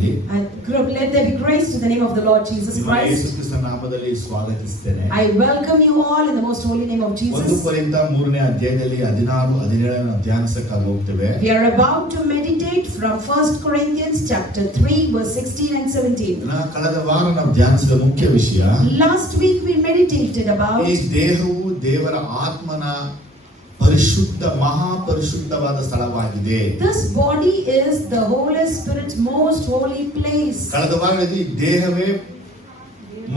Let there be grace to the name of the Lord Jesus Christ. I welcome you all in the most holy name of Jesus. We are about to meditate from 1 Corinthians chapter 3 verse 16 and 17. Last week we meditated about ಪರಿಶುದ್ಧ ಮಹಾಪರಿಶುದ್ಧವಾದ ಸ್ಥಳವಾಗಿದೆ. This body is the Holy Spirit's most holy place. ಕಳೆದ ವಾರದಲ್ಲಿ ದೇಹವೇ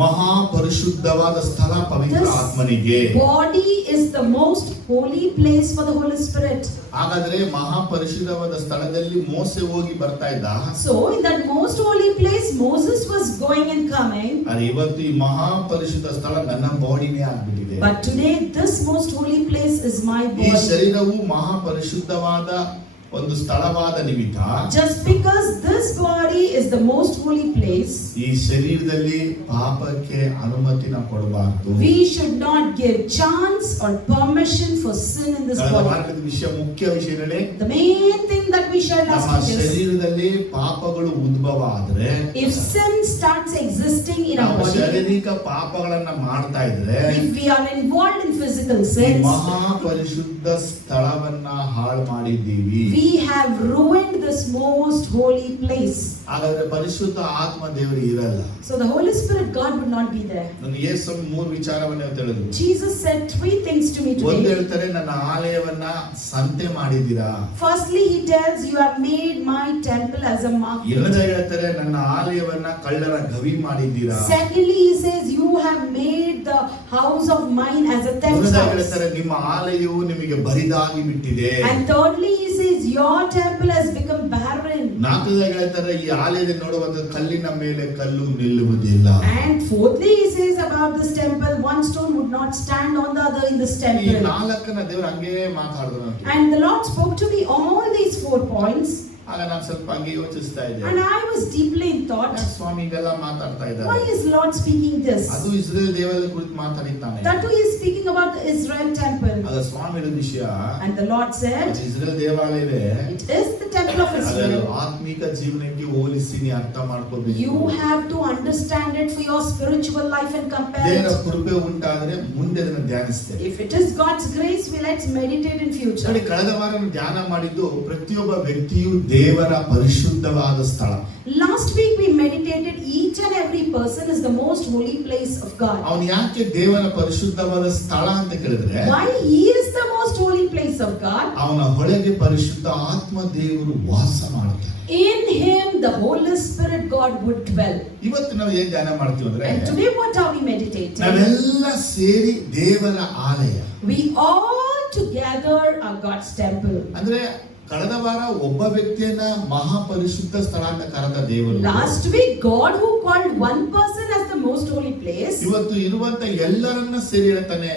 ಮಹಾಪರಿಶುದ್ಧವಾದ ಸ್ಥಳ ಪವಿತ್ರ ಆತ್ಮನಿಗೆ. Body is the most holy place for the Holy Spirit. ಹಾಗಾದ್ರೆ ಮಹಾಪರಿಶುದ್ಧವಾದ ಸ್ಥಳದಲ್ಲಿ ಮೋಸೆ ಹೋಗಿ ಬರ್ತಾ ಇದ್ದ. So in that most holy place Moses was going and coming. ಆದರೆ ಇವತ್ತು ಈ ಮಹಾಪರಿಶುದ್ಧ ಸ್ಥಳ ನನ್ನ ಬಾಡಿನೇ ಆಗಿಬಿಟ್ಟಿದೆ. But today this most holy place is my body. ಈ ಶರೀರವು ಮಹಾಪರಿಶುದ್ಧವಾದ ಒಂದು ಸ್ಥಳವಾದ ನಿಮಿತ್ತ, just because this body is the most holy place, ಈ ಶರೀರದಲ್ಲಿ ಪಾಪಕ್ಕೆ ಅನುಮತಿನ ಕೊಡಬಾರದು. we should not give chance or permission for sin in this body. ವಿಷಯ ಮುಖ್ಯ ವಿಷಯಗಳೇ, the main thing that we shall ask ನಮ್ಮ is, ಶರೀರದಲ್ಲಿ ಪಾಪಗಳು ಉದ್ಭವ ಆದರೆ, if sin starts existing in our body, ಶಾರೀರಿಕ ಪಾಪಗಳನ್ನ ಮಾಡ್ತಾ ಇದ್ರೆ, if we are involved in physical sins, ಮಹಾಪರಿಶುದ್ಧ ಸ್ಥಳವನ್ನ ಹಾಳು ಮಾಡಿದ್ದೀವಿ. we have ruined this most holy place. ಹಾಗಾದ್ರೆ ಪರಿಶುದ್ಧ ಆತ್ಮ ದೇವರು ಇರಲ್ಲ. So the Holy Spirit God would not be there. ನಾನು ಯೇಸು ಮೂರು ವಿಚಾರವನ್ನ ಹೇಳಿದ್ರು. Jesus said three things to me today. ಒಂದು ಹೇಳ್ತಾರೆ, ನನ್ನ ಆಲಯವನ್ನ ಸಂತೆ ಮಾಡಿದ್ದೀರಾ. Firstly he tells, you have made my temple as a market. ಎರಡನೇ ಹೇಳ್ತಾರೆ, ನನ್ನ ಆಲಯವನ್ನ ಕಳ್ಳರ ಗವಿ ಮಾಡಿದ್ದೀರಾ. Secondly he says, you have made the house of mine as a theft house. ಹೇಳ್ತಾರೆ, ನಿಮ್ಮ ಆಲಯವು ನಿಮಗೆ ಬರಿದಾಗಿ ಬಿಟ್ಟಿದೆ. And thirdly he says, your temple has become barren. ನಾಲ್ಕನೇ ಹೇಳ್ತಾರೆ, ಈ ಆಲಯದಲ್ಲಿ ನೋಡುವಂತ ಕಲ್ಲಿನ ಮೇಲೆ ಕಲ್ಲು ನಿಲ್ಲುವುದಿಲ್ಲ. And fourthly he says about this temple, one stone would not stand on the other in this temple. ಈ ನಾಲ್ಕನ್ನ ದೇವರು ಹಂಗೇ ಮಾತಾಡಿದ್ರು. And the Lord spoke to me all these 4 points. ಆಗ ನಾನು ಸ್ವಲ್ಪ ಹಂಗೆ ಯೋಚಿಸ್ತಾ ಇದ್ದೆ. And I was deeply in thought, ಸ್ವಾಮಿ ಇದೆಲ್ಲ ಮಾತಾಡ್ತಾ ಇದ್ದಾರೆ. why is Lord speaking this? ಅದು ಇಸ್ರೇಲ್ ದೇವಾಲಯದ ಕುರಿತು ಮಾತಾಡಿದ್ದಾನೆ. That too he is speaking about the Israel temple. ಆಗ ಸ್ವಾಮಿ ಹೇಳಿದ ವಿಷಯ, And the Lord said, Israel ದೇವಾಲಯವೇ, it is the temple of Israel. ಆತ್ಮಿಕ ಜೀವನಕ್ಕೆ ಹೋಲಿಸಿ ನೀ ಅರ್ಥ ಮಾಡ್ಕೋಬೇಕು. You have to understand it for your spiritual life and compare ದೇವರ it. ಕೃಪೆ ಉಂಟಾದ್ರೆ ಮುಂದೆ ಅದನ್ನು ಧ್ಯಾನಿಸ್ತೇವೆ. If it is God's grace, let's meditate in future. ನೋಡಿ, ಕಳೆದ ವಾರ ಧ್ಯಾನ ಮಾಡಿದ್ದು ಪ್ರತಿಯೊಬ್ಬ ವ್ಯಕ್ತಿಯು ದೇವರ ಪರಿಶುದ್ಧವಾದ ಸ್ಥಳ. Last week we meditated each and every person is the most holy place of God. ಅವನು ಯಾಕೆ ದೇವರ ಪರಿಶುದ್ಧವಾದ ಸ್ಥಳ ಅಂತ ಕೇಳಿದ್ರೆ, why he is the most holy place of God? ಅವನ ಒಳಗೆ ಪರಿಶುದ್ಧ ಆತ್ಮ ದೇವರು ವಾಸ ಮಾಡ್ತಾನೆ. In him the Holy Spirit God would dwell. ಇವತ್ತು ನಾವು ಏನ್ ಧ್ಯಾನ ಮಾಡ್ತೀವಿ ಅಂದ್ರೆ, And today what are we meditating? ನಾವೆಲ್ಲ ಸೇರಿ ದೇವರ ಆಲಯ. We all together are God's temple. ಅಂದ್ರೆ ಕಳೆದ ವಾರ ಒಬ್ಬ ವ್ಯಕ್ತಿಯನ್ನ ಮಹಾಪರಿಶುದ್ಧ ಸ್ಥಳ ಅಂತ ಕರೆದ ದೇವರು. Last week God who called one person as the most holy place. ಇವತ್ತು ಇರುವಂತ ಎಲ್ಲರನ್ನ ಸೇರಿ ಹೇಳ್ತಾನೆ,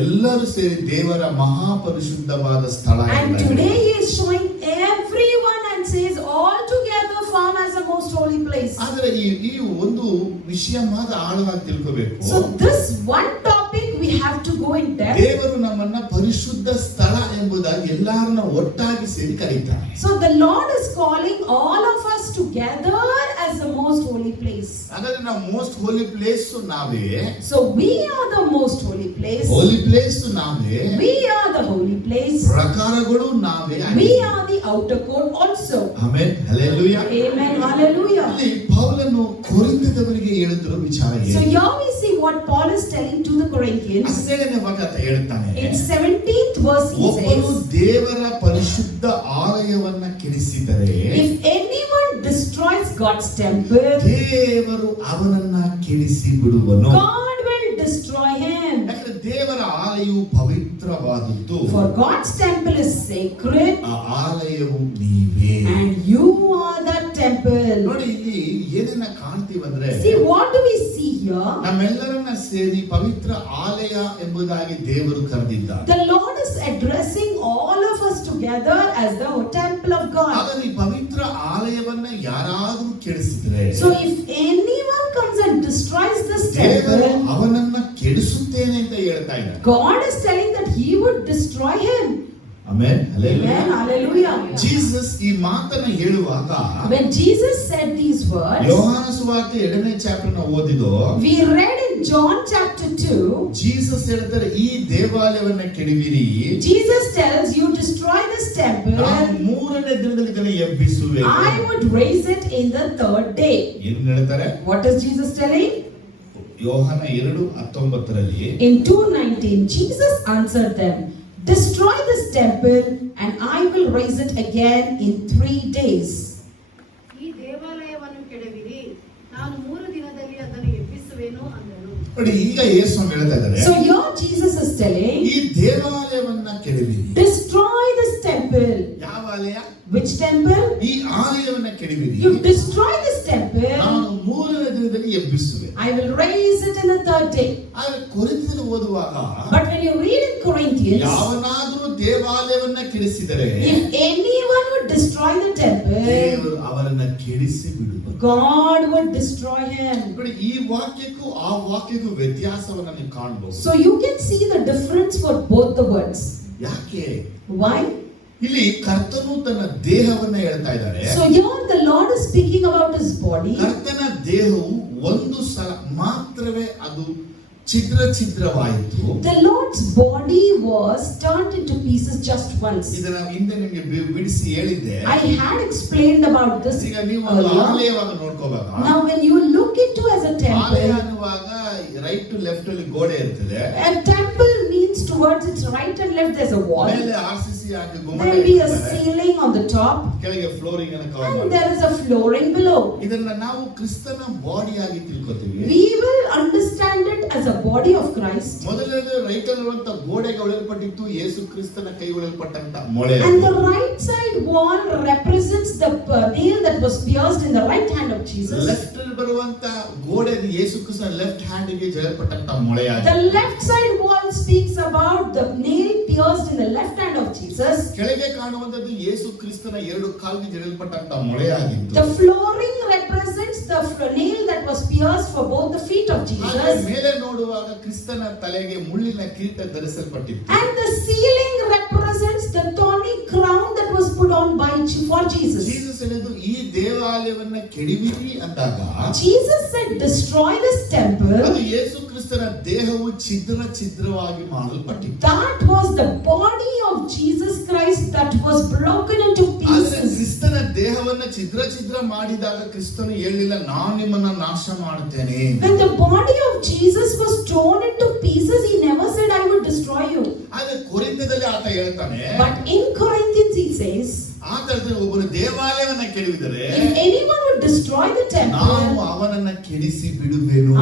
ಎಲ್ಲರೂ ಸೇರಿ ದೇವರ ಮಹಾಪರಿಶುದ್ಧವಾದ ಸ್ಥಳ. And today he is showing everyone and says all together form as a most holy place. ಆದರೆ ಈ ಒಂದು ವಿಷಯ ಮಾತ್ರ ಆಳವಾಗಿ ತಿಳ್ಕೋಬೇಕು. So this one topic we have to go in depth. ದೇವರು ನಮ್ಮನ್ನ ಪರಿಶುದ್ಧ ಸ್ಥಳ ಎಂಬುದಾಗಿ ಎಲ್ಲರನ್ನ ಒಟ್ಟಾಗಿ ಸೇರಿ ಕರೀತಾನೆ. So the Lord is calling all of us together as the most holy place. ಹಾಗಾದ್ರೆ ನಾವು ಮೋಸ್ಟ್ ಹೋಲಿ ಪ್ಲೇಸ್ ನಾವೇ. So we are the most holy place. ಹೋಲಿ ಪ್ಲೇಸ್ ನಾವೇ. We are the holy place. ಪ್ರಕಾರಗಳು ನಾವೇ. We are the outer court also. Amen, hallelujah. Amen, hallelujah. ಇಲ್ಲಿ ಪೌಲನು ಕೊರಿಂಥದವರಿಗೆ ಹೇಳಿದ ವಿಚಾರ ಏನು? So here we see what Paul is telling to the Corinthians. 17ನೇ ಭಾಗ ಹೇಳ್ತಾನೆ, In 17th verse he ಒಬ್ಬನು says, ದೇವರ ಪರಿಶುದ್ಧ ಆಲಯವನ್ನ ಕೆಡಿಸಿದರೆ, if anyone destroys God's temple, ದೇವರು ಅವನನ್ನ ಕೆಡಿಸಿ ಬಿಡುವನು. God will destroy him. ಯಾಕಂದ್ರೆ ದೇವರ ಆಲಯವು ಪವಿತ್ರವಾದದ್ದು. For God's temple is sacred. ಆ ಆಲಯವು ನೀವೇ. And you are that temple. ನೋಡಿ, ಇಲ್ಲಿ ಏನನ್ನ ಕಾಣ್ತೀವಂದ್ರೆ, See, what do we see here? ನಮ್ಮೆಲ್ಲರನ್ನ ಸೇರಿ ಪವಿತ್ರ ಆಲಯ ಎಂಬುದಾಗಿ ದೇವರು ಕರೆದಿದ್ದಾರೆ. The Lord is addressing all of us together as the temple of God. ಹಾಗಾದ್ರೆ ಈ ಪವಿತ್ರ ಆಲಯವನ್ನ ಯಾರಾದರೂ ಕೆಡಿಸಿದ್ರೆ, So if anyone comes and destroys this ದೇವರು temple, ಅವನನ್ನ ಕೆಡಿಸುತ್ತೇನೆ ಅಂತ ಹೇಳ್ತಾ ಇದ್ದಾರೆ. God is telling that he would destroy him. Amen, Amen, hallelujah. Jesus ಈ ಮಾತನ್ನ ಹೇಳುವಾಗ, When Jesus said these words. ಯೋಹಾನ ಸುವಾರ್ತೆ 2ನೇ ಚಾಪ್ಟರ್ ನ ಓದಿದೋ We read in John chapter 2. ಜೀಸಸ್ ಹೇಳ್ತಾರೆ ಈ ದೇವಾಲಯವನ್ನ ಕೆಡವಿರಿ, Jesus tells you destroy this temple. ನಾನು 3ನೇ ದಿನದಲ್ಲಿ ಇದನ್ನು ಎಬ್ಬಿಸುವೆ. I would raise it in the 3rd day. ಏನು ಹೇಳ್ತಾರೆ? What is Jesus telling? ಯೋಹಾನ 2:19 In 2:19, Jesus answered them, destroy this temple and I will raise it again in 3 days. ಈ ದೇವಾಲಯವನ್ನು ಕೆಡವಿರಿ, ನಾನು 3 ದಿನದಲ್ಲಿ ಅದನ್ನು ಎಬ್ಬಿಸುವೆನು ಅಂದನು. ನೋಡಿ, ಈಗ ಯೇಸು ಹೇಳ್ತಾ ಇದ್ದಾರೆ, So here Jesus is telling, ಈ ದೇವಾಲಯವನ್ನ ಕೆಡವಿರಿ. destroy this temple. ಯಾವ ಆಲಯ? Which temple? ಈ ಆಲಯವನ್ನ ಕೆಡವಿರಿ, You destroy this temple, ನಾನು 3ನೇ ದಿನದಲ್ಲಿ ಎಬ್ಬಿಸುವೆ. I will raise it in the 3rd day. ಆದ್ರೆ ಕೊರಿಂಥದಲ್ಲಿ ಓದುವಾಗ But when you read in Corinthians, ಯಾವನಾದರೂ ದೇವಾಲಯವನ್ನ ಕೆಡಿಸಿದರೆ if anyone would destroy the temple, ದೇವರು ಅವರನ್ನ ಕೆಡಿಸಿ ಬಿಡುವರು. God would destroy him. ನೋಡಿ, ಈ ವಾಕ್ಯಕ್ಕೂ ಆ ವಾಕ್ಯಕ್ಕೂ ವ್ಯತ್ಯಾಸವನ್ನ ನೀವು ಕಾಣಬಹುದು. So you can see the difference for both the words. ಯಾಕೆ? Why? ಇಲ್ಲಿ ಕರ್ತನು ತನ್ನ ದೇಹವನ್ನ ಹೇಳ್ತಾ ಇದ್ದಾರೆ. So here the Lord is speaking about his body. ಕರ್ತನ ದೇಹವು ಒಂದು ಸಲ ಮಾತ್ರವೇ ಅದು ಛಿದ್ರವಾಯಿತು. The Lord's body was turned into pieces just once. ಇದನ್ನ ಹಿಂದೆ ನಿಮಗೆ ಬಿಡಿಸಿ ಹೇಳಿದ್ದೆ. I had explained about this ಈಗ ನೀವು ಒಂದು earlier. ಆಲಯವಾಗ ನೋಡ್ಕೋವಾಗ, Now when you look into as a ಆಲಯ temple, ಅನ್ನುವಾಗ ರೈಟ್ ಟು ಲೆಫ್ಟ್ ಅಲ್ಲಿ ಗೋಡೆ ಇರ್ತದೆ. a temple means towards its right and left there's a wall. ಮೇಲೆ RCC ಹಾಕಿ ಗುಮ್ಮಟ There will be a ಇರ್ತದೆ. ceiling on the top ಕೆಳಗೆ ಫ್ಲೋರಿಂಗ್ ಅನ್ನು ಕವರ್ and ಮಾಡಿ. there is a flooring below. ಇದನ್ನ ನಾವು ಕ್ರಿಸ್ತನ ಬಾಡಿ ಆಗಿ ತಿಳ್ಕೊತೀವಿ. We will understand it as a body of Christ. ಮೊದಲನೇದು ರೈಟ್ ಅಲ್ಲಿರುವಂತ ಗೋಡೆಗೆ ಹೊಳೆಯಲ್ಪಟ್ಟಿತ್ತು ಯೇಸು ಕ್ರಿಸ್ತನ ಕೈ ಹೊಳೆಯಲ್ಪಟ್ಟಂತ ಮೊಳೆ. And the right side wall represents the nail that was pierced in the right hand of Jesus. Left ಅಲ್ಲಿ ಬರುವಂತ ಗೋಡೆ ಯೇಸು ಕ್ರಿಸ್ತನ ಲೆಫ್ಟ್ ಹ್ಯಾಂಡ್ ಗೆ ಜಳಲ್ಪಟ್ಟಂತ ಮೊಳೆ ಆಗಿದೆ. The left side wall speaks about the nail pierced in the left hand of Jesus. ಕೆಳಗೆ ಕಾಣುವಂತದ್ದು ಯೇಸು ಕ್ರಿಸ್ತನ ಎರಡು ಕಾಲಿಗೆ ಜಳಲ್ಪಟ್ಟಂತ ಮೊಳೆ ಆಗಿತ್ತು. The flooring represents the nail that was pierced for both the feet of ಹಾಗೆ Jesus. ಮೇಲೆ ನೋಡುವಾಗ ಕ್ರಿಸ್ತನ ತಲೆಗೆ ಮುಳ್ಳಿನ ಕಿರೀಟ ಧರಿಸಲ್ಪಟ್ಟಿತ್ತು. And the ceiling represents the thorny crown that was put on for Jesus. Jesus ಹೇಳಿದ್ದು ಈ ದೇವಾಲಯವನ್ನ ಕೆಡವಿರಿ ಅಂದಾಗ Jesus said, destroy this temple. ಅದು ಯೇಸು ಕ್ರಿಸ್ತನ ದೇಹವು ಛಿದ್ರವಾಗಿ ಮಾಡಲ್ಪಟ್ಟಿತ್ತು. That was the body of Jesus Christ that was broken into ಆದರೆ pieces. ಕ್ರಿಸ್ತನ ದೇಹವನ್ನ ಛಿದ್ರ ಮಾಡಿದಾಗ ಕ್ರಿಸ್ತನು ಹೇಳಿಲ್ಲ, ನಾನು ನಿಮ್ಮನ್ನ ನಾಶ ಮಾಡುತ್ತೇನೆ. When the body of Jesus was torn into pieces, he never said, I will destroy you. ಆದರೆ ಕೊರಿಂಥದಲ್ಲಿ ಆತ ಹೇಳ್ತಾನೆ, But in Corinthians he says, ಆತನ ಒಬ್ಬರು ದೇವಾಲಯವನ್ನ ಕೆಡವಿದರೆ if anyone would destroy the ನಾನು temple, ಅವನನ್ನ ಕೆಡಿಸಿ ಬಿಡುವೆನು.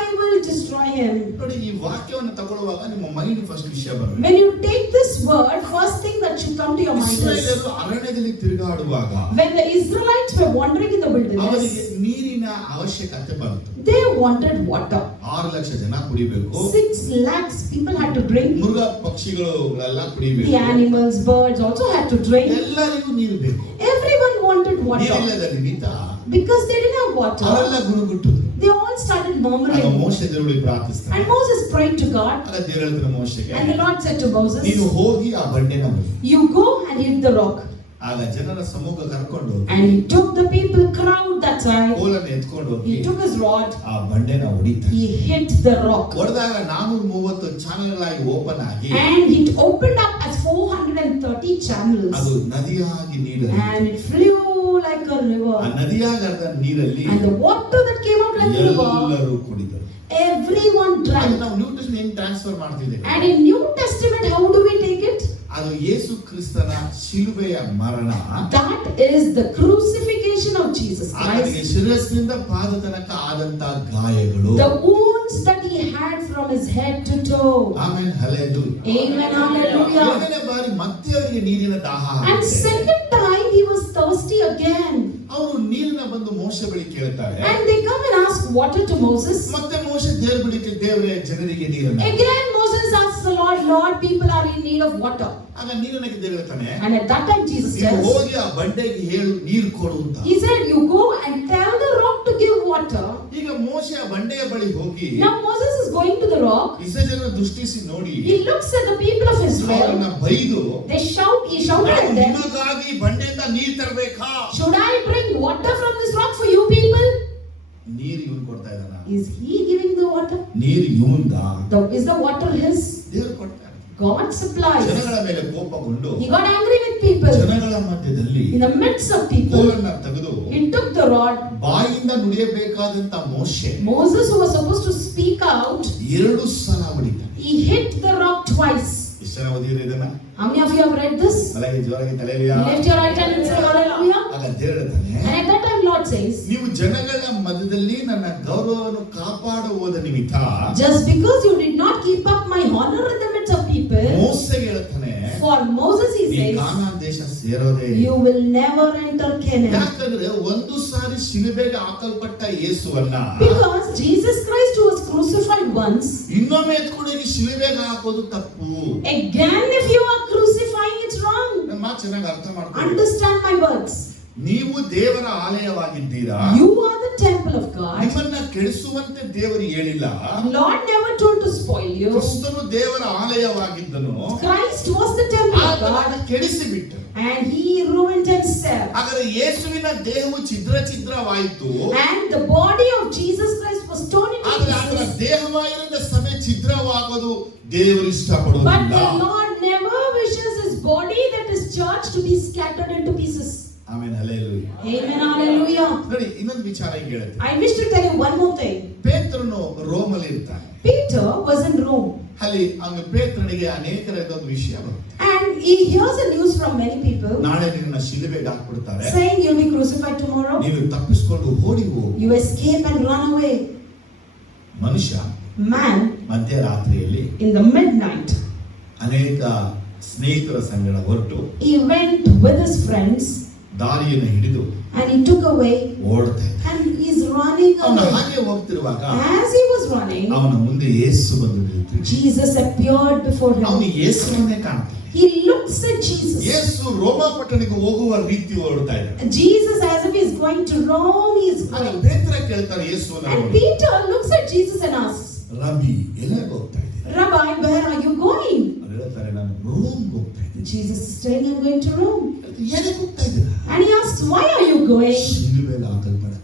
I will destroy him. ನೋಡಿ, ಈ ವಾಕ್ಯವನ್ನು ತಗೊಳ್ಳುವಾಗ ನಿಮ್ಮ ಮೈಂಡ್ ಫಸ್ಟ್ ವಿಷಯ ಬರಬೇಕು. When you take this word, first thing that should come to your mind is, ಇಸ್ರಾಯೇಲರು ಅರಣ್ಯದಲ್ಲಿ ತಿರುಗಾಡುವಾಗ when the Israelites were wandering in the ಅವರಿಗೆ wilderness, ನೀರಿನ ಅವಶ್ಯಕತೆ ಬಂತು. they wanted water. 6 ಲಕ್ಷ ಜನ ಕುಡಿಬೇಕು. 6 lakhs people had to drink. ಮೃಗ ಪಕ್ಷಿಗಳೆಲ್ಲ The ಕುಡಿಬೇಕು. animals, birds also had to drink. ಎಲ್ಲರಿಗೂ ನೀರು ಬೇಕು. Everyone wanted water. ನೀರಿಲ್ಲದಲ್ಲಿ ನಿಂತ Because they didn't have water, ಅವರೆಲ್ಲ ಗುಣಗುಟ್ಟು. they all started ಆಗ murmuring. ಮೋಶೆ ದೇವರಿಗೆ ಪ್ರಾರ್ಥಿಸ್ತಾನೆ. And Moses prayed to God, ಆಗ ದೇವರು ಹೇಳ್ತಾನೆ ಮೋಶೆಗೆ, and the Lord said to Moses, ನೀನು ಹೋಗಿ ಆ ಬಂಡೆನ ಮುರಿ. you go and hit the rock. ಆಗ ಜನರ ಸಮ್ಮುಖ ಕರ್ಕೊಂಡು And he took the people crowd that side. ಕೋಲನ್ನು ಎತ್ಕೊಂಡು ಹೋಗಿ He took his rod, ಆ ಬಂಡೆನ ಹೊಡಿತಾನೆ. he hit the rock. ಹೊಡೆದಾಗ 430 ಚಾನೆಲ್ಗಳಾಗಿ ಓಪನ್ ಆಗಿ And it opened up as 430 channels. ಅದು ನದಿಯಾಗಿ ನೀರು And it flew like a ಆ river. ನದಿಯಾಗದ ನೀರಲ್ಲಿ And the water that came out like a river, ಎಲ್ಲರೂ ಕುಡಿದರು. everyone ಅದು drank. ನಾವು ನ್ಯೂ ಟೆಸ್ಟಮೆಂಟ್ ಹೆಂಗ್ ಟ್ರಾನ್ಸ್ಫರ್ ಮಾಡ್ತಿದ್ದೇವೆ? And in New Testament, how do we take it? ಅದು ಯೇಸು ಕ್ರಿಸ್ತನ ಶಿಲುಬೆಯ ಮರಣ. That is the crucifixion of Jesus ಆತನಿಗೆ Christ. ಶಿರಸ್ಸಿನಿಂದ ಪಾದ ತನಕ ಆದಂತ ಗಾಯಗಳು. The wounds that he had from his head to toe. Amen, hallelujah. Amen, hallelujah. ಎರಡನೇ ಬಾರಿ ಮತ್ತೆ ಅವರಿಗೆ ನೀರಿನ ದಾಹ And ಆಗುತ್ತೆ. second time he was thirsty again. ಅವರು ನೀರಿನ ಬಂದು ಮೋಶೆ ಬಳಿ ಕೇಳ್ತಾರೆ. And they come and ask water to Moses. ಮತ್ತೆ ಮೋಶೆ ದೇವರ ಬಳಿ ದೇವರೇ ಜನರಿಗೆ ನೀರನ್ನ. Again Moses asks the Lord, Lord, people are in need of water. ಆಗ ನೀರನ್ನ ದೇವರು ಹೇಳ್ತಾನೆ, And at that time Jesus ನೀನು says, ಹೋಗಿ ಆ ಬಂಡೆಗೆ ಹೇಳು ನೀರು ಕೊಡು ಅಂತ. he said, you go and tell the rock to give water. ಈಗ ಮೋಶೆ ಆ ಬಂಡೆಯ ಬಳಿ ಹೋಗಿ Now Moses is going to the rock. Israel ಜನರನ್ನು ದೃಷ್ಟಿಸಿ ನೋಡಿ He looks at the people of Israel. ಅವರನ್ನ ಬೈದು, They shout, he shouted ನಾವು at them, ನಿಮಗಾಗಿ ಬಂಡೆಯಿಂದ ನೀರು ತರಬೇಕಾ? should I bring water from this rock for you people? Is he giving the water? ನೀರು ಇವಂದ, Is the water his? ದೇವರು ಕೊಡ್ತಾರೆ. God supplies. ಜನಗಳ ಮೇಲೆ ಕೋಪಗೊಂಡು He got angry with people. ಜನಗಳ ಮಧ್ಯದಲ್ಲಿ In the midst of people, ಕೋಲನ್ನ ತೆಗೆದು he took the rod. ಬಾಯಿಂದ ನುಡಿಯಬೇಕಾದಂತ ಮೋಶೆ Moses, who was supposed to speak out, 2 ಸಲ ಹೊಡಿತಾನೆ. he hit the rock twice. ಎಷ್ಟು ಜನ ಓದಿರಿ ಇದನ್ನ? How many of you have read this? ತಲೆಗೆ ಜೋರಾಗಿ ತಲೆಯ Lift your right hand and say hallelujah. ಆಗ ದೇವರು ಹೇಳ್ತಾನೆ, And at that time Lord says, ನೀವು ಜನಗಳ ಮಧ್ಯದಲ್ಲಿ ನನ್ನ ಗೌರವವನ್ನು ಕಾಪಾಡುವುದ ನಿಮಿತ್ತ, just because you did not keep up my honor in the midst of people, ಮೋಸೆಗೆ ಹೇಳ್ತಾನೆ, for Moses he ಈ says, ಕಾನಾನ್ ದೇಶ ಸೇರೋದೇ you will never enter Canaan. ಯಾಕಂದ್ರೆ ಒಂದು ಸಾರಿ ಶಿಲುಬೆಗೆ ಹಾಕಲ್ಪಟ್ಟ ಯೇಸುವನ್ನ Because Jesus Christ, who was crucified once, ಇನ್ನೊಮ್ಮೆ ಎತ್ಕೊಂಡು ಶಿಲುಬೆಗೆ ಹಾಕೋದು ತಪ್ಪು. again if you are crucifying, it's wrong. ನನ್ನ ಮಾತು ಚೆನ್ನಾಗಿ ಅರ್ಥ ಮಾಡ್ಕೊಳ್ಳಿ. Understand my words. ನೀವು ದೇವರ ಆಲಯವಾಗಿದ್ದೀರಾ. You are the temple of God. ನಿಮ್ಮನ್ನ ಕೆಡಿಸುವಂತೆ ದೇವರು ಹೇಳಿಲ್ಲ. Lord never told to spoil you. ಕ್ರಿಸ್ತನು ದೇವರ ಆಲಯವಾಗಿದ್ದನು. Christ was the temple of God. ಕೆಡಿಸಿಬಿಟ್ಟನು. And he ruined himself. ಹಾಗಾದ್ರೆ ಯೇಸುವಿನ ದೇಹವು ಛಿದ್ರವಾಯಿತು. And the body of Jesus Christ was torn into ಆದ್ರೆ ಅದರ pieces. ದೇಹವಾಗಿರುವ ಸಮಯ ಛಿದ್ರವಾಗೋದು ದೇವರು But ಇಷ್ಟಪಡುವುದಿಲ್ಲ. the Lord never wishes his body, that is church, to be scattered into pieces. Amen, hallelujah. Amen, hallelujah. ನೋಡಿ, ಇನ್ನೊಂದು ವಿಚಾರ ಈಗ ಹೇಳ್ತೀನಿ. I wish to tell you one more thing. ಪೇತ್ರನು ರೋಮಲ್ಲಿ ಇರ್ತಾನೆ. Peter was in Rome. ಅಲ್ಲಿ ಅವನು ಪೇತ್ರನಿಗೆ ಅನೇಕರದ ಒಂದು ವಿಷಯ ಬರುತ್ತೆ. And he hears a news from many people ನಾಳೆ ನಿನ್ನ ಶಿಲುಬೆಗೆ ಹಾಕ್ಬಿಡ್ತಾರೆ, saying you'll be crucified tomorrow. ನೀನು ತಪ್ಪಿಸಿಕೊಂಡು ಓಡಿ ಹೋಗು. You escape and run away. ಮನುಷ್ಯ Man, ಮಧ್ಯರಾತ್ರಿಯಲ್ಲಿ in the midnight, ಅನೇಕ ಸ್ನೇಹಿತರ ಸಂಗಡ ಹೊರಟು he went with his friends ದಾರಿಯನ್ನು ಹಿಡಿದು and he took away ಓಡ್ತಾ ಇದ್ದ. and he's running ಅವನು away. ಹಾಗೆ ಹೋಗ್ತಿರುವಾಗ As he was running, ಅವನ ಮುಂದೆ ಯೇಸು ಬಂದು ನಿಂತು Jesus appeared before ಅವನು him. ಯೇಸುವನ್ನೇ ಕಾಣ್ತಾನೆ. He looks at Jesus. ಯೇಸು ರೋಮ ಪಟ್ಟಣಕ್ಕೆ ಹೋಗುವ ರೀತಿ ಓಡ್ತಾ ಇದ್ದಾನೆ. Jesus, as if he's going to Rome, he is ಆಗ going. ಪೇತ್ರ ಕೇಳ್ತಾರೆ ಯೇಸುವನ್ನ And ನೋಡಿ, Peter looks at Jesus and asks, rabi ಎಲ್ಲಿಗೆ ಹೋಗ್ತಾ ಇದ್ದೀರಾ? Rabbi, where are you going? ಅವ್ರು ಹೇಳ್ತಾರೆ, ನಾನು ರೋಮ್ ಹೋಗ್ತಾ ಇದ್ದೀನಿ. Jesus is saying, I'm going to Rome. ಏನಕ್ಕೆ ಹೋಗ್ತಾ ಇದ್ದೀರಾ? And he asks, why are you going? ಶಿಲುಬೆಗೆ ಹಾಕಲ್ಪಡಕ್ಕಾಗಿ.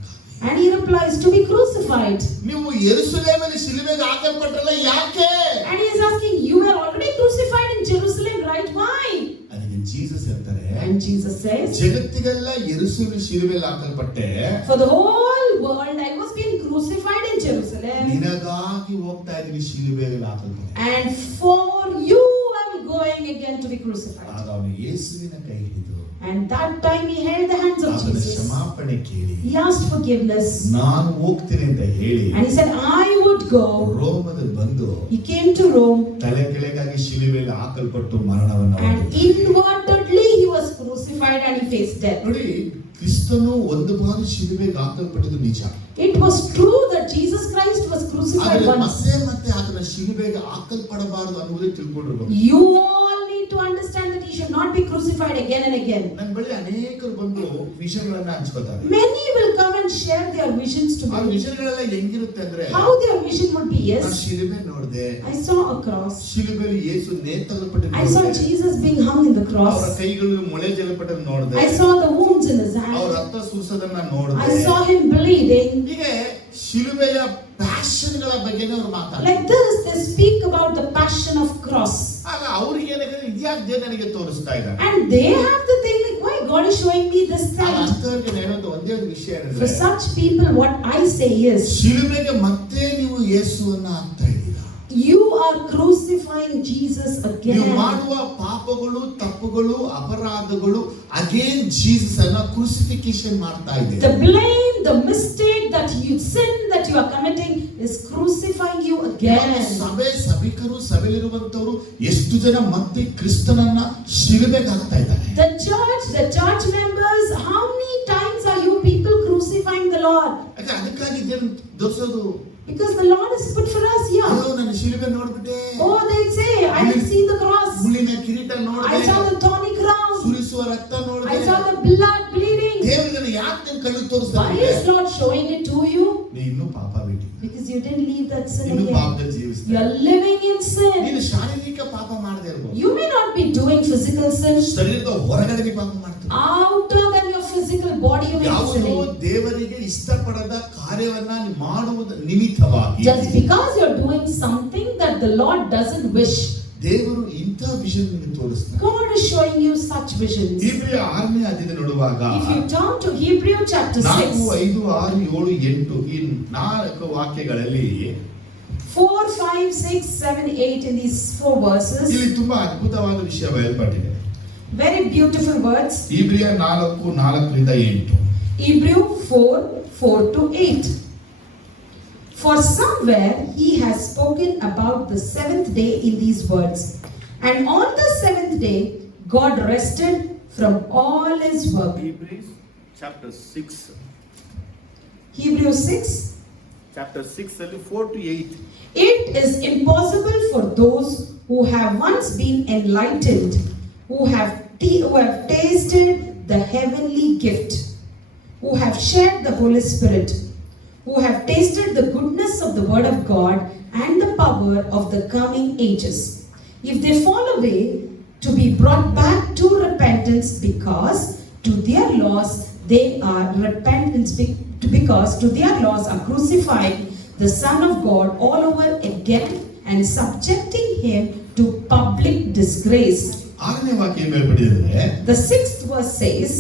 And he replies, to be crucified. ನೀವು ಯೆರೂಸಲೇಮಲ್ಲಿ ಶಿಲುಬೆಗೆ ಹಾಕಲ್ಪಟ್ಟಲ್ಲ, ಯಾಕೆ? And he is asking, you were already crucified in Jerusalem, right? Why? ಅದಕ್ಕೆ ಜೀಸಸ್ ಹೇಳ್ತಾರೆ, And Jesus says, ಜಗತ್ತಿಗೆಲ್ಲ ಯೆರೂಸಲೇಮ್ ಶಿಲುಬೆಗೆ ಹಾಕಲ್ಪಟ್ಟೆ, for the whole world I was being crucified in Jerusalem, ನಿನಗಾಗಿ ಹೋಗ್ತಾ ಇದ್ದೀನಿ ಶಿಲುಬೆಗೆ ಹಾಕಲ್ಪಟ್ಟೆ. and for you I'm going again to be crucified. ಆಗ ಅವನು ಯೇಸುವಿನ ಕೈ ಹಿಡಿದು And that time he held the hands of ಆತನ Jesus. ಕ್ಷಮಾಪಣೆ ಕೇಳಿ, He asked forgiveness. ನಾನು ಹೋಗ್ತೀನಿ ಅಂತ ಹೇಳಿ And he said, I would go. ರೋಮದಲ್ಲಿ ಬಂದು He came to Rome, ತಲೆ ಕೆಳಗಾಗಿ ಶಿಲುಬೆಗೆ ಹಾಕಲ್ಪಟ್ಟು ಮರಣವನ್ನು and ಹೊಂದಿದ. inwardly he was crucified and he faced death. ನೋಡಿ, ಕ್ರಿಸ್ತನು ಒಂದು ಬಾರಿ ಶಿಲುಬೆಗೆ ಹಾಕಲ್ಪಟ್ಟದ್ದು ನಿಜ. It was true that Jesus Christ was crucified ಆದರೆ once. ಮತ್ತೆ ಆತನ ಶಿಲುಬೆಗೆ ಹಾಕಲ್ಪಡಬಾರದು ಅನ್ನುವುದೇ ತಿಳ್ಕೊಂಡಿರ್ಬೇಕು. You all need to understand that he should not be crucified again and again. ನನ್ನ ಬಳಿ ಅನೇಕರು ಬಂದು ವಿಷಯಗಳನ್ನ ಹಂಚ್ಕೋತಾರೆ. Many will come and share their visions to ಆ me. ವಿಷಯಗಳೆಲ್ಲ ಹೆಂಗಿರುತ್ತೆ ಅಂದ್ರೆ, How their vision would be, ನಾನು yes, ಶಿಲುಬೆ ನೋಡಿದೆ, I saw a cross. ಶಿಲುಬೆಯಲ್ಲಿ ಯೇಸು ನೇತಲ್ಪಟ್ಟು I saw Jesus being hung in the ಅವರ cross. ಕೈಗಳು ಮೊಳೆ ಜಲಪಟ್ಟನ್ನು ನೋಡಿದೆ, I saw the wounds in his ಅವರ hand. ರಕ್ತ ಸುರಿಸೋದನ್ನ I ನೋಡಿದೆ. saw him bleeding. ಹೀಗೆ ಶಿಲುಬೆಯ ಪ್ಯಾಷನ್ಗಳ ಬಗ್ಗೆನೇ ಅವರು ಮಾತಾಡ್ತಾರೆ. Like this, they speak about the passion of cross. ಆಗ ಅವ್ರಿಗೆ ಏನಾಗಿದೆ, ಇದ್ಯಾಕೆ ನನಗೆ ತೋರಿಸ್ತಾ ಇದ್ದಾರೆ? And they have the thing like, why God is showing me this ಆಗ sight? ಅಂಥವ್ರಿಗೆ ಹೇಳೋದು ಒಂದೇ ಒಂದು ವಿಷಯ For ಏನಂದ್ರೆ, such people, what I say is, ಶಿಲುಬೆಗೆ ಮತ್ತೆ ನೀವು ಯೇಸುವನ್ನ ಹಾಕ್ತಾ ಇದ್ದೀರಾ. you are crucifying Jesus ನೀವು again. ಮಾಡುವ ಪಾಪಗಳು, ತಪ್ಪುಗಳು, ಅಪರಾಧಗಳು ಅಗೇನ್ ಜೀಸಸ್ ಅನ್ನ ಕ್ರೂಸಿಫಿಕೇಶನ್ ಮಾಡ್ತಾ ಇದೆ. The blame, the mistake that you sin that you are committing is crucifying you again. ಸಭಿಕರು, ಸಭೆಯಲ್ಲಿರುವಂತವರು ಎಷ್ಟು ಜನ ಮತ್ತೆ ಕ್ರಿಸ್ತನನ್ನ ಶಿಲುಬೆಗೆ ಹಾಕ್ತಾ ಇದ್ದಾರೆ? The church members, how many times are you people crucifying the Lord? ಅದಕ್ಕಾಗಿ ಇದೇನು ದೋಸೋದು? Because the Lord is put for us here. ಅಯ್ಯೋ, ನಾನು ಶಿಲುಬೆ ನೋಡ್ಬಿಟ್ಟೆ, Oh, they say, I have seen the cross. ಮುಳ್ಳಿನ ಕಿರೀಟ I ನೋಡಿದೆ, saw the thorny crown. ಸುರಿಸುವ ರಕ್ತ I ನೋಡಿದೆ. saw the blood bleeding. ದೇವರಿಗೆ ಯಾಕೆ ನಿನ್ನ ಕಣ್ಣು Why ತೋರಿಸ್ತಾರೆ? is Lord showing it to you? ನೀ ಇನ್ನೂ ಪಾಪ ಬಿಟ್ಟಿ, Because you didn't leave that sin ಇನ್ನೂ again. ಪಾಪದಲ್ಲಿ ಜೀವಿಸ್ತಾ You are living in sin. ನೀನು ಶಾರೀರಿಕ ಪಾಪ ಮಾಡದೇ ಇರಬಹುದು, You may not be doing physical sin ಶರೀರದ ಹೊರಗಡೆ ಪಾಪ ಮಾಡ್ತೀವಿ. outer than your physical body of ಯಾವುದೋ Israel. ದೇವರಿಗೆ ಇಷ್ಟಪಡದ ಕಾರ್ಯವನ್ನ ಮಾಡುವುದ ನಿಮಿತ್ತವಾಗಿ Just because you're doing something that the Lord doesn't wish, ದೇವರು ಇಂಥ ವಿಷನ್ ನಿಮಗೆ ತೋರಿಸ್ತಾರೆ. God is showing you such visions. ಇಬ್ರಿಯ 6ನೇ ಅಧ್ಯಾಯ ನೋಡುವಾಗ If you turn to Hebrew chapter 4, 6, 5, 6, 7, 8 ಈ 4 ವಾಕ್ಯಗಳಲ್ಲಿ 4, 5, 6, 7, 8 in these 4 verses, ಇಲ್ಲಿ ತುಂಬಾ ಅದ್ಭುತವಾದ ವಿಷಯ ಬಯಲ್ಪಟ್ಟಿದೆ. very beautiful words. ಇಬ್ರಿಯ 4, 4ರಿಂದ 8. Hebrew 4, 4 to 8. For somewhere he has spoken about the seventh day in these words. And on the seventh day, God rested from all his work. Hebrews chapter 6. Hebrews 6. Chapter 6 ಅಲ್ಲಿ 4 to 8. It is impossible for those who have once been enlightened, who have tasted the heavenly gift, who have shared the Holy Spirit, who have tasted the goodness of the word of God and the power of the coming ages, if they fall away, to be brought back to repentance, because to their loss are crucifying the Son of God all over again and subjecting him to public disgrace. 6ನೇ ವಾಕ್ಯ ಮೇಲ್ಪಟ್ಟಿದೆ. The 6th verse says,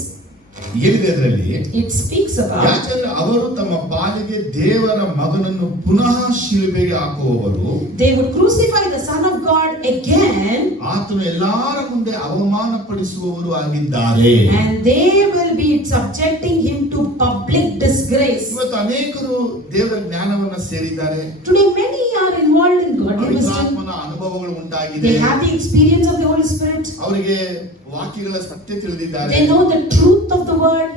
ಏನಿದೆ ಅದರಲ್ಲಿ? it speaks about, ಯಾಕಂದ್ರೆ ಅವರು ತಮ್ಮ ಪಾಲಿಗೆ ದೇವರ ಮಗನನ್ನು ಪುನಃ ಶಿಲುಬೆಗೆ ಹಾಕುವವರು, they would crucify the Son of God again, ಆತನು ಎಲ್ಲರ ಮುಂದೆ ಅವಮಾನ ಪಡಿಸುವವರು ಆಗಿದ್ದಾರೆ. and they will be subjecting him to public disgrace. ಇವತ್ತು ಅನೇಕರು ದೇವರ ಜ್ಞಾನವನ್ನ ಸೇರಿದ್ದಾರೆ. Today many are involved in godly wisdom. ಪವಿತ್ರಾತ್ಮನ ಅನುಭವಗಳು ಉಂಟಾಗಿದೆ. They have the experience of the Holy Spirit. ಅವರಿಗೆ ವಾಕ್ಯಗಳ ಸತ್ಯ ತಿಳಿದಿದ್ದಾರೆ. They know the truth of the word.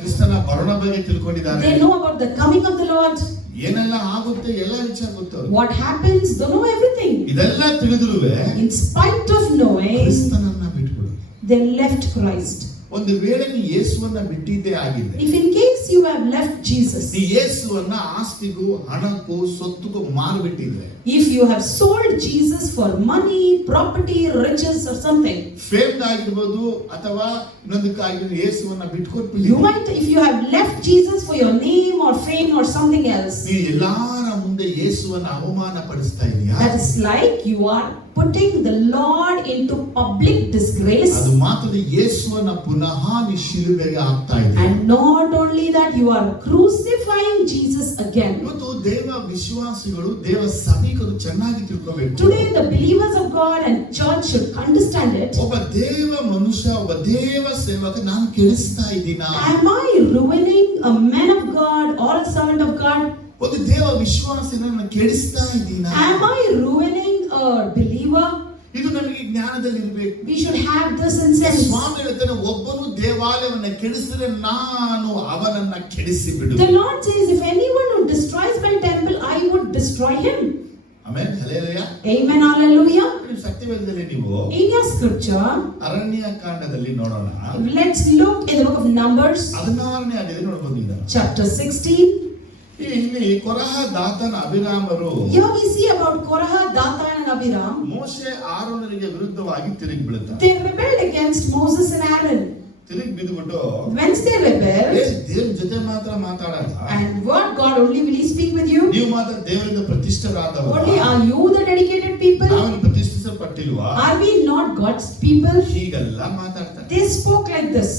ಕ್ರಿಸ್ತನ ಬರಣ ಬಗ್ಗೆ ತಿಳ್ಕೊಂಡಿದ್ದಾರೆ. They know about the coming of the Lord. ಏನೆಲ್ಲ ಆಗುತ್ತೆ ಎಲ್ಲ ವಿಚಾರ ಗೊತ್ತು. What happens, they know everything. ಇದೆಲ್ಲ ತಿಳಿದಿರುವೆ In spite of knowing, ಕ್ರಿಸ್ತನನ್ನ ಬಿಟ್ಬಿಡು. they left Christ. ಒಂದು ವೇಳೆ ನೀ ಯೇಸುವನ್ನ ಬಿಟ್ಟಿದ್ದೇ ಆಗಿದೆ, If in case you have left Jesus, ನೀ ಯೇಸುವನ್ನ ಆಸ್ತಿಗೂ ಹಣಕ್ಕೂ ಸೊತ್ತುಗೂ ಮಾರ್ಬಿಟ್ಟಿದ್ರೆ, if you have sold Jesus for money, property, riches or something, fame ಆಗಿರ್ಬೋದು ಅಥವಾ ಇನ್ನೊಂದಕ್ಕಾಗಿ ಯೇಸುವನ್ನ you ಬಿಟ್ಕೊಟ್ಬಿಟ್ಟಿದ್ರೆ, might, if you have left Jesus for your name or fame or something else, ನೀ ಎಲ್ಲಾರ ಮುಂದೆ ಯೇಸುವನ್ನ ಅವಮಾನ ಪಡಿಸ್ತಾ ಇದೀಯಾ? that is like you are putting the Lord into public disgrace. ಅದು ಮಾತ್ರ ಯೇಸುವನ್ನ ಪುನಃ ನೀ ಶಿಲುಬೆಗೆ ಹಾಕ್ತಾ ಇದೀಯ. And not only that, you are crucifying Jesus again. ಇವತ್ತು ದೇವ ವಿಶ್ವಾಸಿಗಳು ದೇವ ಸಭಿಕರು ಚೆನ್ನಾಗಿ ತಿಳ್ಕೋಬೇಕು. Today the believers of God and church should understand it. ಒಬ್ಬ ದೇವ ಮನುಷ್ಯ, ಒಬ್ಬ ದೇವ ಸೇವಕ ನಾನು ಕೆಡಿಸ್ತಾ ಇದ್ದೀನಾ? Am I ruining a man of God or a servant of God? ಒಂದು ದೇವ ವಿಶ್ವಾಸಿನ ನಾನು ಕೆಡಿಸ್ತಾ ಇದ್ದೀನಾ? Am I ruining a believer? ಇದು ನಮಗೆ ಜ್ಞಾನದಲ್ಲಿ ಇರಬೇಕು. We should have this in sense. ಸ್ವಾಮಿ ಹೇಳ್ತಾನೆ, ಒಬ್ಬನು ದೇವಾಲಯವನ್ನ ಕೆಡಿಸಿದ್ರೆ ನಾನು ಅವನನ್ನ ಕೆಡಿಸಿ ಬಿಡು. The Lord says, if anyone who destroys my temple, I would destroy him. Amen, hallelujah. Amen, hallelujah. ನೀವು ಸತ್ಯವೇದದಲ್ಲಿ ನೀವು In your scripture, ಅರಣ್ಯ ಕಾಂಡದಲ್ಲಿ ನೋಡೋಣ. let's look in the book of Numbers, 16ನೇ ಅಧ್ಯಾಯದಲ್ಲಿ ನೋಡಬಹುದು ಇದನ್ನ. chapter 16. ಇಲ್ಲಿ ಕೊರಹ, ದಾತನ, ಅಭಿರಾಮರು Here we see about Korah, Dathan and Abiram. ಮೋಶೆ ಆರೋನರಿಗೆ ವಿರುದ್ಧವಾಗಿ ತಿರುಗಿ ಬೀಳುತ್ತಾರೆ. They rebelled against Moses and Aaron. ತಿರುಗಿ ಬಿದ್ದುಬಿಟ್ಟು Once they rebelled, ದೇವ್ರ ಜೊತೆ ಮಾತ್ರ ಮಾತಾಡಲ್ಲ, and what God only will He speak with you? ನೀವು ಮಾತ್ರ ದೇವರಿಂದ ಪ್ರತಿಷ್ಠರಾದವರು. Only are you the dedicated people? ನಾವು ಪ್ರತಿಷ್ಠಿಸಲ್ಪಟ್ಟಿಲ್ವಾ? Are we not God's people? ಹೀಗೆಲ್ಲ ಮಾತಾಡ್ತಾರೆ. They spoke like this.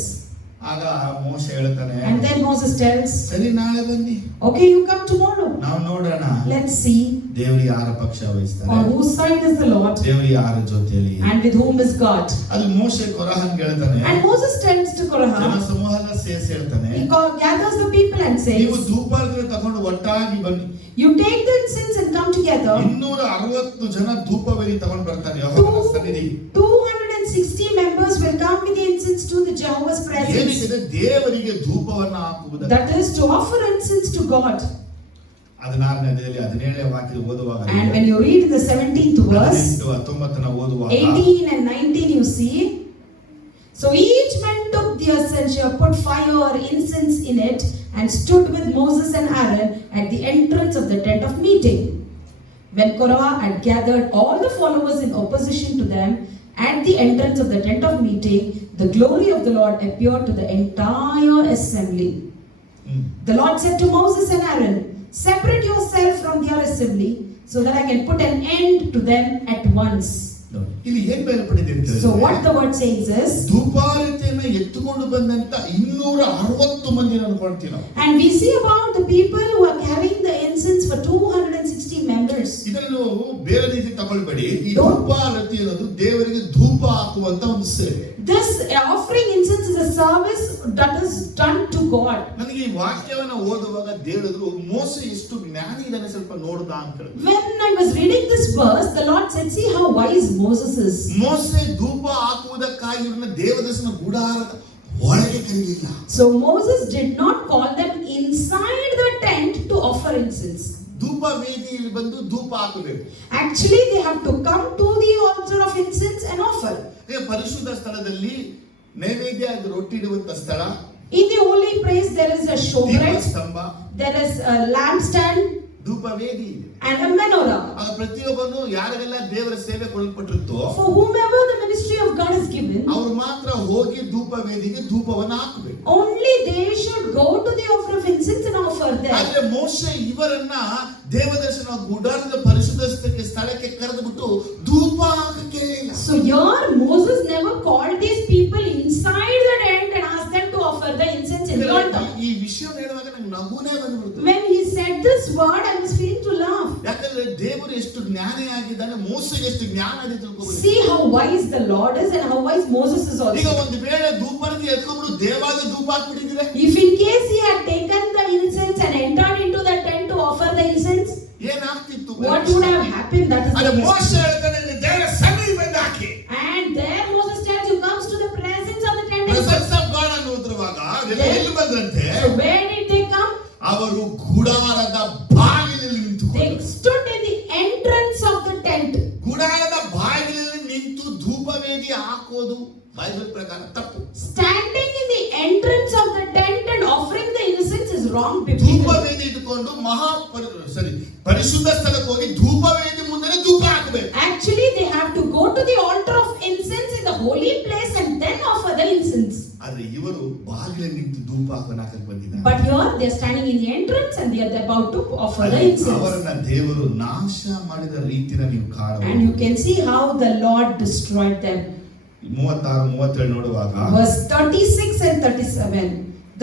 ಆಗ ಮೋಶೆ ಹೇಳ್ತಾನೆ, And then Moses tells, ಸರಿ ನಾಳೆ ಬನ್ನಿ, okay, you come tomorrow. ನಾವು ನೋಡೋಣ Let's see ದೇವರು ಯಾರ ಪಕ್ಷ ವಹಿಸ್ತಾರೆ, on whose side is the Lord ದೇವರು ಯಾರ ಜೊತೆಯಲ್ಲಿ. and with whom is God. ಅದು ಮೋಶೆ ಕೊರಹನ್ ಹೇಳ್ತಾನೆ, And Moses tells to ಜನ Korah, ಸಮೂಹ ಎಲ್ಲ ಸೇರಿಸಿ ಹೇಳ್ತಾನೆ, he gathers the people and ನೀವು says, ಧೂಪಾರ್ಘ್ಯ ತಗೊಂಡು ಒಟ್ಟಾಗಿ ಬನ್ನಿ. you take the incense and come together. 260 ಜನ ಧೂಪವೇದಿ ತಗೊಂಡು ಬರ್ತಾರೆ ಯೆಹೋವನ ಸನ್ನಿಧಿಗೆ. 260 members will come with the incense to the Jehovah's presence. ಏನಕ್ಕೆ? ದೇವರಿಗೆ ಧೂಪವನ್ನ ಹಾಕುವುದು. That is to offer incense to God. 16ನೇ ಅಧ್ಯಾಯದಲ್ಲಿ 17ನೇ ವಾಕ್ಯ ಓದುವಾಗ, And when you read the 17th verse, 18-19 ಓದುವಾಗ 18 and 19 you see, so each man took the censer, put fire or incense in it, and stood with Moses and Aaron at the entrance of the tent of meeting. When Korah had gathered all the followers in opposition to them, At the entrance of the tent of meeting, the glory of the Lord appeared to the entire assembly. The Lord said to Moses and Aaron, "Separate yourself from their assembly, so that I can put an end to them at once." ನೋಡಿ, ಇಲ್ಲಿ ಏನ್ ಬೇರ್ಪಡಿದೆ ಅಂತ So ಹೇಳಿದ್ರೆ, what the word says is, ಧೂಪಾರತಿಯನ್ನ ಎತ್ತುಕೊಂಡು ಬಂದಂತ 260 ಮಂದಿ ಅನ್ಕೊಳ್ತೀವಿ ನಾವು. and we see about the people who are carrying the incense for 260 members. ಇದನ್ನು ಬೇರೆ ರೀತಿ ತಗೊಳ್ಬೇಡಿ. ಈ ಧೂಪಾರತಿ ಅನ್ನೋದು ದೇವರಿಗೆ ಧೂಪ ಹಾಕುವಂತ ಒಂದು ಸೇವೆ. This offering incense is a service that is done to God. ನನಗೆ ಈ ವಾಕ್ಯವನ್ನ ಓದುವಾಗ ದೇವರು ಮೋಸೆ ಎಷ್ಟು ಜ್ಞಾನಿ ಇದ್ದಾನೆ ಸ್ವಲ್ಪ ನೋಡ್ದ ಅಂತ ಹೇಳಿದ್ರು. When I was reading this verse, the Lord said, "See how wise Moses is." ಮೋಸೆ ಧೂಪ ಹಾಕುವುದಕ್ಕಾಗಿ ಇವ್ರನ್ನ ದೇವದರ್ಶನ ಗುಡಾರದ ಒಳಗೆ ಕರೆಯಲಿಲ್ಲ. So Moses did not call them inside the tent to offer incense. ಧೂಪ ವೇದಿಯಲ್ಲಿ ಬಂದು ಧೂಪ ಹಾಕಬೇಕು. Actually, they have to come to the altar of incense and offer. ಪರಿಶುದ್ಧ ಸ್ಥಳದಲ್ಲಿ ನೈವೇದ್ಯ ಅದು ರೊಟ್ಟಿ ಇಡುವಂತ ಸ್ಥಳ. In the holy place, there is a showbread, ಸ್ತಂಭ, there is a lampstand, ಧೂಪ ವೇದಿ and a menorah. ಆಗ ಪ್ರತಿಯೊಬ್ಬನು ಯಾರಿಗೆಲ್ಲ ದೇವರ ಸೇವೆ ಕೊಡಲ್ಪಟ್ಟಿರುತ್ತೋ For whomever the ministry of God is given, ಅವರು ಮಾತ್ರ ಹೋಗಿ ಧೂಪ ವೇದಿಗೆ ಧೂಪವನ್ನು ಹಾಕಬೇಕು. only they should go to the altar of incense and offer there. ಆದ್ರೆ ಮೋಶೆ ಇವರನ್ನ ದೇವದರ್ಶನ ಗುಡಾರದ ಪರಿಶುದ್ಧ ಸ್ಥಳಕ್ಕೆ ಕರೆದುಬಿಟ್ಟು ಧೂಪ ಹಾಕಕ್ಕೆ ಹೇಳಿಲ್ಲ. So here Moses never called these people inside the tent and asked them to offer the incense in the altar. ಈ ವಿಷಯ ಹೇಳುವಾಗ ನಂಗೆ ನಗುನೇ ಬಂದ್ಬಿಡ್ತು. When he said this word, I was feeling to laugh. ಯಾಕಂದ್ರೆ ದೇವರು ಎಷ್ಟು ಜ್ಞಾನಿಯಾಗಿದ್ದಾನೆ, ಮೋಸೆಗೆ ಎಷ್ಟು ಜ್ಞಾನ ಇದೆ ತಿಳ್ಕೊಬೇಕು. See how wise the Lord is and how wise Moses is ಈಗ also. ಒಂದು ವೇಳೆ ಧೂಪಕ್ಕೆ ಎತ್ಕೊಂಡ್ಬಿಟ್ಟು ದೇವಾದ ಧೂಪ ಹಾಕ್ಬಿಟ್ಟಿದ್ರೆ If in case he had taken the incense and entered into the tent to offer the incense, ಏನಾಗ್ತಿತ್ತು? what would have happened? That is ಅದೇ the ಮೋಸೆ ಹೇಳ್ತಾನೆ ದೇವರ ಸನ್ನಿಧಿ ಬಂದು ಹಾಕಿ. And there Moses tells you comes to the presence of the tent. Presence of God ಅನ್ನುವುದರವಾಗ ಎಲ್ಲಿ ಬಂದ್ರಂತೆ? So where did they come? ಅವರು ಗುಡಾರದ ಬಾಗಿಲಲ್ಲಿ ನಿಂತುಕೊಂಡು They stood in the entrance of the tent. ಗುಡಾರದ ಬಾಗಿಲಲ್ಲಿ ನಿಂತು ಧೂಪವೇದಿ ಹಾಕೋದು ಬೈಬಲ್ ಪ್ರಕಾರ ತಪ್ಪು. Standing in the entrance of the tent and offering the incense is wrong biblically. ಧೂಪವೇದಿ ಇಟ್ಟುಕೊಂಡು ಪರಿಶುದ್ಧ ಸ್ಥಳಕ್ಕೆ ಹೋಗಿ ಧೂಪವೇದಿ ಮುಂದೆ ಧೂಪ ಹಾಕಬೇಕು. Actually, they have to go to the altar of incense in the holy place and then offer the incense. ಆದ್ರೆ ಇವರು ಬಾಗಿಲಲ್ಲಿ ನಿಂತು ಧೂಪ ಹಾಕಕ್ಕೆ ಬಂದಿದ್ದಾರೆ. But here they are standing in the entrance and they are about to offer the incense. ಅವರನ್ನ ದೇವರು ನಾಶ ಮಾಡಿದ ರೀತಿನ ನೀವು ಕಾಣಬಹುದು. And you can see how the Lord destroyed them. 36 37 ನೋಡುವಾಗ Verse 36 and 37.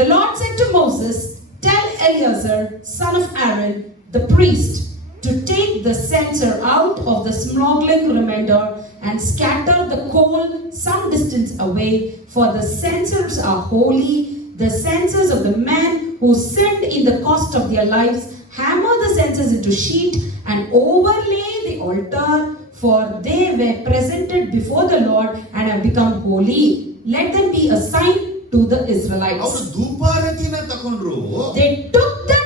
The Lord said to Moses, "Tell Eleazar, son of Aaron, the priest, to take the censer out of the smoldering remainder and scatter the coal some distance away, for the censers are holy, the censers of the men who sinned in the cost of their lives. Hammer the censers into sheet and overlay the altar, for they were presented before the Lord and have become holy. Let them be a sign to the Israelites." ಅವರು ಧೂಪಾರತಿನ ತಗೊಂಡ್ರು. They took that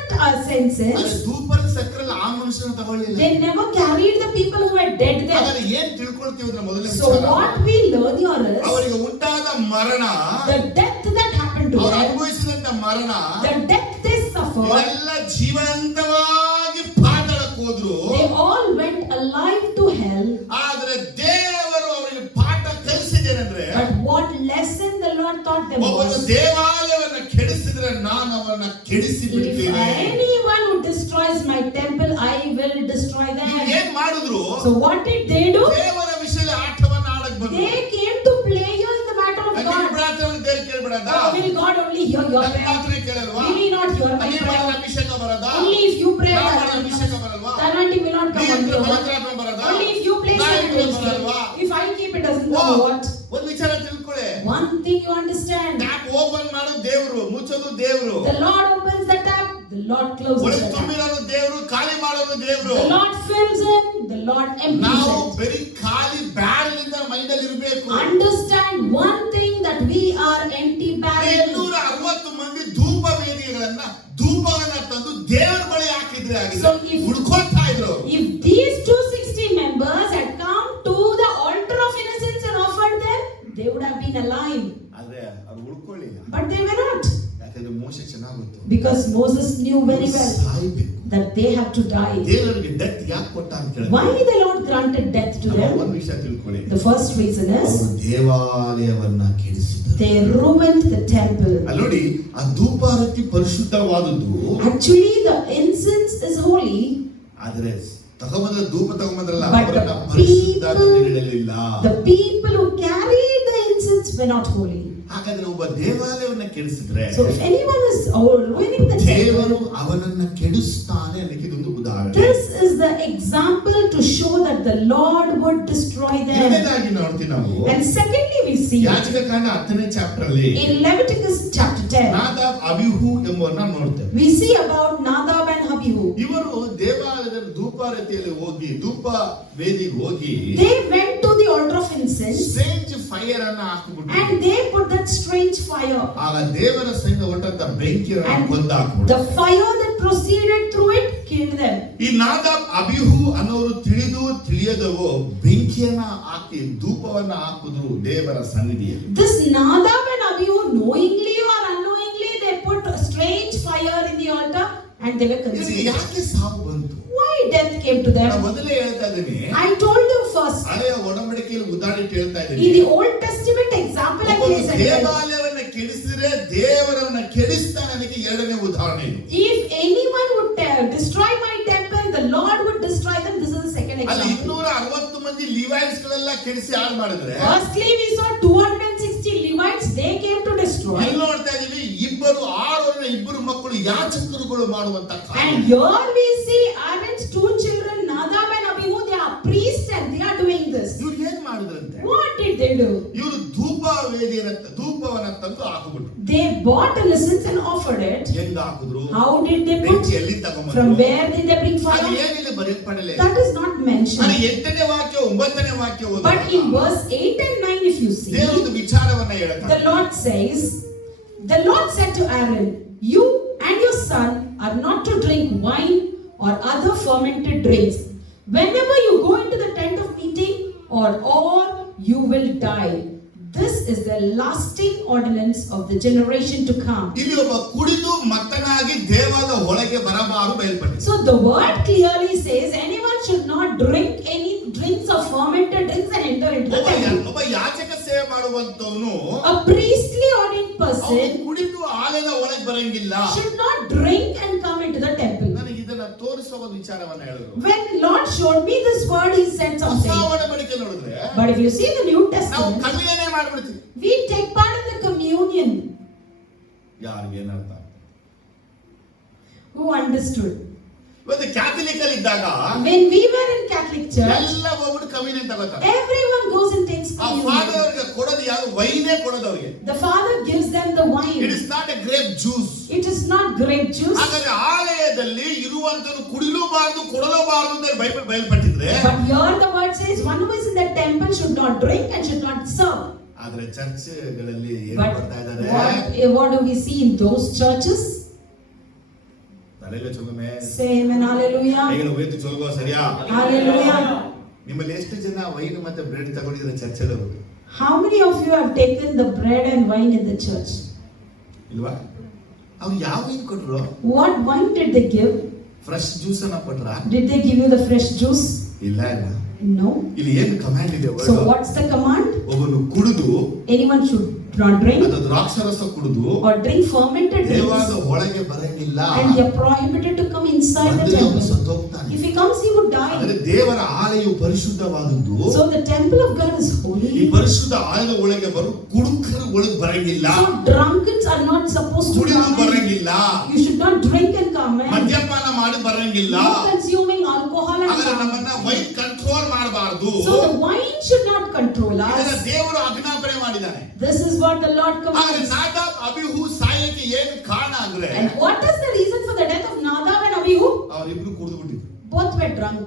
censer. ಧೂಪದ ಸಕ್ರಲ್ಲ ಆ ಮನುಷ್ಯನ ತಗೊಳ್ಳಿಲ್ಲ. They never carried the people who were dead there. ಹಾಗಾದ್ರೆ ಏನ್ ತಿಳ್ಕೊಳ್ತೀವಿ ಅಂದ್ರೆ ಮೊದಲನೇ So what we learn here is ಅವರಿಗೆ ಉಂಟಾದ ಮರಣ, the death that happened to ಅವರು them, ಅನುಭವಿಸಿದಂತ ಮರಣ, the death they suffered, ಎಲ್ಲ ಜೀವಂತವಾಗಿ ಪಾತಾಳಕ್ಕೆ ಹೋದ್ರು. they all went alive to hell. ಆದ್ರೆ ದೇವರು ಅವರಿಗೆ ಪಾಠ ಕಲಿಸಿದ್ದೇನೆಂದ್ರೆ, But what lesson the Lord taught them ಒಬ್ಬನು was, ದೇವಾಲಯವನ್ನ ಕೆಡಿಸಿದ್ರೆ ನಾನು ಅವರನ್ನ ಕೆಡಿಸಿ if ಬಿಡ್ತೇನೆ. anyone who destroys my temple, I will destroy them. ಏನ್ ಮಾಡಿದ್ರು? So what did they do? ದೇವರ ವಿಷಯದ ಆಟವನ್ನ ಆಡಕ್ ಬಂದ್ರು. They came to play you in the matter of ನಿಮ್ಮ God. ಪ್ರಾರ್ಥನೆ ದೇವ್ರು ಕೇಳ್ಬಿಡದ? Will God only hear your ನನ್ನ prayer? ಪ್ರಾರ್ಥನೆ ಕೇಳಲ್ವಾ? Will he not hear my ನೀವು prayer? ಮಾಡೋ ಅಭಿಷೇಕ ಬರದಾ? Only if you pray, ನಾವು that ಮಾಡೋ ಅಭಿಷೇಕ ಬರಲ್ವಾ? anointing will not come on ನೀವು you. ಪವಿತ್ರಾತ್ಮ ಬರದಾ? Only if you place ನಾನು it in ಬರಲ್ವಾ? If I keep it, doesn't O, know what. ಒಂದ್ ವಿಚಾರ ತಿಳ್ಕೊಳ್ಳಿ. One thing you understand. Tap open ಮಾಡೋದು ದೇವ್ರು, ಮುಚ್ಚೋದು ದೇವ್ರು. The Lord opens the tap, the Lord closes ಒಳಗೆ the tap. ತುಂಬಿರೋದು ದೇವ್ರು, ಖಾಲಿ ಮಾಡೋದು ದೇವ್ರು. The Lord fills in, the Lord empties ನಾವು it. ಬರೀ ಖಾಲಿ ಬ್ಯಾರಲ್ ಇಂದ ಮೈಂಡ್ ಅಲ್ಲಿ ಇರಬೇಕು. Understand one thing, that we are empty barrel. 260 ಮಂದಿ ಧೂಪ ವೇದಿಗಳನ್ನ ಧೂಪವನ್ನ ತಂದು ದೇವರ ಬಳಿ ಹಾಕಿದ್ರೆ So ಆಗಿದೆ. if- ಹುಡ್ಕೋತಾ ಇದ್ರು. If these 260 members had come to the altar of innocence and offered them, they would have been alive. ಆದ್ರೆ ಅವ್ರು ಉಳ್ಕೊಳ್ಳಿಲ್ಲ. But they were not. ಯಾಕಂದ್ರೆ ಮೋಶೆ ಚೆನ್ನಾಗ್ ಗೊತ್ತು. Because Moses knew very well. ಸಾಯ್ಬೇಕು. that they have to die. ದೇವರಿಗೆ ಡೆತ್ ಯಾಕೆ ಕೊಟ್ಟ ಅಂತ ಕೇಳಿದ್ರೆ Why the Lord granted death to them? ಒಂದು ವಿಷಯ ತಿಳ್ಕೊಳ್ಳಿ. The first reason is ಅವರು ದೇವಾಲಯವನ್ನ ಕೆಡಿಸಿದರು. they ruined the temple. ಅಲ್ಲಿ ನೋಡಿ, ಆ ಧೂಪಾರತಿ ಪರಿಶುದ್ಧವಾದದ್ದು. Actually, the incense is holy. ಆದರೆ ತಗೊಂಬಂದ್ರ ಧೂಪ ತಗೊಂಬಂದ್ರಲ್ಲ, But ಅವರನ್ನ the ಪರಿಶುದ್ಧವಾಗಿರಲಿಲ್ಲ. people who carried the incense were not holy. ಹಾಗಾದ್ರೆ ಒಬ್ಬ ದೇವಾಲಯವನ್ನ ಕೆಡಿಸಿದ್ರೆ So if anyone is ruining the temple, ದೇವರು ಅವನನ್ನ ಕೆಡಿಸ್ತಾನೆ ಅನ್ನಕ್ಕೆ ಇದೊಂದು ಉದಾಹರಣೆ. this is the example to show that the Lord would destroy them. ಎರಡನೇದಾಗಿ ನೋಡ್ತೀವಿ ನಾವು, And secondly, we see ಯಾಜಕಕಾಂಡ 10ನೇ ಚಾಪ್ಟರ್ ಅಲ್ಲಿ in Leviticus chapter 10, Nadab Abihu ಎಂಬುವನ್ನ ನೋಡ್ತೇವೆ. we see about Nadab and Abihu. ಇವರು ದೇವಾಲಯದ ಧೂಪಾರತಿಯಲ್ಲಿ ಹೋಗಿ, ಧೂಪ ವೇದಿಗೆ ಹೋಗಿ, They went to the altar of incense strange fire ಅನ್ನ ಹಾಕಿಬಿಟ್ಟು, and they put that strange fire. ಆಗ ದೇವರ ಸೈನ್ಯ ಹೊರಟಂತ ಬೆಂಕಿಯನ್ನು ಕೊಂದಾಕ್ಬಿಟ್ಟು, The fire that proceeded through it killed them. ಈ ನಾದಾಬ್ ಅಬಿಹು ಅನ್ನೋರು ತಿಳಿಯದವೋ ಬೆಂಕಿಯನ್ನ ಹಾಕಿ ಧೂಪವನ್ನ ಹಾಕಿದ್ರು ದೇವರ ಸನ್ನಿಧಿಯಲ್ಲಿ. This Nadab and Abihu, knowingly or unknowingly, they put a strange fire in the altar and they were ಇದು consumed. ಯಾಕೆ ಸಾವು ಬಂತು? Why death came to ನಾನು them? ಮೊದಲೇ ಹೇಳ್ತಾ ಇದ್ದೀನಿ, I told you first. ಹಳೆಯ ಒಡಂಬಡಿಕೆಯಲ್ಲಿ ಉದಾಹರಣೆ ಹೇಳ್ತಾ In ಇದ್ದೀನಿ. the Old Testament example, I ಒಬ್ಬನು placed it. ದೇವಾಲಯವನ್ನ ಕೆಡಿಸಿದ್ರೆ ದೇವರನ್ನ ಕೆಡಿಸ್ತಾನೆ ಅನ್ನಕ್ಕೆ ಎರಡನೇ ಉದಾಹರಣೆ ಇದು. If anyone would destroy my temple, the Lord would destroy them. This is the second ಅಲ್ಲಿ example. 260 ಮಂದಿ ಲಿವೈಟ್ಸ್ ಗಳೆಲ್ಲ ಕೆಡಿಸಿ ಹಾಳು ಮಾಡಿದ್ರೆ, Firstly, we saw 260 Levites. They came to destroy. ಇಲ್ಲಿ ನೋಡ್ತಾ ಇದೀವಿ ಇಬ್ಬರು ಮಕ್ಕಳು ಯಾಜಕರುಗಳು ಮಾಡುವಂತ ಕಾರ್ಯ. And here we see Aaron's two children, Nadab and Abihu. They are priests and they are doing this. ಇವ್ರು ಏನ್ ಮಾಡಿದ್ರಂತೆ? What did they do? ಇವರು ಧೂಪವನ್ನ ತಂದು ಹಾಕಿಬಿಟ್ರು. They bought an incense and offered it. ಹೆಂಗ್ ಹಾಕಿದ್ರು? How did they put? ಬೆಂಕಿಯಲ್ಲಿ From ತಗೊಂಡ್ಬಂದ್ರು. where did they bring ಅದು fire? ಏನಿಲ್ಲ ಬರೆಯಲ್ಪಡಲೇ. That is not ಅದು mentioned. 8ನೇ ವಾಕ್ಯ 9ನೇ ವಾಕ್ಯ But ಓದಿದಾಗ in verse 8 and 9, if you see, ದೇವರ ವಿಚಾರವನ್ನ the ಹೇಳ್ತಾರೆ. Lord says, the Lord said to Aaron, you and your son are not to drink wine or other fermented drinks whenever you go into the tent of meeting, or you will die. This is the lasting ordinance of the generation to come. ಇಲ್ಲಿ ಒಬ್ಬ ಕುಡಿದು ಮತ್ತನಾಗಿ ದೇವಾಲಯದ ಒಳಗೆ ಬರಬಾರದು ಬಯಲ್ಪಟ್ಟಿದೆ. So the word clearly says anyone should not drink any drinks of fermented drinks and enter into the temple. ಒಬ್ಬ ಯಾಜಕ ಸೇವೆ ಮಾಡುವಂತವನು A priestly ordained ಅವನು person ಕುಡಿದು ಆಲಯದ ಒಳಗೆ ಬರಂಗಿಲ್ಲ. should not drink and come into the temple. ನನಗೆ ಇದನ್ನ ತೋರಿಸುವ ಒಂದು ವಿಚಾರವನ್ನ ಹೇಳಿದ್ರು. When Lord showed me this word, He said something. ಹೊಸ ಒಡಂಬಡಿಕೆ ನೋಡಿದ್ರೆ But if you see the New ನಾವು Testament, ಕಮ್ಮಿಯನ್ನೇ ಮಾಡ್ಬಿಡ್ತೀವಿ. we take part in the communion. ಯಾರಿಗೆ ಏನರ್ಥ? Who understood? ಇವತ್ತು ಕ್ಯಾಥಲಿಕ್ ಅಲ್ಲಿ ಇದ್ದಾಗ When we were in Catholic Church, ಎಲ್ಲ ಹೋಗ್ಬಿಟ್ಟು ಕಮ್ಮಿಯನ್ ತಗೋತಾರೆ. everyone goes and takes ಆ ಫಾದರ್ communion. ಅವರಿಗೆ ಕೊಡೋದು ಯಾರು? ವೈನೇ ಕೊಡೋದು ಅವರಿಗೆ. The Father gives them the it wine. Is not A grape juice. It is not grape juice. ಹಾಗಾದ್ರೆ ಆಲಯದಲ್ಲಿ ಇರುವಂತನು ಕುಡಿಲೂಬಾರದು ಕೊಡಲೂಬಾರದು ಅಂತ ಬೈಬಲ್ ಬಯಲ್ಪಟ್ಟಿದ್ರೆ, But here the word says one who is in the temple should not drink and should not serve. ಆದ್ರೆ ಚರ್ಚ್ಗಳಲ್ಲಿ ಏನು But ಮಾಡ್ತಾ ಇದ್ದಾರೆ? what do we see in those churches? ತಲೆಯಲ್ಲಿ ಚೊಂಗಮೆ Say amen, hallelujah. ಹೇಗೆ ವೇತು ಚೊಲ್ಗೋ ಸರಿಯಾ? Hallelujah. ನಿಮ್ಮಲ್ಲಿ ಎಷ್ಟು ಜನ ವೈನ್ ಮತ್ತೆ ಬ್ರೆಡ್ ತಗೊಂಡಿದ್ರೆ ಚರ್ಚಲ್ಲಿ ಹೋಗಿ? How many of you have taken the bread and wine in the church? ಇಲ್ವಾ? ಅವ್ರು ಯಾವ ವೈನ್ ಕೊಟ್ರು? What wine did they give? Fresh juice ಅನ್ನ ಕೊಟ್ರ? Did they give you the fresh juice? ಇಲ್ಲ ಇಲ್ಲ. No. ಇಲ್ಲಿ ಏನು ಕಮಾಂಡ್ ಇದೆ? So what's the command? ಒಬ್ಬನು ಕುಡಿದು Anyone should not drink ಅದು ದ್ರಾಕ್ಷಾರಸ ಕುಡಿದು or drink fermented ದೇವಾಲಯದ drinks, ಒಳಗೆ ಬರಂಗಿಲ್ಲ. and they are prohibited to come inside the ಬಂದ್ರೆ ಅವನು temple. ಸತ್ತೋಗ್ತಾನೆ. If he comes, he would ಆದರೆ die. ದೇವರ ಆಲಯವು ಪರಿಶುದ್ಧವಾದದ್ದು. So the temple of God is ಈ holy. ಪರಿಶುದ್ಧ ಆಲಯದ ಒಳಗೆ ಬರು ಕುಡುಕರು ಒಳಗೆ ಬರಂಗಿಲ್ಲ. So drunkards are not supposed to ಕುಡಿದು come in. ಬರಂಗಿಲ್ಲ. You should not drink and come in. ಮದ್ಯಪಾನ ಮಾಡಿ ಬರಂಗಿಲ್ಲ. No consuming alcohol and ಆದರೆ come. ನಮ್ಮನ್ನ ವೈನ್ ಕಂಟ್ರೋಲ್ ಮಾಡಬಾರದು. So the wine should not control ಇದನ್ನ us. ದೇವರು ಆಜ್ಞಾಪನೆ ಮಾಡಿದ್ದಾನೆ. This is what the Lord ಆದರೆ commands. ನಾದಾಬ್ ಅಬಿಹು ಸಾಯಕ್ಕೆ ಏನು ಕಾರಣ ಅಂದ್ರೆ And what is the reason for the death of Nadab and Abihu? ಅವರಿಬ್ರು ಕುಡಿದು ಬಿಟ್ಟಿದ್ರು. Both were drunk.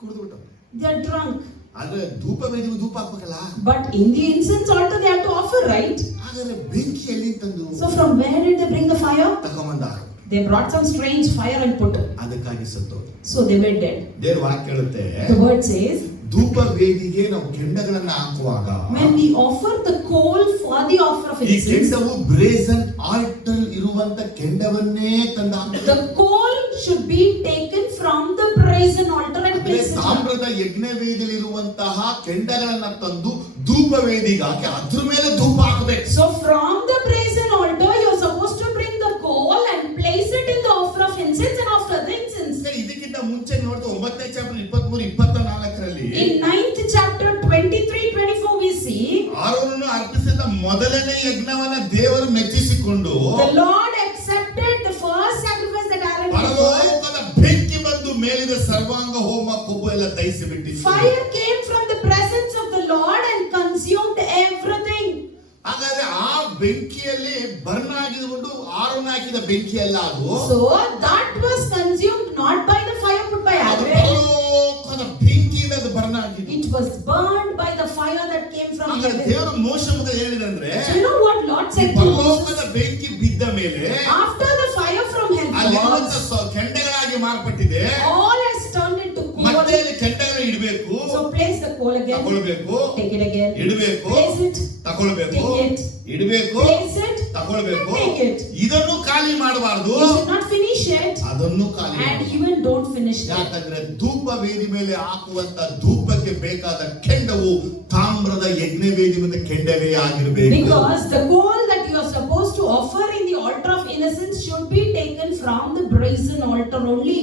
ಕುಡಿದು ಬಿಟ್ಟರು. They are drunk. ಆದ್ರೆ ಧೂಪ ವೇದಿಗೆ ಧೂಪ ಹಾಕ್ಬೇಕಲ್ಲ. But in the incense altar they have to offer, right? ಹಾಗಾದ್ರೆ ಬೆಂಕಿಯಲ್ಲಿ ತಂದು So from where did they bring the fire? ತಗೊಂಬಂದ They brought some strange fire and put it. ಅದಕ್ಕಾಗಿ ಸತ್ತೋದು. So they were dead. ದೇವ್ರ ವಾಕ್ಯ ಹೇಳುತ್ತೆ, The word says, ಧೂಪ ವೇದಿಗೆ ನಾವು ಕೆಂಡಗಳನ್ನ ಹಾಕುವಾಗ when we offer the coal for the offer of ಈ incense, ಕೆಂಡವು ಬ್ರೇಸನ್ ಆಲ್ಟರ್ ಇರುವಂತ ಕೆಂಡವನ್ನೇ ತಂದ the coal should be taken from the brazen altar and ಅಂದ್ರೆ place it up. ತಾಮ್ರದ ಯಜ್ಞವೇದಿಯಲ್ಲಿರುವಂತಹ ಕೆಂಡಗಳನ್ನ ತಂದು ಧೂಪ ವೇದಿಗಾಗಿ ಅದ್ರ ಮೇಲೆ ಧೂಪ ಹಾಕಬೇಕು. So from the brazen altar, you're supposed to bring the coal and place it in the offer of incense and offer the incense. ಇದಕ್ಕಿಂತ ಮುಂಚೆ ನೋಡಿದ್ರೆ 9ನೇ ಚಾಪ್ಟರ್ 23-24ರಲ್ಲಿ In 9th chapter 23-24 we see ಆರೋನನು ಅರ್ಪಿಸಿದ ಮೊದಲನೇ ಯಜ್ಞವನ್ನ ದೇವರು ಮೆಚ್ಚಿಸಿಕೊಂಡು the Lord accepted the first sacrifice that Aaron offered. ಪರಲೋಕದ ಬೆಂಕಿ ಬಂದು ಮೇಲಿದ ಸರ್ವಾಂಗ ಹೋಮ ಕೊಬ್ಬು ಎಲ್ಲ ದಹಿಸಿ ಬಿಟ್ಟಿತ್ತು. Fire came from the presence of the Lord and consumed everything. ಹಾಗಾದ್ರೆ ಆ ಬೆಂಕಿಯಲ್ಲಿ ಬರ್ನ್ ಆಗಿಕೊಂಡು ಆರೋನ ಹಾಕಿದ ಬೆಂಕಿ ಅಲ್ಲ ಅದು. So that was consumed not by the fire put by ಅದು Aaron. ಪರಲೋಕದ ಬೆಂಕಿಯಿಂದ ಅದು ಬರ್ನ್ ಆಗಿದೆ. It was burned by the fire that came from ಹಾಗಾದ್ರೆ heaven. ದೇವರು ಮೋಶೆ ಮುಖ ಹೇಳಿದಂದ್ರೆ So you know what Lord said to Moses? ಪರಲೋಕದ ಬೆಂಕಿ ಬಿದ್ದ ಮೇಲೆ After the fire from heaven, ಅಲ್ಲಿರುವಂತ ಕೆಂಡಗಳಾಗಿ ಮಾರ್ಪಟ್ಟಿದೆ. all has turned into coal. ಮತ್ತೆ ಅಲ್ಲಿ ಕೆಂಡಗಳು ಇಡಬೇಕು, So place the coal again. ತಗೊಳ್ಬೇಕು, Take it again. ಇಡಬೇಕು, Place it. ತಗೊಳ್ಬೇಕು, Take it. ಇಡಬೇಕು, Place it. ತಗೊಳ್ಬೇಕು. Take it. ಇದನ್ನು ಖಾಲಿ ಮಾಡಬಾರದು, You should not finish it. ಅದನ್ನು ಖಾಲಿ And ಮಾಡಬಾರದು. even don't finish it. ಯಾಕಂದ್ರೆ ಧೂಪ ವೇದಿ ಮೇಲೆ ಹಾಕುವಂತ ಧೂಪಕ್ಕೆ ಬೇಕಾದ ಕೆಂಡವು ತಾಮ್ರದ ಯಜ್ಞವೇದಿ ಮತ್ತು ಕೆಂಡವೇ ಆಗಿರಬೇಕು. Because the coal that you are supposed to offer in the altar of innocence should be taken from the brazen altar only.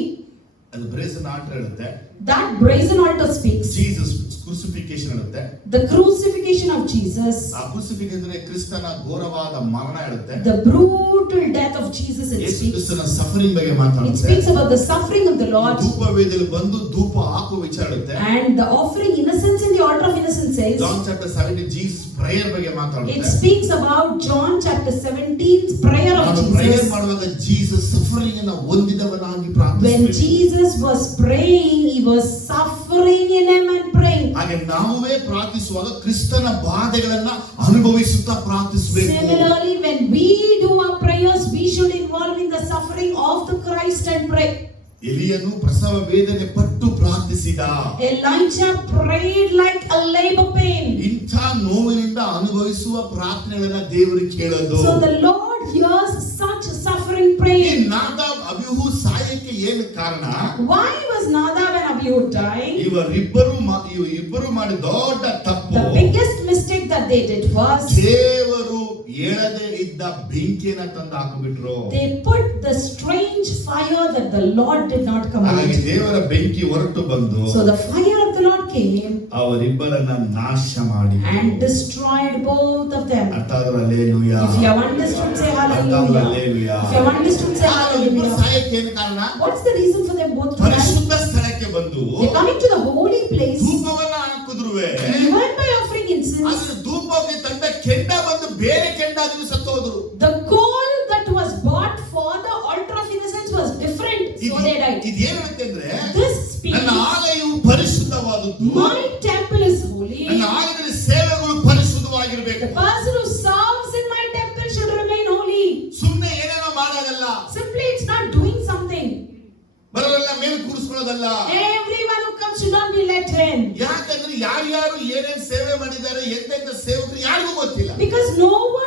ಅದು ಬ್ರೇಸನ್ ಆಲ್ಟರ್ ಹೇಳುತ್ತೆ, That brazen altar speaks. Jesus crucifixion ಹೇಳುತ್ತೆ. The crucifixion of Jesus. ಆ crucifixion ಅಂದ್ರೆ ಕ್ರಿಸ್ತನ ಘೋರವಾದ ಮರಣ ಹೇಳುತ್ತೆ. The brutal death of Jesus it ಯೇಸು speaks. ಕ್ರಿಸ್ತನ ಸಫರಿಂಗ್ ಬಗ್ಗೆ It ಮಾತಾಡುತ್ತೆ. speaks about the suffering of the Lord. ಧೂಪ ವೇದಿಯಲ್ಲಿ ಬಂದು ಧೂಪ ಹಾಕುವ ವಿಚಾರ ಹೇಳುತ್ತೆ. And the offering innocence in the altar of innocence says. John chapter 17 Jesus prayer ಬಗ್ಗೆ It ಮಾತಾಡುತ್ತೆ. speaks about John chapter 17's prayer of ನಾನು ಪ್ರೇಯರ್ Jesus. ಮಾಡುವಾಗ ಜೀಸಸ್ ಸಫರಿಂಗ್ ಅನ್ನು ಹೊಂದಿದವನಾಗಿ When ಪ್ರಾರ್ಥಿಸಬೇಕು. Jesus was praying, he was suffering in him and praying. ಹಾಗೆ ನಾವೇ ಪ್ರಾರ್ಥಿಸುವಾಗ ಕ್ರಿಸ್ತನ ಬಾಧೆಗಳನ್ನ ಅನುಭವಿಸುತ್ತಾ ಪ್ರಾರ್ಥಿಸಬೇಕು. Similarly, when we do our prayers, we should involve in the suffering of the Christ and pray. ಎಲಿಯನು ಪ್ರಸವ ವೇದನೆ ಪಟ್ಟು ಪ್ರಾರ್ಥಿಸಿದ. Elijah prayed like a labor pain. ಇಂಥ ನೋವಿನಿಂದ ಅನುಭವಿಸುವ ಪ್ರಾರ್ಥನೆಗಳನ್ನ ದೇವರು ಕೇಳೋದು. So the Lord hears such suffering ಈ praying. ನಾದಾಬ್ ಅಬಿಹು ಸಾಯಕ್ಕೆ ಏನು ಕಾರಣ? Why was Nadab and Abihu dying? ಇಬ್ಬರು ಮಾಡಿ ದೊಡ್ಡ ತಪ್ಪು. The biggest mistake that they did was ದೇವರು ಹೇಳದೆ ಇದ್ದ ಬೆಂಕಿಯನ್ನ ತಂದು ಹಾಕಿಬಿಟ್ರು. they put the strange fire that the Lord did not ಹಾಗಾಗಿ command. ದೇವರ ಬೆಂಕಿ ಹೊರಟು ಬಂದು So the fire of the Lord came ಅವರಿಬ್ಬರನ್ನ ನಾಶ ಮಾಡಿ and destroyed both of them. ಅರ್ಥ ಆದ್ರೆ hallelujah. If you have understood, say ಅರ್ಥ ಆದ್ರೆ hallelujah. Hallelujah. If you have understood, say ಇಬ್ಬರು hallelujah. ಸಾಯಕ್ಕೆ ಏನು ಕಾರಣ? What's the reason for them both to die? ಪರಿಶುದ್ಧ ಸ್ಥಳಕ್ಕೆ ಬಂದು They're coming to the holy place, ಧೂಪವನ್ನ ಹಾಕಿದ್ರುವೆ even by offering incense. ಆದ್ರೆ ಧೂಪಕ್ಕೆ ತಂದ ಕೆಂಡ ಬಂದು ಬೇರೆ ಕೆಂಡ ಅದನ್ನು ಸತ್ತೋದ್ರು. The coal that was bought for the altar of innocence was different, so they died. ಇದೇನು ಹೇಳುತ್ತೆ ಅಂದ್ರೆ This speaks, ನನ್ನ ಆಲಯವು ಪರಿಶುದ್ಧವಾದದ್ದು, my temple is holy. ನನ್ನ ಆಲಯದಲ್ಲಿ ಸೇವೆಗಳು ಪರಿಶುದ್ಧವಾಗಿರಬೇಕು. The person who serves in my temple should remain holy. ಸುಮ್ಮನೆ ಏನೇನೋ ಮಾಡೋದಲ್ಲ, Simply, it's not doing something. ಬರೋರೆಲ್ಲ ಮೇಲೆ ಕೂರಿಸ್ಕೊಳ್ಳೋದಲ್ಲ. Everyone who comes should not be let in. ಯಾಕಂದ್ರೆ ಯಾರ್ಯಾರು ಏನೇನ್ ಸೇವೆ ಮಾಡಿದ್ದಾರೆ, ಎಂತೆಂತ ಸೇವಕರು ಯಾರಿಗೂ ಗೊತ್ತಿಲ್ಲ. Because no one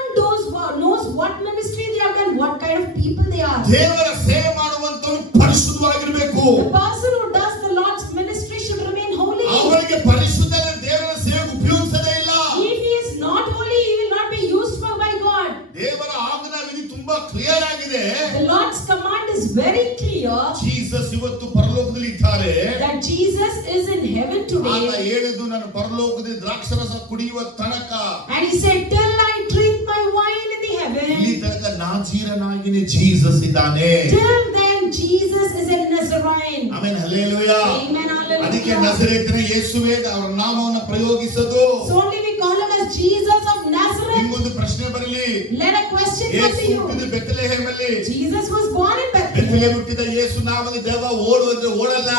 knows what ministry they have done, what kind of people they are. ದೇವರ ಸೇವೆ ಮಾಡುವಂತನು ಪರಿಶುದ್ಧವಾಗಿರಬೇಕು. The person who does the Lord's ministry should remain holy. ಅವರಿಗೆ ಪರಿಶುದ್ಧ ದೇವರ ಸೇವೆಗೆ ಉಪಯೋಗಿಸದೇ ಇಲ್ಲ. If he is not holy, he will not be used for by God. ದೇವರ ಆಜ್ಞಾ ವಿಧಿ ತುಂಬಾ ಕ್ಲಿಯರ್ ಆಗಿದೆ. The Lord's command is very clear. Jesus ಇವತ್ತು ಪರಲೋಕದಲ್ಲಿ ಇದ್ದಾರೆ. That Jesus is in heaven ಆತ today. ಹೇಳಿದ್ದು ನಾನು ಪರಲೋಕದಲ್ಲಿ ದ್ರಾಕ್ಷಾರಸ ಕುಡಿಯುವ ತನಕ, And he said, till I drink my wine in the heaven. ಇಲ್ಲಿ ತನಕ ನಾಜೀರನಾಗಿನೇ ಜೀಸಸ್ ಇದ್ದಾನೆ. Till then, Jesus is a Nazarene. Amen, hallelujah. Amen, hallelujah. ಅದಕ್ಕೆ ನಜರೇತಿನ ಯೇಸುವೇ ಅವರ ನಾಮವನ್ನು ಪ್ರಯೋಗಿಸೋದು. So only we call him as Jesus of Nazareth. ನಿಮಗೊಂದು ಪ್ರಶ್ನೆ ಬರಲಿ. Let a question come Yesu to you. ಹುಟ್ಟಿದ ಬೆತ್ಲೆಹೇಮಲ್ಲಿ. Jesus was born in Bethlehem. Bethlehem ಹುಟ್ಟಿದ ಯೇಸು ನಾಮದ ದೆವ್ವ ಓಡು ಅಂದ್ರೆ ಓಡಲ್ಲ.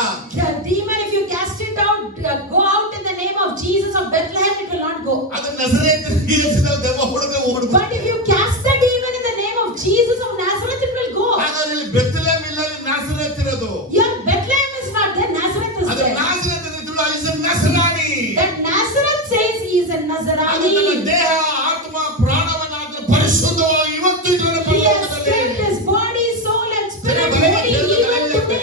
Demon, if you cast it out, go out in the name of Jesus of Bethlehem, it will not go. ಅದು ನಜರೇತಿನ ಯೇಸುವಿನ ದೆವ್ವ ಓಡಿದ್ರೆ ಓಡಬಹುದು. But if you cast the demon in the name of Jesus of Nazareth, it will go. ಹಾಗಾದ್ರೆ ಇಲ್ಲಿ ಬೆತ್ಲೆಹೇಮ್ ಇಲ್ಲ, ಅಲ್ಲಿ ನಾಜರೇತ್ ಇರೋದು. Yeah, Bethlehem is not there, Nazareth is ಅದು there. ನಾಜರೇತ್ ಅಂದ್ರೆ is a Nazarene. That Nazareth says he is a ಅದು Nazarene. ತನ್ನ ದೇಹ ಆತ್ಮ ಪ್ರಾಣವನ್ನಾದ್ರೆ ಪರಿಶುದ್ಧವಾಗಿ ಇವತ್ತು ಇದ್ದಾರೆ He has ಪರಲೋಕದಲ್ಲಿ. kept his body, soul and spirit Jana, holy even today.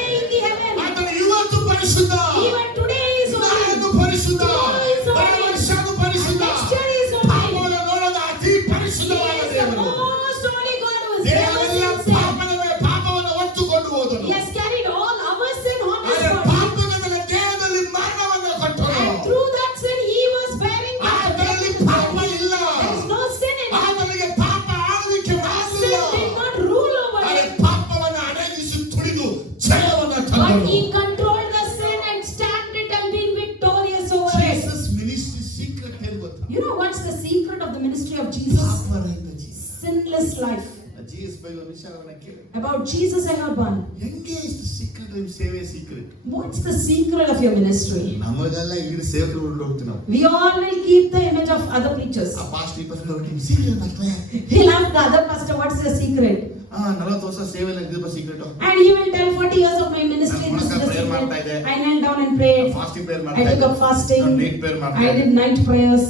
ಆದನು. he controlled the sin and stamped it and been victorious over it. Jesus ministry secret ಏನು ಗೊತ್ತಾ? You know what's the secret of the ministry of Jesus? ಪಾಪರಹಿತ ಜೀವ. Sinless life. Jesus ಬಗ್ಗೆ ಒಂದು ವಿಚಾರವನ್ನ ಕೇಳಿ. About Jesus I heard one. ಹೆಂಗೆ ಇಷ್ಟು ಸೀಕ್ರೆಟ್ ನಿಮ್ಮ ಸೇವೆ secret? What's the secret of your ministry? ನಮಗೆಲ್ಲ ಇಲ್ಲಿ ಸೇವಕರು ಹೊರಟು ಹೋಗ್ತೀವಿ ನಾವು. We all will keep the image of other preachers. ಆ ಪಾಸ್ಟರ್ ಇಪ್ಪತ್ತು ಹೊರಟು ಸೀಕ್ರೆಟ್ ಮಾಡ್ತಾರೆ. He'll ask the other pastor, what's the secret? 40 ವರ್ಷ ಸೇವೆಯಲ್ಲಿ ಇದ್ದ secret. And he will tell 40 years of my ministry. This is the secret. I knelt down and prayed. Fasting prayer I ಮಾಡ್ತಾ took up fasting. Night prayer I ಮಾಡ್ತಾ did night prayers.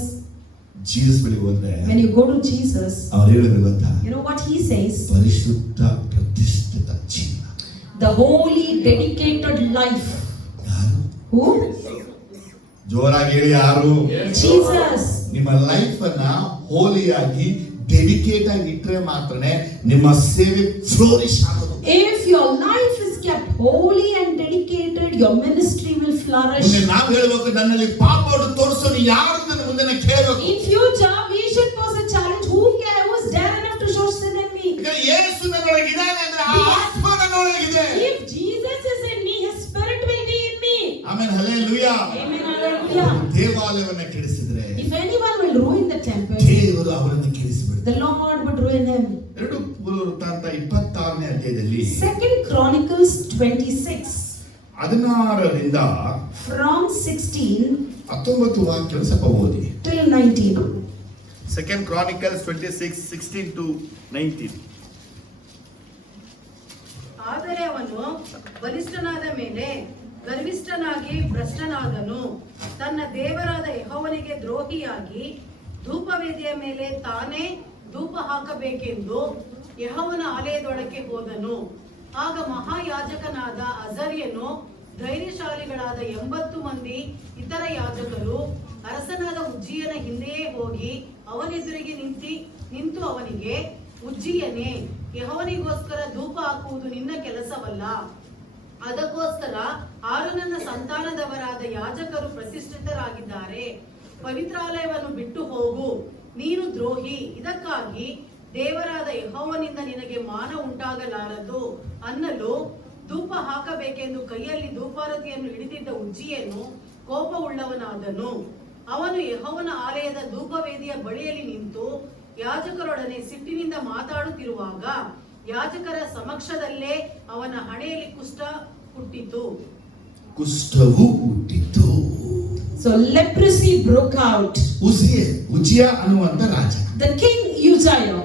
Jesus ಬಳಿ ಹೋದ್ರೆ When you go to Jesus, ಅವ್ರು ಹೇಳಿದ್ರು ಗೊತ್ತಾ? you know what he says? ಪರಿಶುದ್ಧ ಪ್ರತಿಷ್ಠಿತ ಜೀವನ. The holy dedicated life. ಯಾರು? Who? ಜೋರಾಗಿ ಹೇಳಿ ಯಾರು? Jesus. ನಿಮ್ಮ ಲೈಫ್ ಅನ್ನ ಹೋಲಿಯಾಗಿ ಡೆಡಿಕೇಟ್ ಆಗಿ ಇಟ್ಟರೆ ಮಾತ್ರನೇ ನಿಮ್ಮ ಸೇವೆ ಫ್ಲೋರಿಶ್ ಆಗೋದು. If your life is kept holy and dedicated, your ministry will flourish. ಮುಂದೆ ನಾವು ಹೇಳಬೇಕು, ನನ್ನಲ್ಲಿ ಪಾಪವನ್ನು ತೋರಿಸೋನು ಯಾರು ಅಂತ ಮುಂದೆ ನಾವು ಕೇಳಬೇಕು. In future, we should pose a challenge. Who is dare enough to show sin in me? ಈಗ ಯೇಸು ನನ್ನೊಳಗೆ ಇದ್ದಾನೆ ಅಂದ್ರೆ ಆ ಆತ್ಮ ನನ್ನೊಳಗಿದೆ. If Jesus is in me, His Spirit will be in me. Amen, hallelujah. Amen, hallelujah. ದೇವಾಲಯವನ್ನ ಕೆಡಿಸಿದ್ರೆ If anyone will ruin the temple, ದೇವರು ಅವರನ್ನು ಕೆಡಿಸಿಬಿಡ್ತಾರೆ. the Lord would ruin them. 2 ಪುನರುತ್ಥಾನ 26ನೇ ಅಧ್ಯಾಯದಲ್ಲಿ 2 Chronicles 26 16ರಿಂದ from 16 19 ವಾಕ್ಯ ಸ್ವಲ್ಪ ಓದಿ. till 19. 2 Chronicles 26 16 to 19. ಆದರೆ ಅವನು ಬಲಿಷ್ಠನಾದ ಮೇಲೆ ಗರ್ವಿಷ್ಠನಾಗಿ ಭ್ರಷ್ಟನಾದನು. ತನ್ನ ದೇವರಾದ ಯೆಹೋವನಿಗೆ ದ್ರೋಹಿಯಾಗಿ ಧೂಪವೇದಿಯ ಮೇಲೆ ತಾನೇ ಧೂಪ ಹಾಕಬೇಕೆಂದು ಯೆಹೋವನ ಆಲಯದೊಳಗೆ ಹೋದನು. ಆಗ ಮಹಾಯಾಜಕನಾದ ಅಜರ್ಯನು ಧೈರ್ಯಶಾಲಿಗಳಾದ 80 ಮಂದಿ ಇತರ ಯಾಜಕರು ಅರಸನಾದ ಉಜ್ಜಿಯನ ಹಿಂದೆಯೇ ಹೋಗಿ ಅವನೆದುರಿಗೆ ನಿಂತು ಅವನಿಗೆ, ಉಜ್ಜಿಯನೇ, ಯೆಹೋವನಿಗೋಸ್ಕರ ಧೂಪ ಹಾಕುವುದು ನಿನ್ನ ಕೆಲಸವಲ್ಲ. ಅದಕ್ಕೋಸ್ಕರ ಆರೋನನ ಸಂತಾನದವರಾದ ಯಾಜಕರು ಪ್ರತಿಷ್ಠಿತರಾಗಿದ್ದಾರೆ. ಪವಿತ್ರಾಲಯವನ್ನು ಬಿಟ್ಟು ಹೋಗು, ನೀನು ದ್ರೋಹಿ. ಇದಕ್ಕಾಗಿ ದೇವರಾದ ಯೆಹೋವನಿಂದ ನಿನಗೆ ಮಾನ ಉಂಟಾಗಲಾರದು ಅನ್ನಲು ಧೂಪ ಹಾಕಬೇಕೆಂದು ಕೈಯಲ್ಲಿ ಧೂಪಾರತಿಯನ್ನು ಹಿಡಿದಿದ್ದ ಉಜ್ಜಿಯನು ಕೋಪವುಳ್ಳವನಾದನು. ಅವನು ಯೆಹೋವನ ಆಲಯದ ಧೂಪವೇದಿಯ ಬಳಿಯಲ್ಲಿ ನಿಂತು ಯಾಜಕರೊಡನೆ ಸಿಟ್ಟಿನಿಂದ ಮಾತಾಡುತ್ತಿರುವಾಗ ಯಾಜಕರ ಸಮಕ್ಷದಲ್ಲೇ ಅವನ ಹಣೆಯಲ್ಲಿ ಕುಷ್ಠ ಹುಟ್ಟಿತು. ಕುಷ್ಠವು ಹುಟ್ಟಿತು. So leprosy broke out. ಉಜ್ಜಿಯ ಅನ್ನುವಂತ ರಾಜ, The king Uzziah.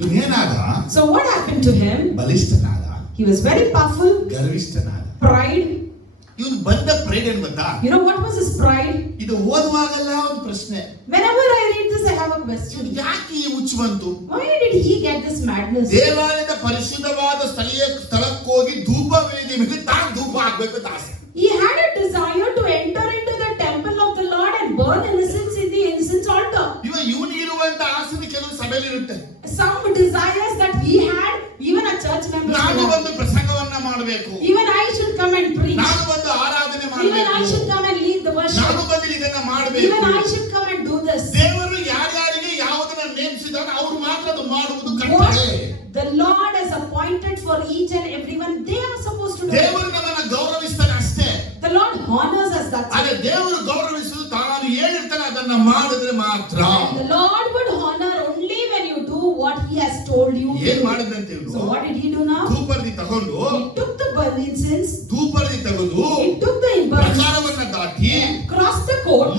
ಇವನೇನಾದ? So what happened to him? ಬಲಿಷ್ಠನಾದ, He was very powerful, ಗರ್ವಿಷ್ಠನಾದ. pride. ಇವನು ಬಂದ ಪ್ರೇಡ್ ಏನ್ ಗೊತ್ತಾ? You know what was his pride? ಇದು ಓದುವಾಗೆಲ್ಲ ಒಂದು ಪ್ರಶ್ನೆ. Whenever I read this, I have a question. ಯಾಕೆ ಈ ಹುಚ್ಚು ಬಂತು? Why did he get this madness? ದೇವಾಲಯದ ಪರಿಶುದ್ಧವಾದ ಸ್ಥಳಕ್ಕೆ ಹೋಗಿ ಧೂಪ ವೇದಿ ಮೇಲೆ ತಾನು ಧೂಪ ಹಾಕ್ಬೇಕು ಅಂತ ಆಸೆ. He had a desire to enter into the temple of the Lord and burn incense in the incense altar. ಇವನಿರುವಂತ ಆಸೆ ಕೆಲವು ಸಭೆಯಲ್ಲಿ ಇರುತ್ತೆ. Some desires that he had, even a church member. ನಾನು ಒಂದು ಪ್ರಸಂಗವನ್ನ ಮಾಡಬೇಕು, Even I should come and preach. ನಾನು ಒಂದು ಆರಾಧನೆ Even ಮಾಡಬೇಕು, I should come and lead the worship. ನಾನು ಬಂದು ಇದನ್ನ ಮಾಡಬೇಕು. Even I should come and do this. ದೇವರು ಯಾರ್ಯಾರಿಗೆ ಯಾವುದನ್ನ ನೇಮಿಸಿದಾನೆ ಅವರು ಮಾತ್ರ ಅದು ಮಾಡುವುದು What ಕರ್ತವ್ಯ. the Lord has appointed for each and everyone, they are supposed to do. ದೇವರು ನಮ್ಮನ್ನ ಗೌರವಿಸ್ತಾನೆ ಅಷ್ಟೇ. The Lord honors us, that's ಆದ್ರೆ it. ದೇವರು ಗೌರವಿಸುವುದು ತಾನು ಹೇಳಿರ್ತಾನೆ ಅದನ್ನ ಮಾಡಿದ್ರೆ ಮಾತ್ರ. And the Lord would honor only when you do what He has told you. ಏನ್ ಮಾಡಿದಂತೆ ಇವನು? So what did he do now? ಧೂಪರ್ದಿ ತಗೊಂಡು, He took the burnt incense. ಧೂಪರ್ದಿ ತಗೊಂಡು He took the burnt, ಪ್ರಕಾರವನ್ನ ದಾಟಿ crossed the court,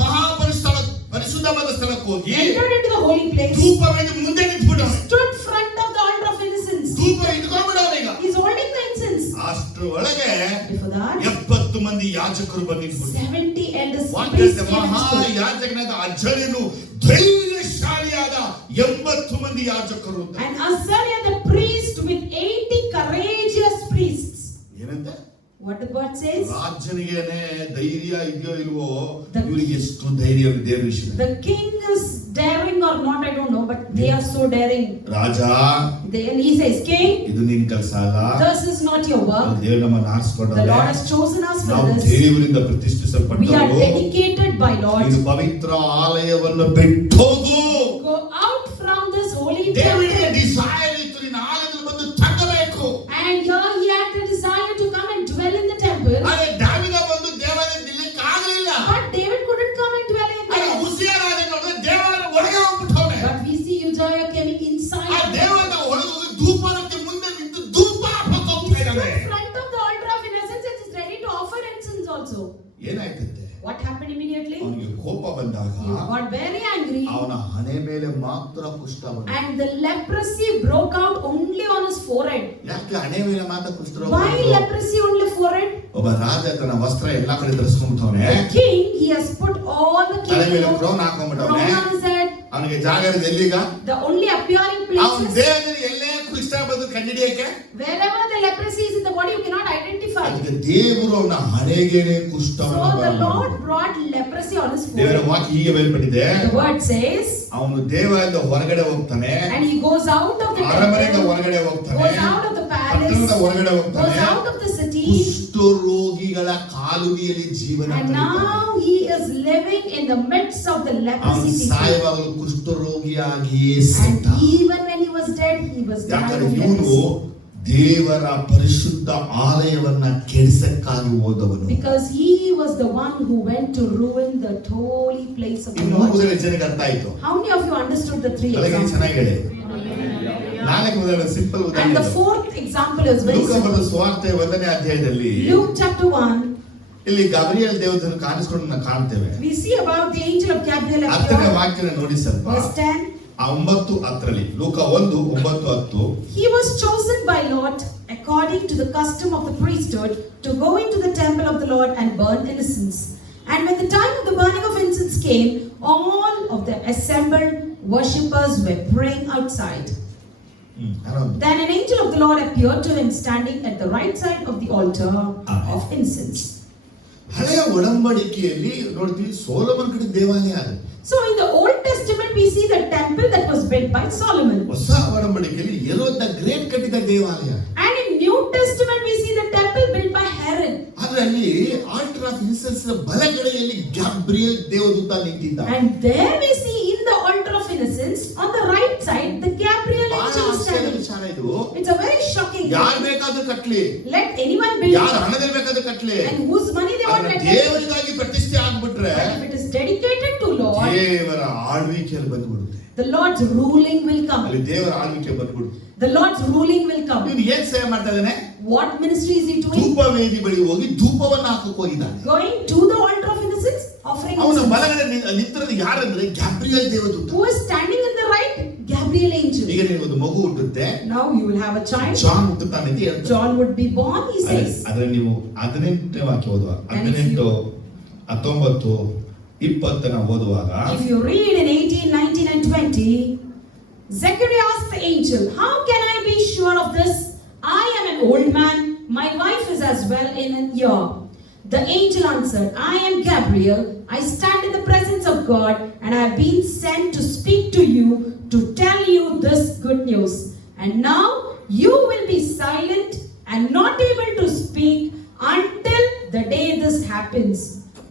ಪರಿಶುದ್ಧವಾದ ಸ್ಥಳಕ್ಕೆ ಹೋಗಿ entered into the holy place, ಧೂಪವೇದಿ ಮುಂದೆ ನಿಂತ್ಬಿಟ್ಟು stood front of the altar of incense. ಧೂಪ ಇಟ್ಕೊಂಡ್ಬಿಡವನೀಗ. He's holding the incense. ಅಷ್ಟರೊಳಗೆ Before that, 70 ಮಂದಿ ಯಾಜಕರು ಬಂದಿದ್ರು. 70 elders ವಾಕ್ಯದ priests came and ಮಹಾ stood. ಯಾಜಕನಾದ ಅಜರ್ಯನು ಧೈರ್ಯಶಾಲಿಯಾದ 80 ಮಂದಿ ಯಾಜಕರು ಅಂತ. And Azariah the priest with 80 courageous priests. ಏನಂತ? What the word says? ರಾಜನಿಗೇನೆ ಧೈರ್ಯ ಇದೆಯೋ ಇಲ್ವೋ, The- ಇವರಿಗೆ ಎಷ್ಟು ಧೈರ್ಯ ದೇವರ ವಿಷಯ. The king is daring or not, I don't know, but they are so daring. Raja, Then he says, King, ಇದು ನಿನ್ ಕೆಲಸ ಅಲ್ಲ, this is not your work. ದೇವರು ನಮ್ಮನ್ನು The ಆರಿಸಿಕೊಂಡಾರೆ, Lord has chosen us for ನಾವು this. ದೇವರಿಂದ We are ಪ್ರತಿಷ್ಠಿಸಲ್ಪಟ್ಟವರು. dedicated by Lord. ಇದು ಪವಿತ್ರ ಆಲಯವನ್ನು ಬಿಟ್ಟು ಹೋಗು. Go out from this holy ದೇವರಿಗೆ temple. ಡಿಸೈರ್ ಇತ್ತು, ನಿನ್ನ ಆಲಯದಲ್ಲಿ ಬಂದು ತಗಬೇಕು. And here he had the desire to come and dwell in the temple. also. ಏನಾಯ್ತಂತೆ? What happened immediately? ಅವನಿಗೆ ಕೋಪ ಬಂದಾಗ He got very angry. ಅವನ ಹಣೆ ಮೇಲೆ ಮಾತ್ರ ಕುಷ್ಠ ಬಂತು. And the leprosy broke out only on his forehead. ಯಾಕೆ ಹಣೆ ಮೇಲೆ ಮಾತ್ರ ಕುಷ್ಠ ರೋಗ? Why leprosy only forehead? ಒಬ್ಬ ರಾಜ ತನ್ನ ವಸ್ತ್ರ ಎಲ್ಲಾ ಕಡೆ ಧರಿಸ್ಕೊಂಡ್ಬಿಟ್ಟವನೆ. The king, he has put all the ತಲೆ ಮೇಲೆ king ಕ್ರೌನ್ ಹಾಕೊಂಡ್ಬಿಟ್ಟವನೆ. crown on his head. ಅವನಿಗೆ ಜಾಗ ಇರೋದು ಎಲ್ಲಿಗ? The only appearing ಅವನ places, ದೇಹದಲ್ಲಿ ಎಲ್ಲೇ ಕುಷ್ಠ ಬಂದು ಕಂಡಿಡಿಯಕ್ಕೆ wherever the leprosy is in the body, you cannot identify. ಅದಕ್ಕೆ ದೇವರು ಅವನ ಹಣೆಗೆನೆ So ಕುಷ್ಠವನ್ನು the Lord brought leprosy on his ದೇವರ forehead. ವಾಕ್ಯ ಹೀಗೆ ಬರೆಯಲ್ಪಟ್ಟಿದೆ. The word says, ಅವನು ದೇವಾಲಯದ ಹೊರಗಡೆ ಹೋಗ್ತಾನೆ, and he goes out of the ಅರಮನೆಯಿಂದ temple, ಹೊರಗಡೆ ಹೋಗ್ತಾನೆ, goes out of the ಪಟ್ಟಣದ palace, ಹೊರಗಡೆ goes ಹೋಗ್ತಾನೆ, out of the city, ಕುಷ್ಠರೋಗಿಗಳ ಕಾಲುವೆಯಲ್ಲಿ ಜೀವನ and ಕಳೀತಾನೆ. now he is living in the midst of the ಅವನು leprosy people. ಸಾಯುವಾಗಲೂ ಕುಷ್ಠರೋಗಿಯಾಗಿಯೇ And ಸತ್ತ. even when he was dead, he was ಯಾಕಂದ್ರೆ dying of ಇವನು leprosy. ದೇವರ ಪರಿಶುದ್ಧ ಆಲಯವನ್ನ ಕೆಡಿಸಕ್ಕಾಗಿ ಹೋದವನು. Because he was the one who went to ruin the holy place of the ಇನ್ನು Lord. ಮೂರು ಜನಕ್ಕೆ ಅರ್ಥ ಆಯ್ತು. How many of you understood the three ಅದಕ್ಕೆ examples? ಚೆನ್ನಾಗಿ ಹೇಳಿ. ನಾಲ್ಕು ಉದಾಹರಣೆ ಸಿಂಪಲ್ And ಉದಾಹರಣೆ. the fourth example is very ಲೂಕ simple. ಬರೆದ ಸುವಾರ್ತೆ 1ನೇ ಅಧ್ಯಾಯದಲ್ಲಿ Luke chapter 1, ಇಲ್ಲಿ ಗಬ್ರಿಯಲ್ ದೇವದೂತನು ಕಾಣಿಸಿಕೊಂಡು ನಾವು ಕಾಣ್ತೇವೆ. we see about the angel of Gabriel 10ನೇ appear. ವಾಕ್ಯನ ನೋಡಿ ಸ್ವಲ್ಪ. Verse 10. 9:10 ಲೂಕ 1:9-10. He was chosen by Lot according to the custom of the priesthood to go into the temple of the Lord and burn incense. And when the time of the burning of incense came, all of the assembled worshippers were praying outside. Then an angel of the Lord appeared to him standing at the right side of the altar of incense. ಹಳೆಯ ಒಡಂಬಡಿಕೆಯಲ್ಲಿ ನೋಡ್ತೀವಿ ಸೊಲೊಮನ್ ಕಡೆ ದೇವಾಲಯ ಅದು. So in the Old Testament we see the temple that was built by Solomon. ಹೊಸ ಒಡಂಬಡಿಕೆಯಲ್ಲಿ ಹೆರೋದ ಗ್ರೇಟ್ ಕಟ್ಟಿದ ದೇವಾಲಯ. And in New Testament we see the temple built by Herod. ಆದ್ರೆ ಅಲ್ಲಿ ಆಲ್ಟರ್ ಆಫ್ ಇನ್ಸೆನ್ಸ್ ಬಲಗಡೆಯಲ್ಲಿ ಗ್ಯಾಬ್ರಿಯಲ್ ದೇವದೂತ ನಿಂತಿದ್ದ. And there we see in the altar of innocence on the right side the Gabriel angel standing. ವಿಚಾರ ಇದು. It's a very shocking ಯಾರು thing. ಬೇಕಾದ್ರೂ ಕಟ್ಲಿ, Let anyone build ಯಾರು ಹಣದಲ್ಲಿ ಬೇಕಾದ್ರೂ ಕಟ್ಲಿ, and whose money they want, let them. ದೇವರಿಗಾಗಿ ಪ್ರತಿಷ್ಠೆ ಆಗ್ಬಿಟ್ರೆ But if it is dedicated to Lord, ದೇವರ ಆಳ್ವಿಕೆಯಲ್ಲಿ ಬಂದ್ಬಿಡುತ್ತೆ. the Lord's ruling will come. ಅಲ್ಲಿ ದೇವರ ಆಳ್ವಿಕೆ ಬಂದ್ಬಿಡುತ್ತೆ. The Lord's ruling will come. ಇವನು ಏನ್ ಸೇವೆ ಮಾಡ್ತಾ ಇದ್ದಾನೆ? What ministry is he doing? ಧೂಪವೇದಿ ಬಳಿ ಹೋಗಿ ಧೂಪವನ್ನು ಹಾಕಕ್ಕೆ ಹೋಗಿದ್ದಾನೆ. Going to the altar of innocence, offering ಅವನ incense. ಬಲಗಡೆ ನಿಂತಿರೋದು ಯಾರಂದ್ರೆ ಗ್ಯಾಬ್ರಿಯಲ್ ದೇವದೂತ. Who is standing in the right? Gabriel angel. ಈಗ ನಿನಗೊಂದು ಮಗು ಹುಟ್ಟುತ್ತೆ, Now you will have a child. John ಹುಟ್ಟುತ್ತಾನೆ ಅಂತ ಹೇಳ್ತಾರೆ. John would be born, he says. ಆದ್ರೆ ನೀವು 18ನೇ ವಾಕ್ಯ ಓದುವ 18, 19, 20 ಓದುವಾಗ If you read in 18, 19 and 20, Zechariah asked the angel, "How can I be sure of this? I am an old man. My wife is as well in a year." The angel answered, "I am Gabriel. I stand in the presence of God, and I have been sent to speak to you, to tell you this good news. And now you will be silent and not able to speak until the day this happens,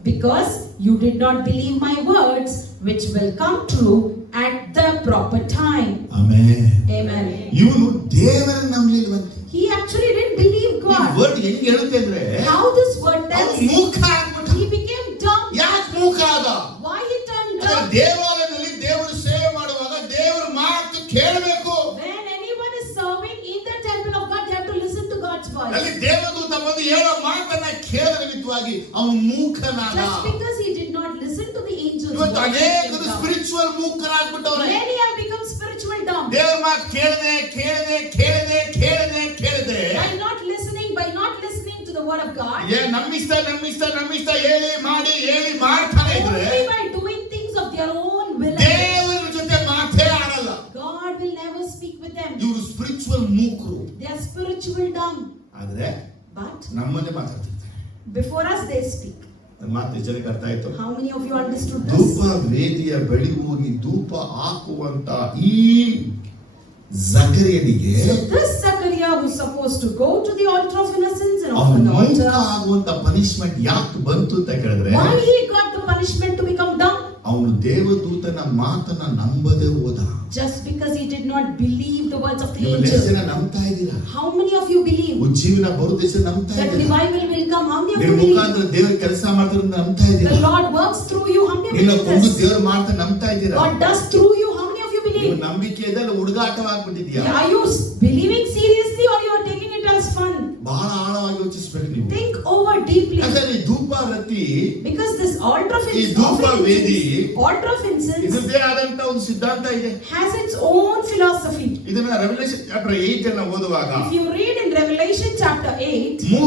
because you did not believe my words, which will come true at the proper time." Amen. Amen. ಇವನು ದೇವರನ್ನು ನಂಬಲಿಲ್ವಂತೆ. He actually didn't believe ಈ God. Word ಹೆಂಗ್ ಹೇಳುತ್ತೆ ಅಂದ್ರೆ How this word tells, ಅವನು ಮೂಕ ಆಗ್ಬಿಟ್ಟ. he became dumb. ಯಾಕೆ ಮೂಕ ಆದ? Why he turned ಅಂದ್ರೆ dumb? ದೇವಾಲಯದಲ್ಲಿ ದೇವರು ಸೇವೆ ಮಾಡುವಾಗ ದೇವರ ಮಾತು ಕೇಳಬೇಕು. When anyone is serving in the temple of God, they have to listen to God's ಅಲ್ಲಿ voice. ದೇವದೂತ ಬಂದು ಹೇಳೋ ಮಾತನ್ನ ಕೇಳದ ನಿಮಿತ್ತವಾಗಿ ಅವನು ಮೂಕನಾದ. Just because he did not listen to the angel's ಇವತ್ತು voice, ಅನೇಕರು he became ಸ್ಪಿರಿಚುವಲ್ ಮೂಕರಾಗ್ಬಿಟ್ಟವ್ರೆ. dumb. Many have become spiritual dumb. ದೇವರ ಮಾತು ಕೇಳದೆ ಕೇಳದೆ ಕೇಳದೆ ಕೇಳದೆ ಕೇಳದೆ By not listening to the word of God, ನಮ್ಮಿಷ್ಟ ಹೇಳಿ ಮಾಡ್ತಾನೆ ಇದ್ರೆ only by doing things of their own will, ದೇವರ ಜೊತೆ ಮಾತೇ ಆಡಲ್ಲ. God will never speak with them. ಇವರು ಸ್ಪಿರಿಚುವಲ್ ಮೂಕರು. They are spiritual dumb. ಆದ್ರೆ But ನಮ್ಮನ್ನೇ ಮಾತಾಡ್ತಿರ್ತಾರೆ. before us they speak. ನನ್ನ ಮಾತು ಜನಕ್ಕೆ ಅರ್ಥ ಆಯ್ತು. How many of you understood this? ಧೂಪ ವೇದಿಯ ಬಳಿ ಹೋಗಿ ಧೂಪ ಹಾಕುವಂತ ಈ ಜಕರಿಯನಿಗೆ So this Zechariah was supposed to go to the altar of innocence and offer ಅವನು the ಮೂಕ altar. ಆಗುವಂತ ಪನಿಷ್ಮೆಂಟ್ ಯಾಕೆ ಬಂತು ಅಂತ ಕೇಳಿದ್ರೆ Why he got the punishment to become dumb? ಅವನು ದೇವದೂತನ ಮಾತನ್ನ ನಂಬದೆ ಹೋದ. Just because he did not believe the words of the ನೀವು ಎಷ್ಟು angel. ಜನ ನಂಬ್ತಾ ಇದ್ದೀರಾ? How many of you believe ಉಜ್ಜೀವನ ಬರುದೇಶ ನಂಬ್ತಾ that ಇದ್ದೀರಾ? revival will come? How many of ನಿಮ್ಮ you believe ಮುಖಾಂತರ ದೇವರ ಕೆಲಸ ಮಾಡ್ತಾರೆ ನಂಬ್ತಾ the ಇದ್ದೀರಾ? Lord works through you? How many of you ನಿನ್ನ ಕೊಂಡು believe this? ದೇವರು ಮಾಡ್ತಾ ನಂಬ್ತಾ ಇದ್ದೀರಾ? God does through you? How many of you ನೀವು believe? ನಂಬಿಕೆ ಇದೆಲ್ಲ ಹುಡುಗಾಟವಾಗ್ಬಿಟ್ಟಿದ್ಯಾ? Are you believing seriously or you are taking it as fun? ಬಹಳ ಆಳವಾಗಿ ಯೋಚಿಸ್ಬೇಕು ನೀವು. Think over deeply. ಯಾಕಂದ್ರೆ ಧೂಪಾರತಿ, Because this altar of ಈ ಧೂಪ ವೇದಿ altar of incense ಇದರದೇ ಆದಂತ ಒಂದು ಸಿದ್ಧಾಂತ ಇದೆ. has its own philosophy. ಇದನ್ನ ರೆವಲ್ಯೂಷನ್ ಚಾಪ್ಟರ್ 8 ಅನ್ನು ಓದುವಾಗ If you read in Revelation chapter 8, 3,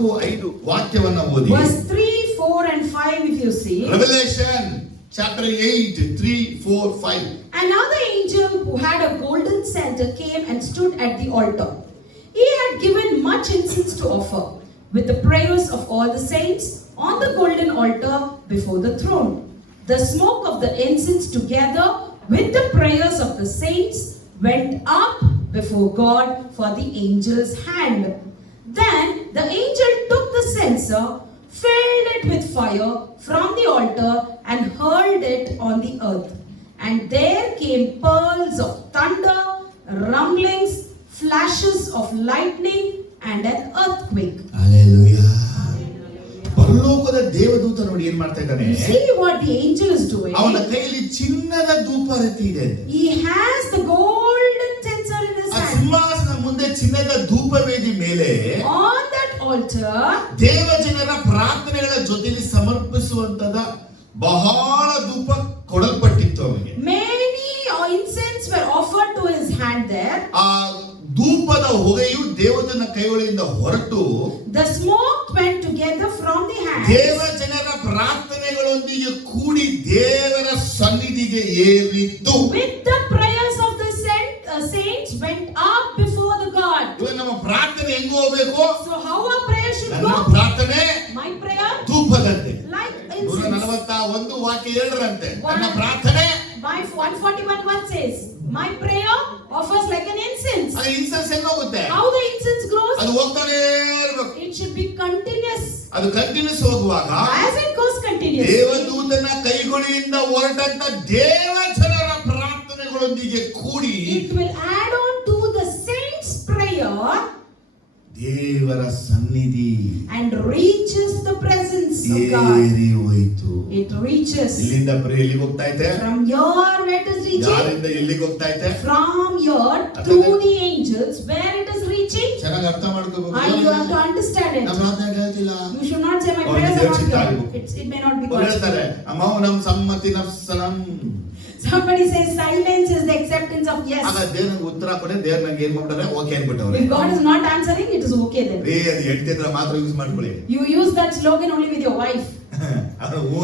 4, 5 ವಾಕ್ಯವನ್ನ ಓದಿ. verse 3, 4 and 5, if you see. Revolution chapter 8, 3, 4, 5. Another angel who had a golden censer came and stood at the altar. He had given much incense to offer, with the prayers of all the saints on the golden altar before the throne. The smoke of the incense together with the prayers of the saints went up before God for the angel's hand. Then the angel took the censer, filled it with fire from the altar and hurled it on the earth. And there came pearls of thunder, rumblings, flashes of lightning and an earthquake. Hallelujah. ಪರಲೋಕದ ದೇವದೂತ ನೋಡಿ ಏನ್ ಮಾಡ್ತಾ ಇದ್ದಾನೆ? You see what the angel is doing? ಅವನ ಕೈಯಲ್ಲಿ ಚಿನ್ನದ ಧೂಪಾರತಿ ಇದೆ. He has the golden censer in his ಆ hand. ಸಿಂಹಾಸನ ಮುಂದೆ ಚಿನ್ನದ ಧೂಪವೇದಿ ಮೇಲೆ On that altar, ದೇವ ಜನರ ಪ್ರಾರ್ಥನೆಗಳ ಜೊತೆಲಿ ಸಮರ್ಪಿಸುವಂತದ ಬಹಳ ಧೂಪ ಕೊಡಲ್ಪಟ್ಟಿತ್ತು ಅವನಿಗೆ. many incense were offered to his hand there. ಆ ಧೂಪದ ಹೊಗೆಯು ದೇವದೂತನ ಕೈಗಳಿಂದ ಹೊರಟು The smoke went together from the hand. ದೇವ ಜನರ ಪ್ರಾರ್ಥನೆಗಳೊಂದಿಗೆ ಕೂಡಿ ದೇವರ ಸನ್ನಿಧಿಗೆ ಏರಿತು. With the prayers of the saints went up before the God. ಇವಾಗ ನಮ್ಮ ಪ್ರಾರ್ಥನೆ ಹೆಂಗ್ ಹೋಗ್ಬೇಕು? So how our prayer should ನನ್ನ go? ಪ್ರಾರ್ಥನೆ My prayer ಧೂಪದಂತೆ. like incense. 141 ವಾಕ್ಯ 7ರಂತೆ ನನ್ನ ಪ್ರಾರ್ಥನೆ. My 141 says, my prayer offers like an incense. ಅದು ಇನ್ಸೆನ್ಸ್ ಹೆಂಗ್ ಹೋಗುತ್ತೆ? How the incense grows? ಅದು ಹೋಗ್ತಾನೆ ಇರಬೇಕು. It should be continuous. ಅದು ಕಂಟಿನ್ಯೂಸ್ ಹೋಗುವಾಗ As it goes continuous, ದೇವದೂತನ ಕೈಗಳಿಂದ ಹೊರಟಂತ ದೇವ ಜನರ ಪ್ರಾರ್ಥನೆಗಳೊಂದಿಗೆ ಕೂಡಿ it will add on to the saints' prayer ದೇವರ ಸನ್ನಿಧಿ and reaches the presence of God. ಏರಿ ಹೋಯಿತು. It reaches ಇಲ್ಲಿಂದ ಪ್ರೇಯರ್ ಎಲ್ಲಿಗೆ ಹೋಗ್ತಾ ಇದೆ? from your where it is reaching. ಯಾರಿಂದ ಎಲ್ಲಿಗೆ ಹೋಗ್ತಾ ಇದೆ? From your to the angels, where it is reaching. ಚೆನ್ನಾಗಿ ಅರ್ಥ ಮಾಡ್ಕೋಬೇಕು. You have to understand it. ನಮ್ಮ ಪ್ರಾರ್ಥನೆ ಹೇಳ್ತಿಲ್ಲ. You should not say my ಅವ್ರು prayers are not ದೇವ್ರ here. It may not be ಅವ್ರು God's ಹೇಳ್ತಾರೆ will. ಮೌನಂ ಸಮ್ಮತಿ ನಫ್ಸನಂ. Somebody says silence is the acceptance of yes. ಆಗ ದೇವ್ರಿಗೆ ಉತ್ತರ ಕೊಟ್ಟೆ ದೇವ್ರ ನಂಗೆ ಏನ್ ಮಾಡ್ತಾರೆ? ಓಕೆ ಅನ್ಬಿಟ್ಟವ್ರೆ. If God is not answering, it is okay then. ಅದು ಹೇಳ್ತಿದ್ರೆ ಮಾತ್ರ ಯೂಸ್ ಮಾಡ್ಕೊಳ್ಳಿ. You use that slogan only with your wife. ಅವನು ಹೂ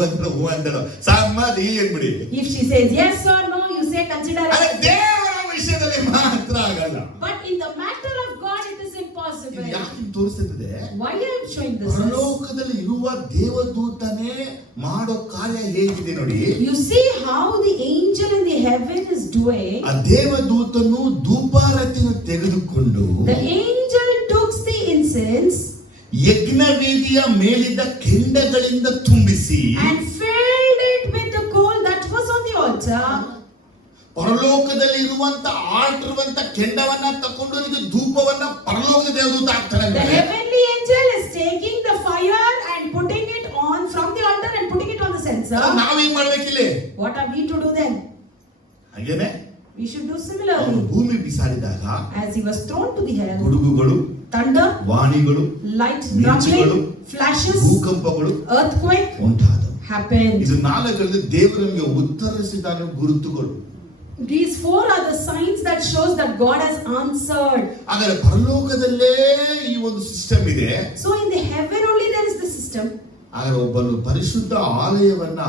ಅಂತೇಳು ಸಮ್ಮತಿ ಅಂದ್ಬಿಡಿ. If she says yes or no, you say consider ಅದೇ it. ದೇವರ ವಿಷಯದಲ್ಲಿ ಮಾತ್ರ ಆಗಲ್ಲ. But in the matter of God, it is impossible. ಇದು ಯಾಕೆ ತೋರಿಸ್ತಿದೆ? Why I am showing this? ಪರಲೋಕದಲ್ಲಿ ಇರುವ ದೇವದೂತನೇ ಮಾಡೋ ಕಾರ್ಯ ಹೇಗಿದೆ ನೋಡಿ. You see how the angel in the heaven is doing. ಆ ದೇವದೂತನು ಧೂಪಾರತಿನ ತೆಗೆದುಕೊಂಡು The angel took the incense ಯಜ್ಞವೇದಿಯ ಮೇಲಿದ್ದ ಕೆಂಡಗಳಿಂದ ತುಂಬಿಸಿ and filled it with the coal that was on the altar. ಪರಲೋಕದಲ್ಲಿ ಇರುವಂತ ಆಟಿರುವಂತ ಕೆಂಡವನ್ನ ತಕೊಂಡು ಅದಕ್ಕೆ ಧೂಪವನ್ನ ಪರಲೋಕದ ದೇವದೂತ ಹಾಕ್ತಾನೆ. The heavenly angel is taking the fire and putting it on from the altar and putting it on the censer. ನಾವ್ ಹಿಂಗ್ ಮಾಡ್ಬೇಕಿಲ್ಲ. What are we to do then? ಹಾಗೇನೆ We should do ಅವನು similarly. ಭೂಮಿ ಬಿಸಾಡಿದಾಗ As he was thrown to the hell, ಗುಡುಗುಗಳು, thunder, ವಾಣಿಗಳು, light, ಮಿಂಚುಗಳು, rumbling, flashes, ಭೂಕಂಪಗಳು earthquake ಉಂಟಾದವು. happened. ಇದು 4 ದೇವರು ನಮಗೆ ಉತ್ತರಿಸಿದ ಗುರುತುಗಳು. These 4 are the signs that shows that God has answered. ಆದರೆ ಪರಲೋಕದಲ್ಲೇ ಈ ಒಂದು ಸಿಸ್ಟಮ್ ಇದೆ. So in the heaven only there is the system. ಆದರೆ ಒಬ್ಬನು ಪರಿಶುದ್ಧ ಆಲಯವನ್ನ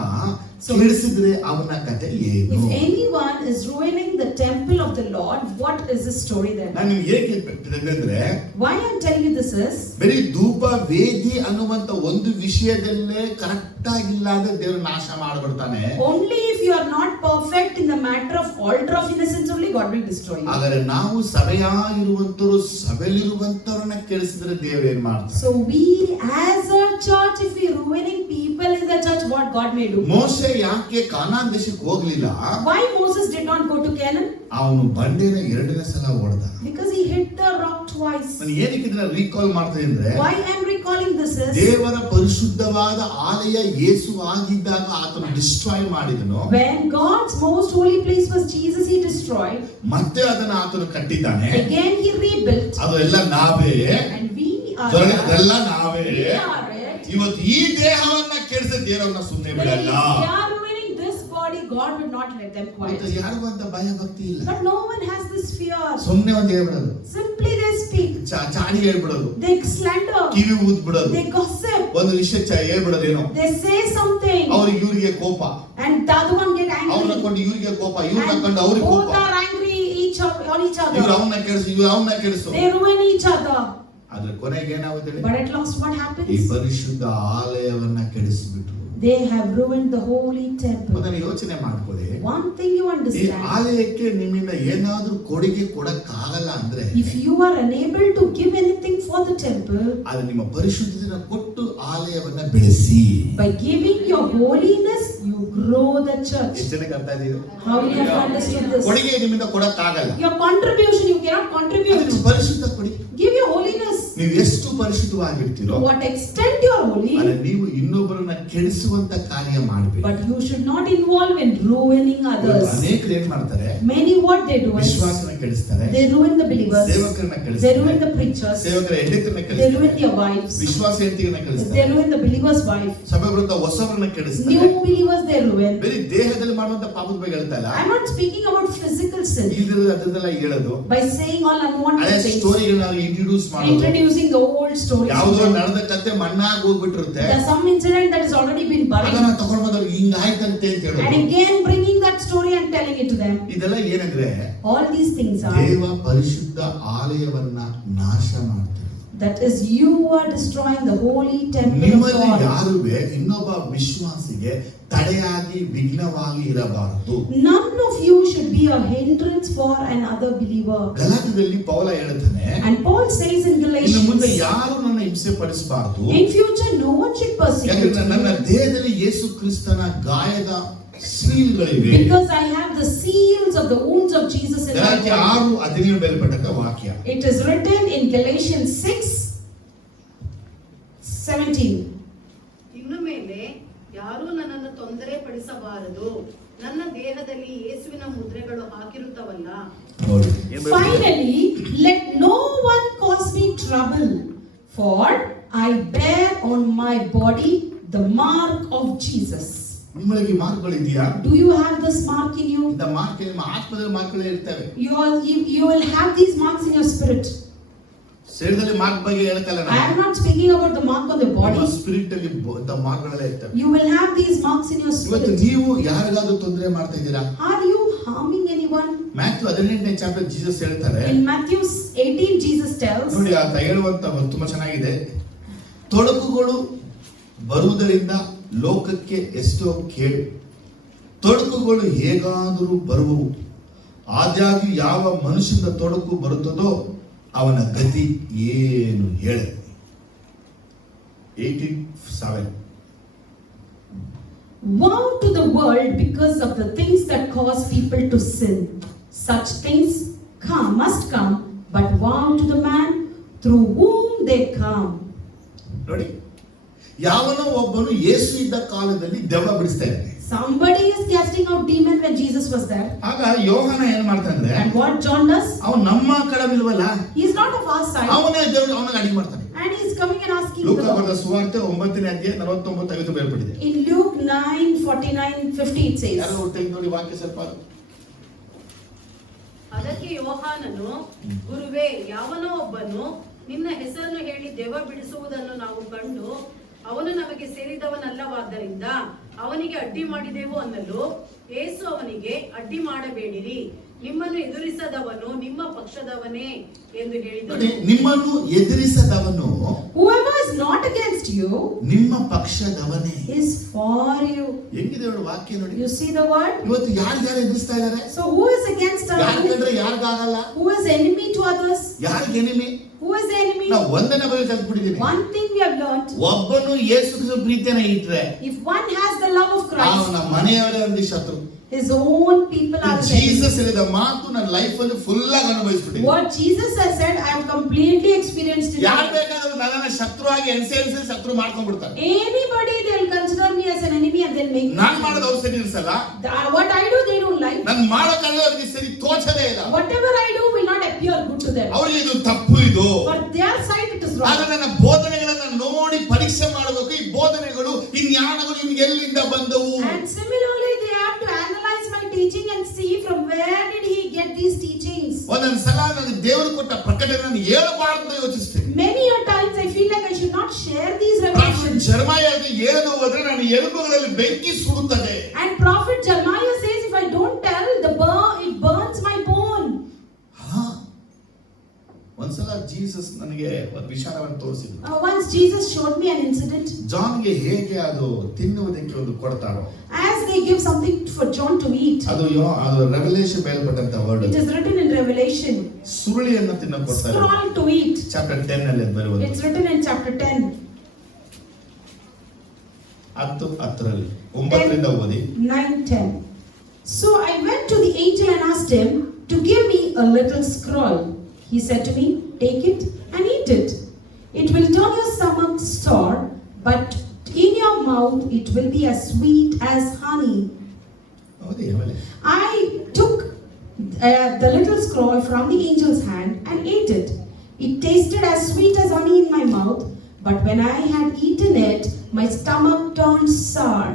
ಕೆಡಿಸಿದ್ರೆ ಅವನ ಕಥೆ ಏನು? If anyone is ruining the temple of the Lord, what is the story then? ನಾನು ನಿಮ್ಗೆ ಏಕೆ ಹೇಳಿದ್ರೆ Why I am telling you this is, ಬರೀ ಧೂಪ ವೇದಿ ಅನ್ನುವಂತ ಒಂದು ವಿಷಯದಲ್ಲೇ ಕರೆಕ್ಟ್ ಆಗಿಲ್ಲ ಅಂದ್ರೆ ದೇವರು ನಾಶ ಮಾಡ್ಬಿಡ್ತಾನೆ. only if you are not perfect in the matter of altar of innocence only God will destroy you. ಆದರೆ ನಾವು ಸಭೆಯಾಗಿರುವಂತರು ಸಭೆಯಲ್ಲಿರುವಂತರನ್ನ ಕೆಡಿಸಿದ್ರೆ ದೇವರು ಏನ್ ಮಾಡ್ತಾನೆ? So we as a church, if we ruining people in the church, what God may do? ಮೋಶೆ ಯಾಕೆ ಕಾನಾನ್ ದೇಶಕ್ಕೆ ಹೋಗ್ಲಿಲ್ಲ? Why Moses did not go to Canaan? ಅವನು ಬಂಡೆನ 2ನೇ ಸಲ ಹೊಡೆದ. Because he hit the rock twice. ನಾನು ಏನಕ್ಕೆ ಇದನ್ನ ರೀಕಾಲ್ ಮಾಡ್ತೀನಿ ಅಂದ್ರೆ, Why I am recalling this is, ದೇವರ ಪರಿಶುದ್ಧವಾದ ಆಲಯ ಯೇಸು ಆಗಿದ್ದಾಗ ಆತನು ಡಿಸ್ಟ್ರಾಯ್ ಮಾಡಿದನು. when God's most holy place was Jesus, he destroyed. ಮತ್ತೆ ಅದನ್ನ ಆತನು ಕಟ್ಟಿದ್ದಾನೆ. Again he rebuilt. ಅದು ಎಲ್ಲ ನಾವೇ. And we are ದೊರೆತದೆಲ್ಲ ನಾವೇ. we are it. ಇವತ್ತು ಈ ದೇಹವನ್ನ ಕೆಡಿಸ ದೇವರನ್ನ ಸುಮ್ಮನೆ They ಬಿಡಲ್ಲ. are ruining this body, God will not let them quiet. ಇವತ್ತು ಯಾರಿಗೂ ಅಂತ ಭಯ ಭಕ್ತಿ ಇಲ್ಲ. But no one has this fear. ಸುಮ್ಮನೆ ಒಂದು ಹೇಳ್ಬಿಡೋದು, Simply they speak. ಚಾಡಿ ಹೇಳ್ಬಿಡೋದು, They slander. ಕಿವಿ ಊದ್ ಬಿಡೋದು, They gossip. ಒಂದು ವಿಷಯ ಹೇಳ್ಬಿಡೋದೇನೋ, They say something. ಅವ್ರಿಗೆ ಇವ್ರಿಗೆ ಕೋಪ, And the other one get ಅವ್ರನ್ನ angry. ಕೊಂಡು ಇವ್ರಿಗೆ ಕೋಪ, ಇವ್ರನ್ನ And ಕೊಂಡು ಅವ್ರಿಗೆ both ಕೋಪ, are angry on each ಇವ್ರು other. ಅವನ್ನ ಕೆಡಿಸು, ಇವ್ರು ಅವನ್ನ ಕೆಡಿಸು. They ruin each other. ಆದ್ರೆ ಕೊನೆಗೆ ಏನಾಗುತ್ತೆ? But at last what ಈ happens? ಪರಿಶುದ್ಧ ಆಲಯವನ್ನ ಕೆಡಿಸಿಬಿಟ್ರು. They have ruined the holy temple. ಅದನ್ನ ಯೋಚನೆ ಮಾಡ್ಕೊಳ್ಳಿ. One thing you ಈ understand. ಆಲಯಕ್ಕೆ ನಿಮ್ಮಿಂದ ಏನಾದ್ರೂ ಕೊಡುಗೆ ಕೊಡಕ್ಕಾಗಲ್ಲ ಅಂದ್ರೆ, If you are unable to give anything for the temple, ಅದು ನಿಮ್ಮ ಪರಿಶುದ್ಧತೆಯನ್ನು ಕೊಟ್ಟು ಆಲಯವನ್ನ ಬೆಳೆಸಿ. by giving your holiness, you grow the church. ಎಷ್ಟು ಜನಕ್ಕೆ ಅರ್ಥ ಇದೆ? How many have understood this? ಕೊಡುಗೆ ನಿಮ್ಮಿಂದ ಕೊಡಕ್ಕಾಗಲ್ಲ. Your contribution, you cannot ಅದು contribute. ನಿಮ್ಮ ಪರಿಶುದ್ಧ ಕೊಡಿ. Give your holiness. ನೀವು ಎಷ್ಟು ಪರಿಶುದ್ಧವಾಗಿರ್ತೀರೋ, To what extent you are holy, ಆದರೆ ನೀವು ಇನ್ನೊಬ್ಬರನ್ನ ಕೆಡಿಸುವಂತ ಕಾರ್ಯ ಮಾಡಬೇಕು. but you should not involve in ruining others. ಅನೇಕರು ಏನ್ ಮಾಡ್ತಾರೆ? Many what they do is, ವಿಶ್ವಾಸನ ಕೆಡಿಸ್ತಾರೆ, they ruin the believers, ಸೇವಕರನ್ನ they ಕೆಡಿಸ್ತಾರೆ, ruin the preachers, ಸೇವಕರ ಹೆಂಡತಿಯನ್ನ they ಕೆಡಿಸ್ತಾರೆ, ruin their wives, ವಿಶ್ವಾಸ ಹೆಂಡತಿಯನ್ನ they ಕೆಡಿಸ್ತಾರೆ, ruin the believer's wife, ಸಭೆ ಬರುತ್ತಾ ಹೊಸವರನ್ನ ಕೆಡಿಸ್ತಾರೆ. new believers they ruin. ಬರೀ ದೇಹದಲ್ಲಿ ಮಾಡುವಂತ ಪಾಪದ ಬಗ್ಗೆ ಹೇಳ್ತಾ ಇಲ್ಲ, I'm not speaking about physical sin ಅದನ್ನೆಲ್ಲ ಹೇಳೋದು. by saying all unwanted ಹಳೆ things, ಸ್ಟೋರಿಗಳನ್ನ ಇಂಟ್ರೊಡ್ಯೂಸ್ ಮಾಡೋದು. introducing the old stories. ಯಾವುದೋ ನಡೆದ ಕತೆ ಮಣ್ಣಾಗಿ ಹೋಗ್ಬಿಟ್ಟಿರುತ್ತೆ, There's some incident that has already been buried, ಅದನ್ನ ತಗೊಂಡು ಬಂದವ್ರು ಹಿಂಗಾಯ್ತಂತೆ ಅಂತ and ಹೇಳೋದು. again bringing that story and telling it to them. ಇದೆಲ್ಲ ಏನಂದ್ರೆ All these things are, ದೇವ ಪರಿಶುದ್ಧ ಆಲಯವನ್ನ ನಾಶ ಮಾಡ್ತಾರೆ. that is, you are destroying the holy temple of ನಿಮ್ಮಲ್ಲಿ God. ಯಾರುವೆ ಇನ್ನೊಬ್ಬ ವಿಶ್ವಾಸಿಗೆ ತಡೆಯಾಗಿ ವಿಘ್ನವಾಗಿ ಇರಬಾರದು. None of you should be a hindrance for another believer. ಗಲಾತ್ಯದಲ್ಲಿ ಪೌಲ ಹೇಳ್ತಾನೆ, And Paul says in ಇನ್ನು ಮುಂದೆ Galatians, ಯಾರು ನನ್ನ ಹಿಂಸೆ ಪಡಿಸಬಾರದು, in future no one should persecute ಯಾಕಂದ್ರೆ ನನ್ನ me, ದೇಹದಲ್ಲಿ ಯೇಸು ಕ್ರಿಸ್ತನ ಗಾಯದ ಸೀಲ್ಗಳಿವೆ. because I have the seals of the wounds of Jesus in my Galatia body. 6:17 ಬರೆಯಲ್ಪಟ್ಟಂತ ವಾಕ್ಯ. It is written in Galatians 6:17. ಇನ್ನು ಮೇಲೆ ಯಾರೂ ನನ್ನನ್ನು ತೊಂದರೆ ಪಡಿಸಬಾರದು, ನನ್ನ ದೇಹದಲ್ಲಿ ಯೇಸುವಿನ ಮುದ್ರೆಗಳು ಹಾಕಿರುತ್ತವಲ್ಲ. ನೋಡಿ, Finally, let no one cause me trouble, for I bear on my body the mark of Jesus. ನಿಮ್ಮೊಳಗೆ ಮಾರ್ಕ್ಗಳಿದೆಯಾ? Do you have this mark in you? ಇಂಥ ಮಾರ್ಕ್ ನಿಮ್ಮ ಆತ್ಮದಲ್ಲಿ ಮಾರ್ಕ್ಗಳೇ ಇರ್ತವೆ. You will have these marks in your spirit. ಶರೀರದಲ್ಲಿ ಮಾರ್ಕ್ ಬಗ್ಗೆ ಹೇಳ್ತಲ್ಲ I am not speaking about the mark on the ನಿಮ್ಮ body. ಸ್ಪಿರಿಟ್ ಅಲ್ಲಿ ಇಂಥ ಮಾರ್ಕ್ಗಳೇ ಇರ್ತವೆ. You will have these marks in your ಇವತ್ತು spirit. ನೀವು ಯಾರಿಗಾದ್ರೂ ತೊಂದರೆ ಮಾಡ್ತಾ ಇದ್ದೀರಾ? Are you harming anyone? Matthew 18ನೇ ಚಾಪ್ಟರ್ ಜೀಸಸ್ ಹೇಳ್ತಾರೆ, In Matthew 18, Jesus tells, ನೋಡಿ ಆತ ಹೇಳುವಂತ ತುಂಬಾ ಚೆನ್ನಾಗಿದೆ. ತೊಡಕುಗಳು ಬರುವುದರಿಂದ ಲೋಕಕ್ಕೆ ಎಷ್ಟೋ ಕೇಡು, ತೊಡಕುಗಳು ಹೇಗಾದರೂ ಬರುವವು, ಆದಾಗ್ಯೂ ಯಾವ ಮನುಷ್ಯನ ತೊಡಕು ಬರುತ್ತದೋ ಅವನ ಗತಿ ಏನು ಹೇಳಿ. 18:7. woe to the world because of the things that cause people to sin. Such things must come, but woe to the man through whom they come. ನೋಡಿ, ಯಾವನೋ ಒಬ್ಬನು ಯೇಸು ಇದ್ದ ಕಾಲದಲ್ಲಿ ದೆವ್ವ ಬಿಡಿಸ್ತಾ ಇದ್ದಾನೆ. Somebody is casting out demon when Jesus was there. ಆಗ ಯೋಹಾನ ಏನ್ ಮಾಡ್ತಾನೆ? And what John does? ಅವನು ನಮ್ಮ ಕಳವಿಲ್ವಲ್ಲ, He is not of our side. ಅವನೇ ದೇವರು ಅವನಿಗೆ ಅಡಿಗೆ ಮಾಡ್ತಾನೆ. And he is coming and asking ಲೂಕ the ಬರೆದ Lord. ಸುವಾರ್ತೆ 9ನೇ ಅಧ್ಯಾಯ 49-50 ಬರೆಯಲ್ಪಟ್ಟಿದೆ. In Luke 9:49-50 it says. ಯಾರೋ ತೆಗೆದು ನೋಡಿ ವಾಕ್ಯ ಸ್ವಲ್ಪ. ಅದಕ್ಕೆ ಯೋಹಾನನು, ಗುರುವೇ, ಯಾವನೋ ಒಬ್ಬನು ನಿನ್ನ ಹೆಸರನ್ನು ಹೇಳಿ ದೆವ್ವ ಬಿಡಿಸುವುದನ್ನು ನಾವು ಕಂಡು ಅವನು ನಮಗೆ ಸೇರಿದವನಲ್ಲವಾದ್ದರಿಂದ ಅವನಿಗೆ ಅಡ್ಡಿ ಮಾಡಿದೆವು ಅನ್ನಲು, ಯೇಸು ಅವನಿಗೆ, ಅಡ್ಡಿ ಮಾಡಬೇಡಿರಿ, ನಿಮ್ಮನ್ನು ಎದುರಿಸದವನು ನಿಮ್ಮ ಪಕ್ಷದವನೇ ಎಂದು ನೋಡಿ, ಹೇಳಿದನು. ನಿಮ್ಮನ್ನು ಎದುರಿಸದವನು Whoever is not against you ನಿಮ್ಮ ಪಕ್ಷದವನೇ. is for you. ಹೆಂಗಿದೆ ನೋಡಿ ವಾಕ್ಯ ನೋಡಿ. You see the word? ಇವತ್ತು ಯಾರು ಎದುರಿಸ್ತಾ ಇದ್ದಾರೆ? So who is against us? ಯಾರಿಗಂದ್ರೆ ಯಾರಿಗಾಗಲ್ಲ. Who is enemy to others? ಯಾರಿಗೆ enemy? Who is the enemy? ನಾವು ಒಂದನೇ ಬಗ್ಗೆ ಕಲ್ತ್ಬಿಟ್ಟಿದ್ದೀವಿ. One thing we have learnt: ಒಬ್ಬನು ಯೇಸು ಕ್ರಿಸ್ತನ ಪ್ರೀತಿಯನ್ನ ಇಟ್ರೆ if one has the love of Christ, ಅವನ ಮನೆಯವರೇ ಒಂದು ಶತ್ರು. his own people are the enemy. Jesus ಹೇಳಿದ ಮಾತು ನನ್ನ ಲೈಫ್ ಅಲ್ಲಿ ಫುಲ್ ಆಗಿ ಅನುಭವಿಸ್ಬಿಟ್ಟಿದ್ದೀನಿ. What Jesus has said, I have completely experienced it. ಯಾರು ಬೇಕಾದ್ರೂ ನನ್ನನ್ನ ಶತ್ರು ಆಗಿ ಎಣಸಿ ಶತ್ರು ಮಾಡ್ಕೊಂಡ್ಬಿಡ್ತಾರೆ. Anybody, they'll consider me as an enemy and they'll make me. ನಾನ್ ಮಾಡೋದು ಅವ್ರು ಸರಿ ಇರಿಸಲ್ಲ. What I do, they don't like. ನಾನು ಮಾಡೋ ಕಾರ್ಯ ಅವ್ರಿಗೆ ಸರಿ ತೋಚದೇ ಇಲ್ಲ. Whatever I do will not appear good to them. ಅವ್ರಿಗೆ ಇದು ತಪ್ಪು ಇದು. For their side it is ಆಗ wrong. ನನ್ನ ಬೋಧನೆಗಳನ್ನ ನೋಡಿ ಪರೀಕ್ಷೆ ಮಾಡಬೇಕು. ಈ ಬೋಧನೆಗಳು ಈ ಜ್ಞಾನಗಳು ನಿಮ್ಗೆ ಎಲ್ಲಿಂದ ಬಂದವು? And similarly, they have to analyze my teaching and see from where did he get these teachings. ಒಂದೊಂದು ಸಲ ನನಗೆ ದೇವರು ಕೊಟ್ಟ ಪ್ರಕಟಣೆಯನ್ನು ಹೇಳಬಾರದು ಅಂತ ಯೋಚಿಸ್ತೇನೆ. Many a times I feel like I should not share these revelations. ಜರ್ಮಾಯ ಹೇಳದು ಹೋದ್ರೆ ನನ್ನ ಎಲುಬುಗಳಲ್ಲಿ ಬೆಂಕಿ ಸುಡುತ್ತದೆ. And prophet Jeremiah says, if I don't tell, it burns my bone. ಒಂದ್ಸಲ ಜೀಸಸ್ ನನಗೆ ಒಂದು ವಿಚಾರವನ್ನು ತೋರಿಸಿದ್ರು. Once Jesus showed me an incident. ಜಾನ್ಗೆ ಹೇಗೆ ಅದು ತಿನ್ನುವುದಕ್ಕೆ ಒಂದು ಕೊಡ್ತಾರೋ, as they give something for John to eat. ಅದು ರೆವಲೇಷನ್ ಬಯಲ್ಪಟ್ಟಂತ word. It is written in Revelation. ಸುರುಳಿಯನ್ನು ತಿನ್ನಕ್ಕೆ ಕೊಡ್ತಾರೆ. Scroll to eat. ಚಾಪ್ಟರ್ 10 ನಲ್ಲಿ ಬರುವುದು. It's written in chapter 10. 10:10 9ರಿಂದ ಓದಿ. 9:10. So I went to the angel and asked him to give me a little scroll. He said to me, take it and eat it. It will turn your stomach sour, but in your mouth it will be as sweet as honey. I took the little scroll from the angel's hand and ate it. It tasted as sweet as honey in my mouth, but when I had eaten it, my stomach turned sour.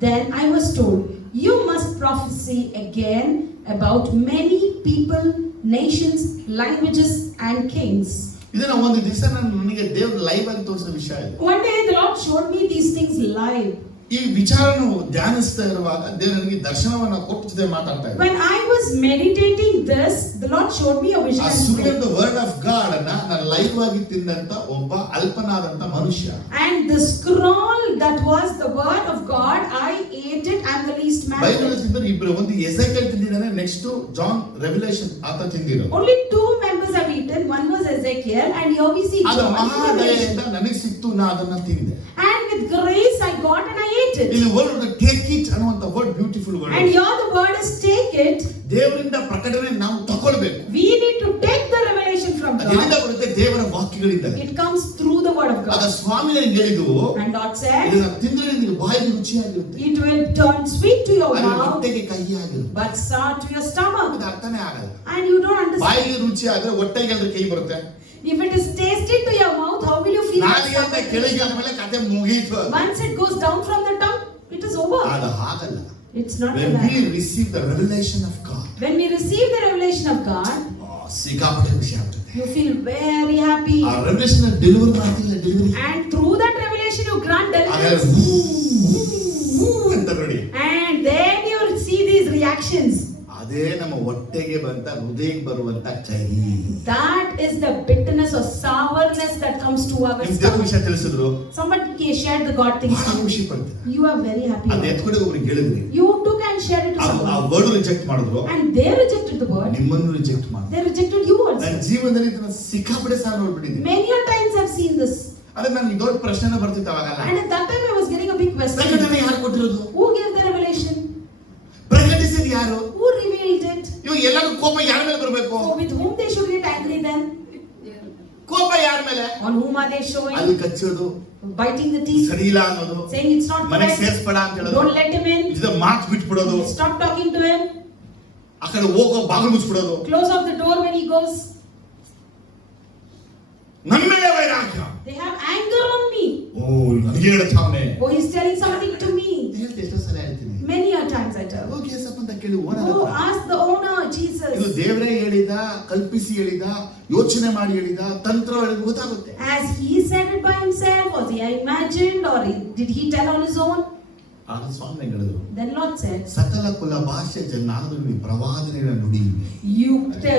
Then I was told, you must prophesy again about many people, nations, languages and kings. ಇದನ್ನ ಒಂದು ದಿವಸ ನನಗೆ ದೇವರು ಲೈವ್ ಆಗಿ ತೋರಿಸಿದ ವಿಷಯ ಇದು. One day the Lord showed me these things live. ಈ ವಿಚಾರನು ಧ್ಯಾನಿಸ್ತಾ ಇರುವಾಗ ದೇವರು ನನಗೆ ದರ್ಶನವನ್ನ ಕೊಟ್ಟು ಜೊತೆ ಮಾತಾಡ್ತಾ ಇದ್ದ. When I was meditating this, the Lord showed me a vision. ಆ ಸುಳ್ಳಿನ ವರ್ಡ್ ಆಫ್ ಗಾಡ್ ಅನ್ನ ನಾನು ಲೈವ್ ಆಗಿ ತಿಂದಂತ ಒಬ್ಬ ಅಲ್ಪನಾದಂತ ಮನುಷ್ಯ. And the scroll that was the word of God, I ate it. I'm the least man. Bible ತಿಂದ್ರೆ ಇಬ್ರು, ಒಂದು ಎಸೆಕಿಯೇಲ್ ತಿಂದಿದ್ದಾನೆ, ನೆಕ್ಸ್ಟ್ ಜಾನ್ ರೆವಲೇಷನ್ ಆತ ತಿಂದಿರೋ. Only two members have eaten. One was Ezekiel, and here we see ಅದು John. ಮಹಾದಯೆಯಿಂದ ನನಗೆ ಸಿಕ್ತು, ನಾ ಅದನ್ನ ತಿಂದೆ. And with grace I got and I ate it. ಇಲ್ಲಿ ವರ್ಡ್ ಟೇಕ್ ಇಟ್ ಅನ್ನುವಂತ word beautiful word. And here the word is take it. ದೇವರಿಂದ ಪ್ರಕಟಣೆ ನಾವು ತಗೊಳ್ಳಬೇಕು. We need to take the revelation from God. ಅದರಿಂದ ಬರುತ್ತೆ ದೇವರ ವಾಕ್ಯಗಳಿಂದ. It comes through the word of God. ಆಗ ಸ್ವಾಮಿ ನನಗೆ ಹೇಳಿದ್ರು, And God said, ಇದನ್ನ ತಿಂದ್ರೆ ನಿಮಗೆ ಬಾಯಿಗೆ ರುಚಿಯಾಗಿರುತ್ತೆ. it will turn sweet to your ಅದು mouth, ಹೊಟ್ಟೆಗೆ ಕಹಿಯಾಗಿರುತ್ತೆ. but sour to your stomach. ಅದು ಅರ್ಥನೇ ಆಗಲ್ಲ. And you don't understand. ಬಾಯಿಗೆ ರುಚಿ ಆದ್ರೆ ಹೊಟ್ಟೆಗೆ ಅಂದ್ರೆ ಕಹಿ ಬರುತ್ತೆ. If it is tasty to your mouth, how will you feel? ನಾಲಿಗೆ ಅಂತ ಕೆಳಗೆ ಆದ್ಮೇಲೆ ಕತೆ ಮುಗೀತು. Once it goes down from the tongue, it is over. ಅದು ಹಾಗಲ್ಲ. It's not When like we receive the revelation of God, when we receive the revelation of God, ಸಿಕ್ಕಾಪಟ್ಟೆ ಖುಷಿ ಆಗ್ತದೆ. you feel very happy. ಆ revelation deliver ಮಾಡ್ತಿಲ್ಲ, delivery. And through that revelation, you grant ಆಗ deliverance. ಅಂತ ನೋಡಿ. And then you will see these reactions. ಅದೇ ನಮ್ಮ ಹೊಟ್ಟೆಗೆ ಬಂತ ಹೃದಯಕ್ಕೆ ಬರುವಂತ ಕಹಿ. That is the bitterness or sourness that comes to our ನಿಮ್ ದೇವ್ರ ವಿಷಯ stomach. ತಿಳಿಸಿದ್ರು, Somebody shared the God things ಬಹಳ to ಖುಷಿ you. ಪಡ್ತೀರ. You are very happy. ಅದ್ ಎತ್ಕೊಂಡು ಒಬ್ರಿಗೆ ಹೇಳಿದ್ರಿ, You took and shared it to ಆ someone. ವರ್ಡ್ ರಿಜೆಕ್ಟ್ ಮಾಡಿದ್ರು, And they rejected the word. ನಿಮ್ಮನ್ನು ರಿಜೆಕ್ಟ್ ಮಾಡಿದ್ರು. They rejected you also. ನನ್ನ ಜೀವನದಲ್ಲಿ ಇದನ್ನ ಸಿಕ್ಕಾಪಟ್ಟೆ ಸಾಲ ನೋಡ್ಬಿಟ್ಟಿದ್ದೀನಿ. Many a times I've seen this. ಅದೇ ನನಗೆ ದೊಡ್ಡ ಪ್ರಶ್ನೆ ಬರ್ತಿತ್ತು ಅವಾಗಲ್ಲ. And at that time I was getting a big question. ಪ್ರಕಟಣೆ ಯಾರು ಕೊಟ್ಟಿರೋದು? Who gave the revelation? ಪ್ರಕಟಿಸಿದ ಯಾರು? Who revealed it? ಇವಾಗ ಎಲ್ಲರೂ ಕೋಪ ಯಾರ ಮೇಲೆ ಬರಬೇಕು? So with whom they should get angry then? ಕೋಪ ಯಾರ ಮೇಲೆ? On whom are they showing? ಅಲ್ಲಿ ಕಚ್ಚೋದು, Biting the teeth. ಸರಿ ಇಲ್ಲ ಅನ್ನೋದು, Saying it's not ಮನೆಗೆ correct. ಸೇರಿಸ್ಬೇಡ ಅಂತ ಹೇಳೋದು, Don't let him in. ಇದು ಮಾತು ಬಿಟ್ಬಿಡೋದು, Stop talking to him. ಆ ಕಡೆ ಹೋಗೋ ಬಾಗಿಲು ಮುಚ್ಚಿಬಿಡೋದು, Close off the door when he goes. ನನ್ನ ಮೇಲೆ ವೈರಾಗ್ಯ. They have anger on me. ಓ ನನಗೆ ಹೇಳ್ತಾವನೆ. Oh, he's telling something to me. ಹೇಳ್ತೆ ಎಷ್ಟೋ ಸಲ ಹೇಳ್ತೀನಿ. Many a times I tell. ಹೋಗಿ ಏಸಪ್ಪ ಅಂತ ಕೇಳಿ ಓನರ್ Go ಹತ್ರ. ask the owner, Jesus. ಇದು ದೇವರೇ ಹೇಳಿದ, ಕಲ್ಪಿಸಿ ಹೇಳಿದ, ಯೋಚನೆ ಮಾಡಿ ಹೇಳಿದ, ತಂತ್ರ ಹೇಳಿದ ಗೊತ್ತಾಗುತ್ತೆ. As he said it by himself, or he imagined, or did he tell on his own? ಆಗ ಸ್ವಾಮಿ ಹೇಳಿದ್ರು, Then Lord said, ಸಕಲ ಕುಲ ಭಾಷೆ ಜನಾಂಗಗಳು ಈ ಪ್ರವಾದನೆಯ ನುಡಿಯಿವೆ.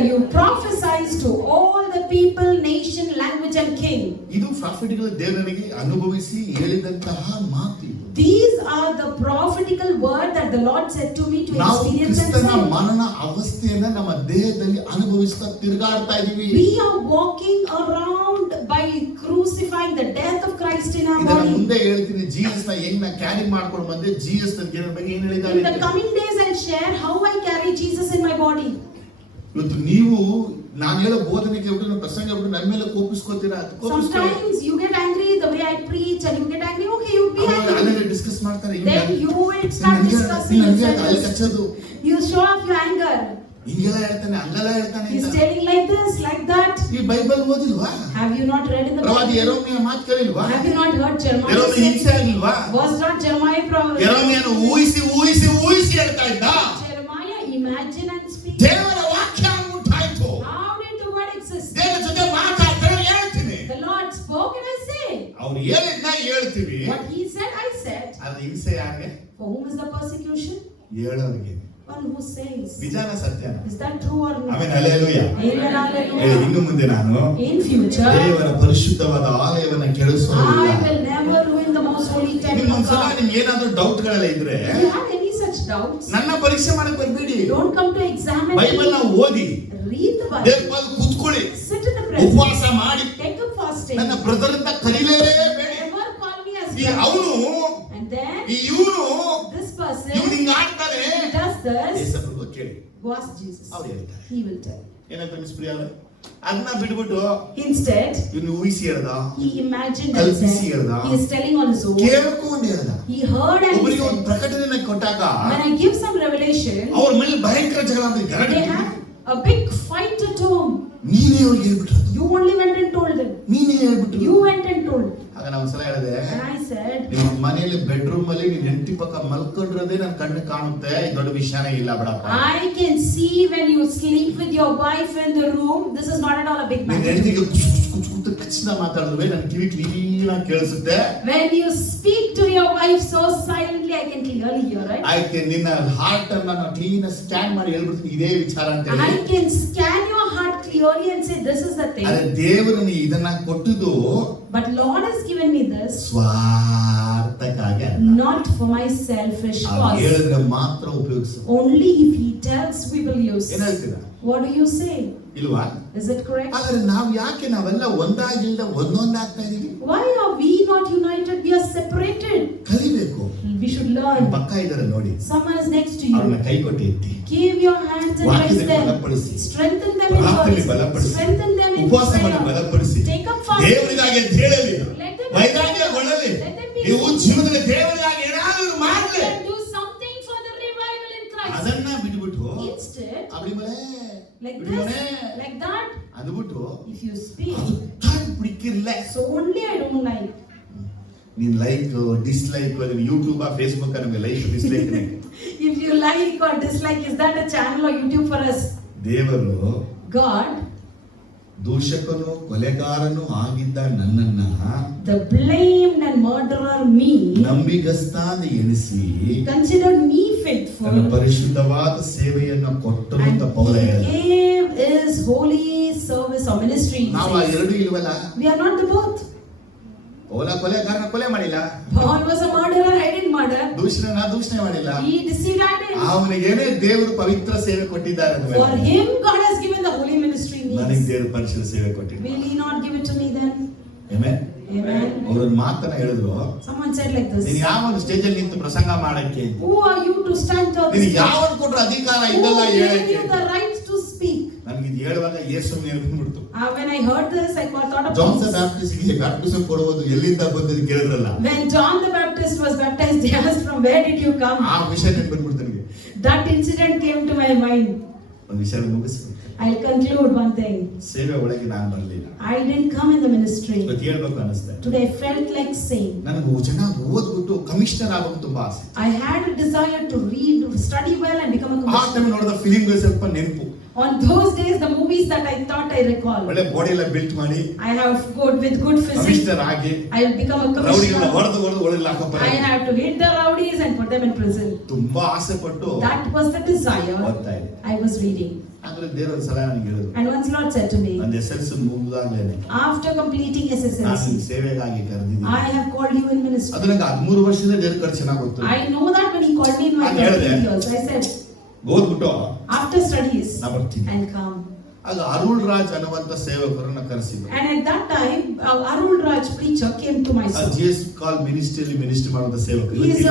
you prophesize to all the people, nation, language and king. ಇದು ಪ್ರಾಫಿಟ್ಗಳು ದೇವರಿಗೆ ಅನುಭವಿಸಿ ಹೇಳಿದಂತಹ ಮಾತು ಇದು. These are the prophetical word that the Lord said to me to ನಾವು experience and ಕ್ರಿಸ್ತನ say. ಮರಣ ಅವಸ್ಥೆಯನ್ನ ನಮ್ಮ ದೇಹದಲ್ಲಿ ಅನುಭವಿಸ್ತಾ ತಿರುಗಾಡ್ತಾ ಇದೀವಿ. We are walking around by crucifying the death of Christ in our ಇದನ್ನ body. ಮುಂದೆ ಹೇಳ್ತೀನಿ, ಜೀಸಸ್ ನ ಹೆಂಗ್ ನಾ ಕ್ಯಾರಿ ಮಾಡ್ಕೊಂಡು ಬಂದೆ, ಜೀಸಸ್ ನ ಬಗ್ಗೆ ಏನ್ In the ಹೇಳಿದ್ದಾರೆ. coming days I'll share how I carry Jesus in my body. ಇವತ್ತು ನೀವು ನಾನು ಹೇಳೋ ಬೋಧನೆ ಕೇಳ್ಬಿಟ್ಟು ಪ್ರಸಂಗ ಹೇಳ್ಬಿಟ್ಟು ನನ್ನ ಮೇಲೆ ಕೋಪಿಸ್ಕೋತೀರಾ? Sometimes you get angry the way I preach and you get angry. Okay, you be angry. ಅಲ್ಲೇ ಡಿಸ್ಕಸ್ ಮಾಡ್ತಾರೆ. Then you will start discussing. ಅಲ್ಲಿ ಕಚ್ಚೋದು. You show off your anger. ಹಿಂಗೆಲ್ಲ ಹೇಳ್ತಾನೆ, ಹಂಗೆಲ್ಲ ಹೇಳ್ತಾನೆ. He's telling like this, like that. ಈ Bible ಓದಿಲ್ವಾ? Have you not read in the ಪ್ರವಾದಿ Bible? ಯೆರೆಮೀಯ ಮಾತು ಕೇಳಿಲ್ವಾ? Have you not heard Jeremiah? ಯೆರೆಮೀಯ ಹಿಂಸೆ ಆಗಿಲ್ವಾ? Was not Jeremiah prophesy? ಯೆರೆಮೀಯನು ಊಹಿಸಿ ಹೇಳ್ತಾ ಇದ್ದ. Jeremiah imagine and speak. ದೇವರ ವಾಕ್ಯ ಉಂಟಾಯ್ತು. How did the word exist? ದೇವರ ಜೊತೆ ಮಾತಾಡ್ತಾರೆ ಹೇಳ್ತೀನಿ. The Lord spoke and I say. ಅವ್ರು ಹೇಳಿದ್ನ ಹೇಳ್ತೀವಿ. What he said, I said. ಅದು ಹಿಂಸೆ ಯಾರಿಗೆ? For whom is the persecution? ಹೇಳೋರಿಗೆ. One who says. ನಿಜಾನ ಸತ್ಯನ? Is that true or not? Amen, hallelujah. Amen, hallelujah. ಇನ್ನು ಮುಂದೆ ನಾನು In future, ದೇವರ ಪರಿಶುದ್ಧವಾದ ಆಲಯವನ್ನು ಕೆಡಿಸೋದಿಲ್ಲ. I will never ruin the most holy temple of ನಿಮ್ಮೊಂದ್ಸಲ God. ನಿಮ್ಗೆ ಏನಾದ್ರೂ ಡೌಟ್ಗಳೆಲ್ಲ ಇದ್ರೆ If you have any such doubts, ನನ್ನ ಪರೀಕ್ಷೆ ಮಾಡಕ್ ಬರ್ಬೇಡಿ. don't come to examine Bible me. ನ ಓದಿ Read the Bible. ದೇವರ ಕೂತ್ಕೊಳ್ಳಿ, Sit in the presence. ಉಪವಾಸ ಮಾಡಿ Take up fasting. ನನ್ನ ಬ್ರದರ್ ಅಂತ ಕರೀಲೇಬೇಡಿ. Never call me as ಈ brother. ಅವನು And then ಇವನು this person ಇವನು ಹಿಂಗ ಆಡ್ತಾನೆ. does this. ಯೇಸಪ್ರಭು ಕೇಳಿ Go ask Jesus. ಅವ್ರು ಹೇಳ್ತಾರೆ. He will tell. ಏನಂತ ಮಿಸ್ಪ್ರಿಯ ಅದನ್ನ ಬಿಟ್ಬಿಟ್ಟು Instead, ಇವನು ಊಹಿಸಿ ಹೇಳ್ದ, he imagined and ಕಲ್ಪಿಸಿ said. ಹೇಳ್ದ, He is telling on his own. ಕೇಳ್ಕೊಂಡು ಹೇಳ್ದ. He heard and he ಒಬ್ಬರಿಗೆ ಒಂದು said. ಪ್ರಕಟಣೆ ಕೊಟ್ಟಾಗ When I give some revelation, ಅವ್ರ ಮೇಲೆ ಭಯಂಕರ ಜಗಳ ಅಂದ್ರೆ they ಗಲಾಟೆ. had a big fight at home. ನೀನೇ ಅವ್ರಿಗೆ ಹೇಳ್ಬಿಟ್ರು, You only went and told them. ನೀನೇ ಹೇಳ್ಬಿಟ್ರು. You went and told. ಆಗ ನಾವು ಒಂದ್ಸಲ ಹೇಳಿದೆ, And I said, ನಿಮ್ಮ ಮನೆಯಲ್ಲಿ ಬೆಡ್ರೂಮ್ ಅಲ್ಲಿ ನೀನ್ ಹೆಂಡತಿ ಪಕ್ಕ ಮಲ್ಕೊಂಡಿರೋದೇ ನನ್ನ ಕಣ್ಣು ಕಾಣುತ್ತೆ, ಇದು ದೊಡ್ಡ ವಿಷಯನೇ ಇಲ್ಲ ಬಿಡಪ್ಪ. I can see when you sleep with your wife in the room. This is not at all a big ನಿನ್ನ matter. ಹೆಂಡತಿಗೆ ಕುಚ್ಚು ಕಚ್ಚಿನ ಮಾತಾಡಿದ್ರೆ ನನ್ನ ಕಿವಿ ಕ್ಲೀನ್ ಆಗಿ ಕೇಳಿಸುತ್ತೆ. When you speak to your wife so silently, I can clearly hear it. ಆಯ್ಕೆ ನಿನ್ನ ಹಾರ್ಟ್ ಅನ್ನ ನಾನು ಕ್ಲೀನ್ ಸ್ಕ್ಯಾನ್ ಮಾಡಿ ಹೇಳ್ಬಿಡ್ತೀನಿ ಇದೇ ವಿಚಾರ ಅಂತ ಹೇಳಿ. I can scan your heart clearly and say this is the ಅದೇ thing. ದೇವರು ನೀ ಇದನ್ನ ಕೊಟ್ಟದ್ದು But Lord has given me this ಸ್ವಾರ್ಥಕ್ಕಾಗಿ ಅಲ್ಲ. not for my selfish ಅವ್ರು cause. ಹೇಳಿದ್ರೆ ಮಾತ್ರ ಉಪಯೋಗಿಸು. Only if He tells we will use. ಏನ್ ಹೇಳ್ತೀರಾ? What do you say? ಇಲ್ವಾ? Is it correct? ಆದ್ರೆ ನಾವೆಲ್ಲ ಒಂದಾಗಿಲ್ದ ಒಂದೊಂದಾಗ್ತಾ ಇದೀವಿ. Why are we not united? We are separated. ಕಲಿಬೇಕು. We should learn. ಪಕ್ಕ ಇದ್ದಾರೆ ನೋಡಿ, Someone is next to ಅವ್ರನ್ನ you. ಕೈ ಕೊಟ್ಟು ಎತ್ತಿ, Give your hands and raise ವಾಕ್ಯದಲ್ಲಿ them. ಬಲಪಡಿಸಿ, Strengthen them in ಪ್ರಾರ್ಥನೆಯಲ್ಲಿ words. ಬಲಪಡಿಸಿ, Strengthen them in ಉಪವಾಸ ಮಾಡಿ prayer. ಬಲಪಡಿಸಿ, Take up fasting. ದೇವರಿಗಾಗಿ ಅಂತ ಹೇಳಲಿ, Let them ವೈರಾಗ್ಯಗೊಳ್ಳಲಿ. Let them be. ನೀವು ಜೀವನದಲ್ಲಿ ದೇವರಿಗಾಗಿ ಏನಾದರೂ ಮಾಡಲಿ. Let them do something for the revival in Christ. ಅದನ್ನ ಬಿಟ್ಬಿಟ್ಟು Instead, ಅಬಡಿ ಮನೆ like ಬಿಡಿ ಮನೆ this, like that, ಅಂದ್ಬಿಟ್ಟು if you speak, ಅದು ತಾನು ಬಿಡಿಕಿರ್ಲ. so only I don't like. ನೀನ್ ಲೈಕ್ ಡಿಸ್ಲೈಕ್ ಯೂಟ್ಯೂಬ್ ಫೇಸ್ಬುಕ್ ನಮಗೆ like dislike. If you like or dislike, is that a channel or YouTube for us? ದೇವರು God, ದೂಷಕನು ಕೊಲೆಗಾರನು ಆಗಿದ್ದ ನನ್ನನ್ನ the blamed and murderer me, ನಂಬಿಗಸ್ತಾದ ಎಣಿಸಿ considered me ನನ್ನ faithful, ಪರಿಶುದ್ಧವಾದ ಸೇವೆಯನ್ನು ಕೊಟ್ಟರು ಅಂತ and ಪೌಲ he ಹೇಳಿದ. gave his holy service or ministry. he ನಾವು ಆ says. ಎರಡು ಇಲ್ವಲ್ಲ. We are not the both. ಪೌಲ ಕೊಲೆಗಾರನ ಕೊಲೆ ಮಾಡಿಲ್ಲ, Paul was a murderer, I didn't murder. ದೂಷಣೆ ಮಾಡಿಲ್ಲ. He deceived, I didn't. ಅವನಿಗೇನೆ ದೇವರು ಪವಿತ್ರ ಸೇವೆ ಕೊಟ್ಟಿದ್ದಾರೆ ಅಂದ್ರೆ For him, God has given the holy ministry ನನಗೆ needs. ದೇವರು ಪರಿಶುದ್ಧ ಸೇವೆ ಕೊಟ್ಟಿದ್ದಾರೆ. Will He not give it to me then? Amen. Amen. ಅವ್ರನ್ನ ಮಾತನ್ನ ಹೇಳಿದ್ರು, Someone said like ನೀನು this. ಯಾವ ಸ್ಟೇಜ್ ಅಲ್ಲಿ ನಿಂತು ಪ್ರಸಂಗ ಮಾಡಕ್ಕೆ, Who are you to stand up? ನೀನು ಯಾವ ಕೊಟ್ರ ಅಧಿಕಾರ Who ಇದೆಲ್ಲ gave ಹೇಳಕ್ಕೆ? you the right to speak? ನನಗೆ ಇದು ಹೇಳುವಾಗ ಯೇಸು ನೆನಪಿಬಿಡ್ತು. When I heard this, I thought of John the Jesus. ಬ್ಯಾಪ್ಟಿಸ್ಟ್ಗೆ ಬ್ಯಾಪ್ಟಿಸಂ ಕೊಡುವುದು ಎಲ್ಲಿಂದ ಬಂದಿದ್ದು ಕೇಳಿದ್ರಲ್ಲ, When John the Baptist was baptized, they asked, from where did you come? ಆ ವಿಷಯ ನೆನಪಿಬಿಡ್ತು ನನಗೆ. That incident came to my mind. ಒಂದು ವಿಷಯ ಮುಗಿಸ್ಬಿಡ್ತು. I'll conclude one thing. ಸೇವೆ ಒಳಗೆ ನಾನು ಬರಲಿಲ್ಲ. I didn't come in the ministry. ಇವತ್ತು ಹೇಳ್ಬೇಕು ಅನಿಸ್ತಾ. Today I felt like saying, ನನಗೆ ಚೆನ್ನಾಗಿ ಓದ್ಬಿಟ್ಟು ಕಮಿಷನರ್ ಆಗೋದು ತುಂಬಾ ಆಸೆ. I had a desire to read, study well and become a ಆ commissioner. ಟೈಮ್ ನೋಡಿದ ಫಿಲಿಂಗಳು ಸ್ವಲ್ಪ ನೆನಪು. On those days, the movies that I thought I recall. ಒಳ್ಳೆ ಬಾಡಿ ಎಲ್ಲ ಬಿಲ್ಟ್ ಮಾಡಿ I have with good physique. Commissioner ಆಗಿ I will become a ರೌಡಿಗಳನ್ನ commissioner. ಹೊಡೆದು ಒಳಗೆ ಹಾಕಪ್ಪ. I have to hit the rowdies and put them in prison. ತುಂಬಾ ಆಸೆ ಪಟ್ಟು That was the desire ಓದ್ತಾ ಇದ್ದೆ. I was reading. ಆದ್ರೆ ದೇವರ ಸಲಹೆ ನನಗೆ ಹೇಳಿದ್ರು, And once Lord said to me, ನನ್ನ ಎಸ್ಎಲ್ಸಿ ಮುಗಿದಾಗಲೇನೆ after completing ನಾನು SSLC, ಸೇವೆಗಾಗಿ ಕರೆದಿದ್ದೀನಿ. I have called you in ministry. ಅದು ನನಗೆ 13 ವರ್ಷದ ದೇವ್ರ ಕಡೆ ಚೆನ್ನಾಗಿ ಗೊತ್ತು. I know that when He called me in my ನಾನು ಹೇಳಿದೆ, 13 years, I said, ಓದ್ಬಿಟ್ಟು after studies, ನಾ ಬರ್ತೀನಿ. and come. ಆಗ ಅರುಳ್ ರಾಜ್ ಅನ್ನುವಂತ ಸೇವಕರನ್ನ ಕರೆಸಿದ್ರು. And at that time, Arul Raj preacher came to my soul. Jesus Call ಮಿನಿಸ್ಟ್ರಿಯಲ್ಲಿ ಮಿನಿಸ್ಟ್ರಿ ಮಾಡುವಂತ ಸೇವಕರು. He is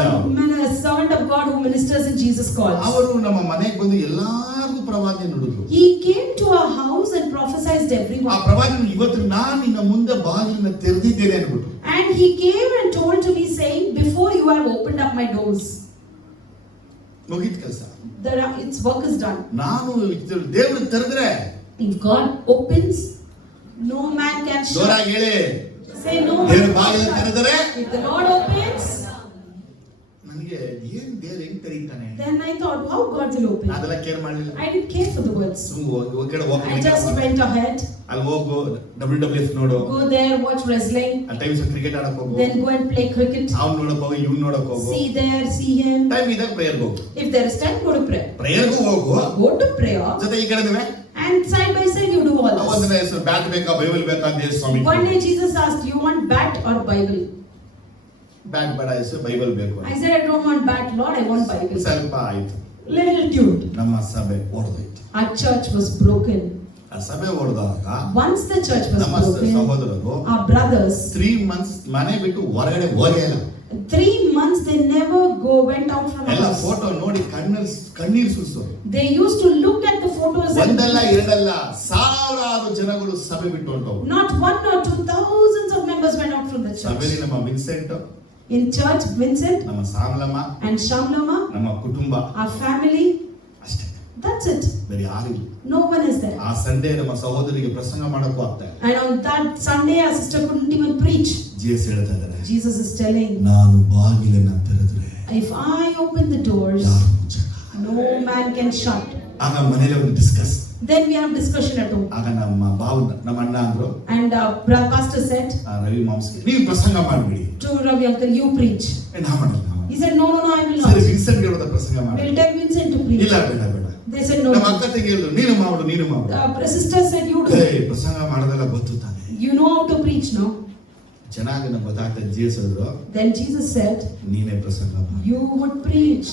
a servant of God who ministers in Jesus' cause. ಅವರು ನಮ್ಮ ಮನೆಗೆ ಬಂದು ಎಲ್ಲಾರ್ಗೂ ಪ್ರವಾದನೆ ನುಡಿದ್ರು. He came to our house and prophesied ಆ everyone. ಪ್ರವಾದನೆ ಇವತ್ತು ನಾನು ನಿನ್ನ ಮುಂದೆ ಬಾಗಿಲನ್ನ ತೆರೆದಿದ್ದೇನೆ ಅನ್ಬಿಟ್ಟು. And he came and told to me saying, before you have opened up my doors, ಮುಗಿದ ಕೆಲಸ. its work is done. ನಾನು ದೇವರು ತೆರೆದ್ರೆ If God opens, no man can shut. ಜೋರಾಗಿ ಹೇಳಿ, Say no. ದೇವರು ಬಾಗಿಲ ತೆರೆದರೆ If the Lord opens, ನನಗೆ ಏನ್ ದೇವರು ಹೆಂಗ್ ತೆರೀತಾನೆ then I thought, how God will open. ಅದೆಲ್ಲ ಕೇರ್ ಮಾಡಲಿಲ್ಲ. I didn't care for the words. I just went ahead. ಅಲ್ಲಿ ಹೋಗು WWF ನೋಡು, Go there, watch wrestling. ಆ ಟೈಮ್ಸ್ ಕ್ರಿಕೆಟ್ ಆಡಕ್ ಹೋಗು, Then go and play cricket. ಅವ್ನು ನೋಡಕ್ ಹೋಗು, ಇವ್ನು ನೋಡಕ್ ಹೋಗು, See there, see him. Time ಇದ್ದಾಗ ಪ್ರೇಯರ್ ಹೋಗು. If there is time, go to prayer. ಪ್ರೇಯರ್ಗೂ ಹೋಗು, Go to prayer. ಜೊತೆ ಈ ಕಡೆ And side by side you do all this. ಒಂದಿನ ಹೆಸರು ಬ್ಯಾಟ್ ಬೇಕಾ ಬೈಬಲ್ ಬೇಕಾ ಅಂತ ಹೇಳಿ ಸ್ವಾಮಿ One day Jesus asked, you want bat or Bible? Bat ಬೇಡ ಹೆಸರು ಬೈಬಲ್ ಬೇಕು. I said, I don't want bat, Lord, I want Bible. ಸ್ವಲ್ಪ ಆಯ್ತು, Little tuned. ನಮ್ಮ ಸಭೆ ಓಡೋಯ್ತು. Our church was broken. ಆ ಸಭೆ ಓಡದಾಗ Once the church was ನಮ್ಮ broken, ಸಹೋದರರು our brothers, 3 months ಮನೆ ಬಿಟ್ಟು ಹೊರಗಡೆ ಹೋಗೇ ಇಲ್ಲ. 3 months they never went out from ಎಲ್ಲ us. ಫೋಟೋ ನೋಡಿ ಕಣ್ಣೀರು ಸುರಿಸೋರು. They used to look at the photos and ಒಂದಲ್ಲ ಎರಡಲ್ಲ ಸಾವಿರಾರು ಜನಗಳು ಸಭೆ ಬಿಟ್ಟು ಹೊರಟವು. not 1 or 2, thousands of members went out from the church. ಸಭೆಯಲ್ಲಿ ನಮ್ಮ ವಿನ್ಸೆಂಟ್, In church, Vincent ನಮ್ಮ ಸಾಮ್ಲಮ್ಮ, and Shamlama, ನಮ್ಮ ಕುಟುಂಬ, our family, ಅಷ್ಟೇ, that's it. ಬೇರೆ ಯಾರಿಲ್ಲ. No one is there. ಆ ಸಂಡೇ ನಮ್ಮ ಸಹೋದರಿಗೆ ಪ್ರಸಂಗ ಮಾಡಕ್ಕೂ ಆಗ್ತಾ ಇಲ್ಲ. And on that Sunday, our sister couldn't even preach. Jesus ಹೇಳ್ತಾ ಇದ್ದಾರೆ, Jesus is telling, ನಾನು ಬಾಗಿಲನ್ನ ತೆರೆದ್ರೆ if I open the doors, ಯಾರು ಮುಚ್ಚಲ್ಲ. no man can shut. ಆಗ ಮನೇಲಿ ಒಂದು discuss. Then we have discussion at home. ಆಗ ನಮ್ಮ ಅಣ್ಣ ಅಂದ್ರು, And pastor said ರವಿ ಮಾಂಸ್ಗೆ ನೀವು ಪ್ರಸಂಗ ಮಾಡ್ಬಿಡಿ. to Ravi uncle, you preach. ನಾ ಮಾಡಲ್ಲ. He said, no, I will ಸರಿ, not. ವಿನ್ಸೆಂಟ್ ಹೇಳೋದ ಪ್ರಸಂಗ ಮಾಡಿ. We'll tell Vincent to preach. ಇಲ್ಲ ಬೇಡ ಬೇಡ. They said, no. ನಮ್ಮ ಅಕ್ಕ ತಂಗಿ ಹೇಳಿದ್ರು, ನೀನು ಮಾಡು. The sister said, you do. ಪ್ರಸಂಗ ಮಾಡೋದೆಲ್ಲ ಗೊತ್ತು ತಾನೆ. You know how to preach, no? ಚೆನ್ನಾಗಿ ನಮ್ಗೆ ಗೊತ್ತಾಗ್ತದೆ. ಜೀಸಸ್ ಹೇಳಿದ್ರು, Then Jesus said, ನೀನೇ ಪ್ರಸಂಗ ಮಾಡು. you would preach.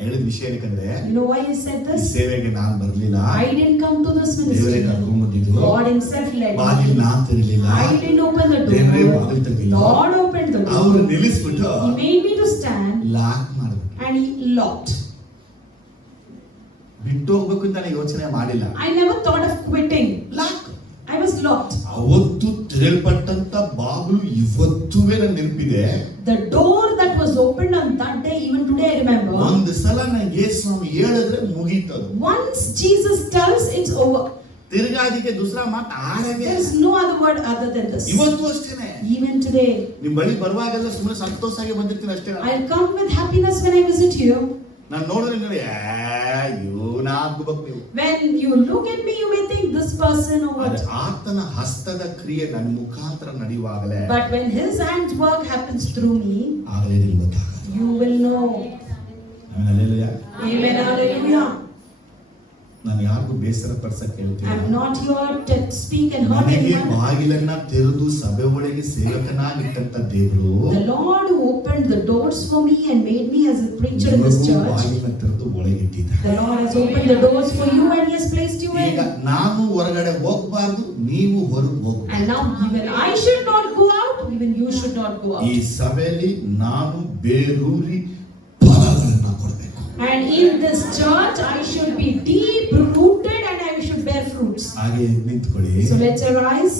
ಹೇಳಿದ ವಿಷಯ ಏನಕ್ಕಂದ್ರೆ, You know why he said ಈ this? ಸೇವೆಗೆ ನಾನು ಬರ್ಲಿಲ್ಲ, I didn't come to this ದೇವರೇ ministry. ಕರ್ಕೊಂಡ್ ಬಂದಿದ್ದು. God himself led ಬಾಗಿಲು me. ನಾನು ತೆರಲಿಲ್ಲ, I didn't open the ದೇವರೇ door. ಬಾಗಿಲು ತೆಗೆದಿಲ್ಲ. Lord opened the ಅವರು door. ನಿಲ್ಲಿಸ್ಬಿಟ್ಟು He made me to stand lock ಮಾಡ್ಬಿಟ್ಟು and he locked. ಬಿಟ್ಟು ಹೋಗ್ಬೇಕು ಅಂತ ನಾನು ಯೋಚನೆ ಮಾಡಿಲ್ಲ. I never thought of quitting. Lock. I was locked. ಅವತ್ತು ತೆರಲ್ಪಟ್ಟಂತ ಬಾಗಿಲು ಇವತ್ತುವೇ ನನ್ನ ನೆನಪಿದೆ. The door that was opened on that day, even today I remember. ಒಂದು ಸಲ ನಾನು ಯೇಸು ಸ್ವಾಮಿ ಹೇಳಿದ್ರೆ ಮುಗೀತದು. Once Jesus tells, it's over. ತಿರ್ಗಾ ಅದಕ್ಕೆ ದುಸರಾ ಮಾತು ಆಡವೇ. There is no other word other than this. ಇವತ್ತು ಅಷ್ಟೇನೆ. Even today, ನಿಮ್ ಬಳಿ ಬರುವಾಗೆಲ್ಲ ಸುಮ್ಮನೆ ಸಂತೋಷವಾಗಿ ಬಂದಿರ್ತೀನಿ ಅಷ್ಟೇ. I'll come with happiness when I visit you. ನಾನು ನೋಡಿದ್ರೆ ನೋಡಿ ಇವನ ಆಗ್ಬೇಕು ನೀವು. When you look at me, you may think this person or what. ಆತನ ಹಸ್ತದ ಕ್ರಿಯೆ ನನ್ನ ಮುಖಾಂತರ ನಡೆಯುವಾಗಲೇ, But when his hands work happens through me, ಆಗಲೇ ನಿಮ್ಗೆ ಗೊತ್ತಾಗುತ್ತೆ. you will know. Hallelujah. Amen. Hallelujah. ನಾನು ಯಾರಿಗೂ ಬೇಸರ ಪಡಿಸಕ್ಕೆ ಹೇಳ್ತೀನಿ. I'm not here to speak and hurt ನನಗೆ anyone. ಬಾಗಿಲನ್ನ ತೆರೆದು ಸಭೆ ಒಳಗೆ ಸೇವಕನಾಗಿಟ್ಟಂತ ದೇವರು The Lord who opened the doors for me and made me as a preacher in this church. ಬಾಗಿಲನ್ನ ತೆರೆದು ಒಳಗಿಟ್ಟಿದ್ದಾರೆ. The Lord has opened the doors for you and He has placed you ಈಗ in. ನಾನು ಹೊರಗಡೆ ಹೋಗಬಾರ್ದು, ನೀವು ಹೊರಗೆ ಹೋಗಬೇಕು. And now even I should not go out, even you should not go ಈ out. ಸಭೆಯಲ್ಲಿ ನಾನು ಬೇರೂರಿ ಫಲಗಳನ್ನ ಕೊಡಬೇಕು. And in this church I should be deep rooted and I should bear fruits. ಹಾಗೆ ನಿಂತ್ಕೊಳ್ಳಿ. So let's arise.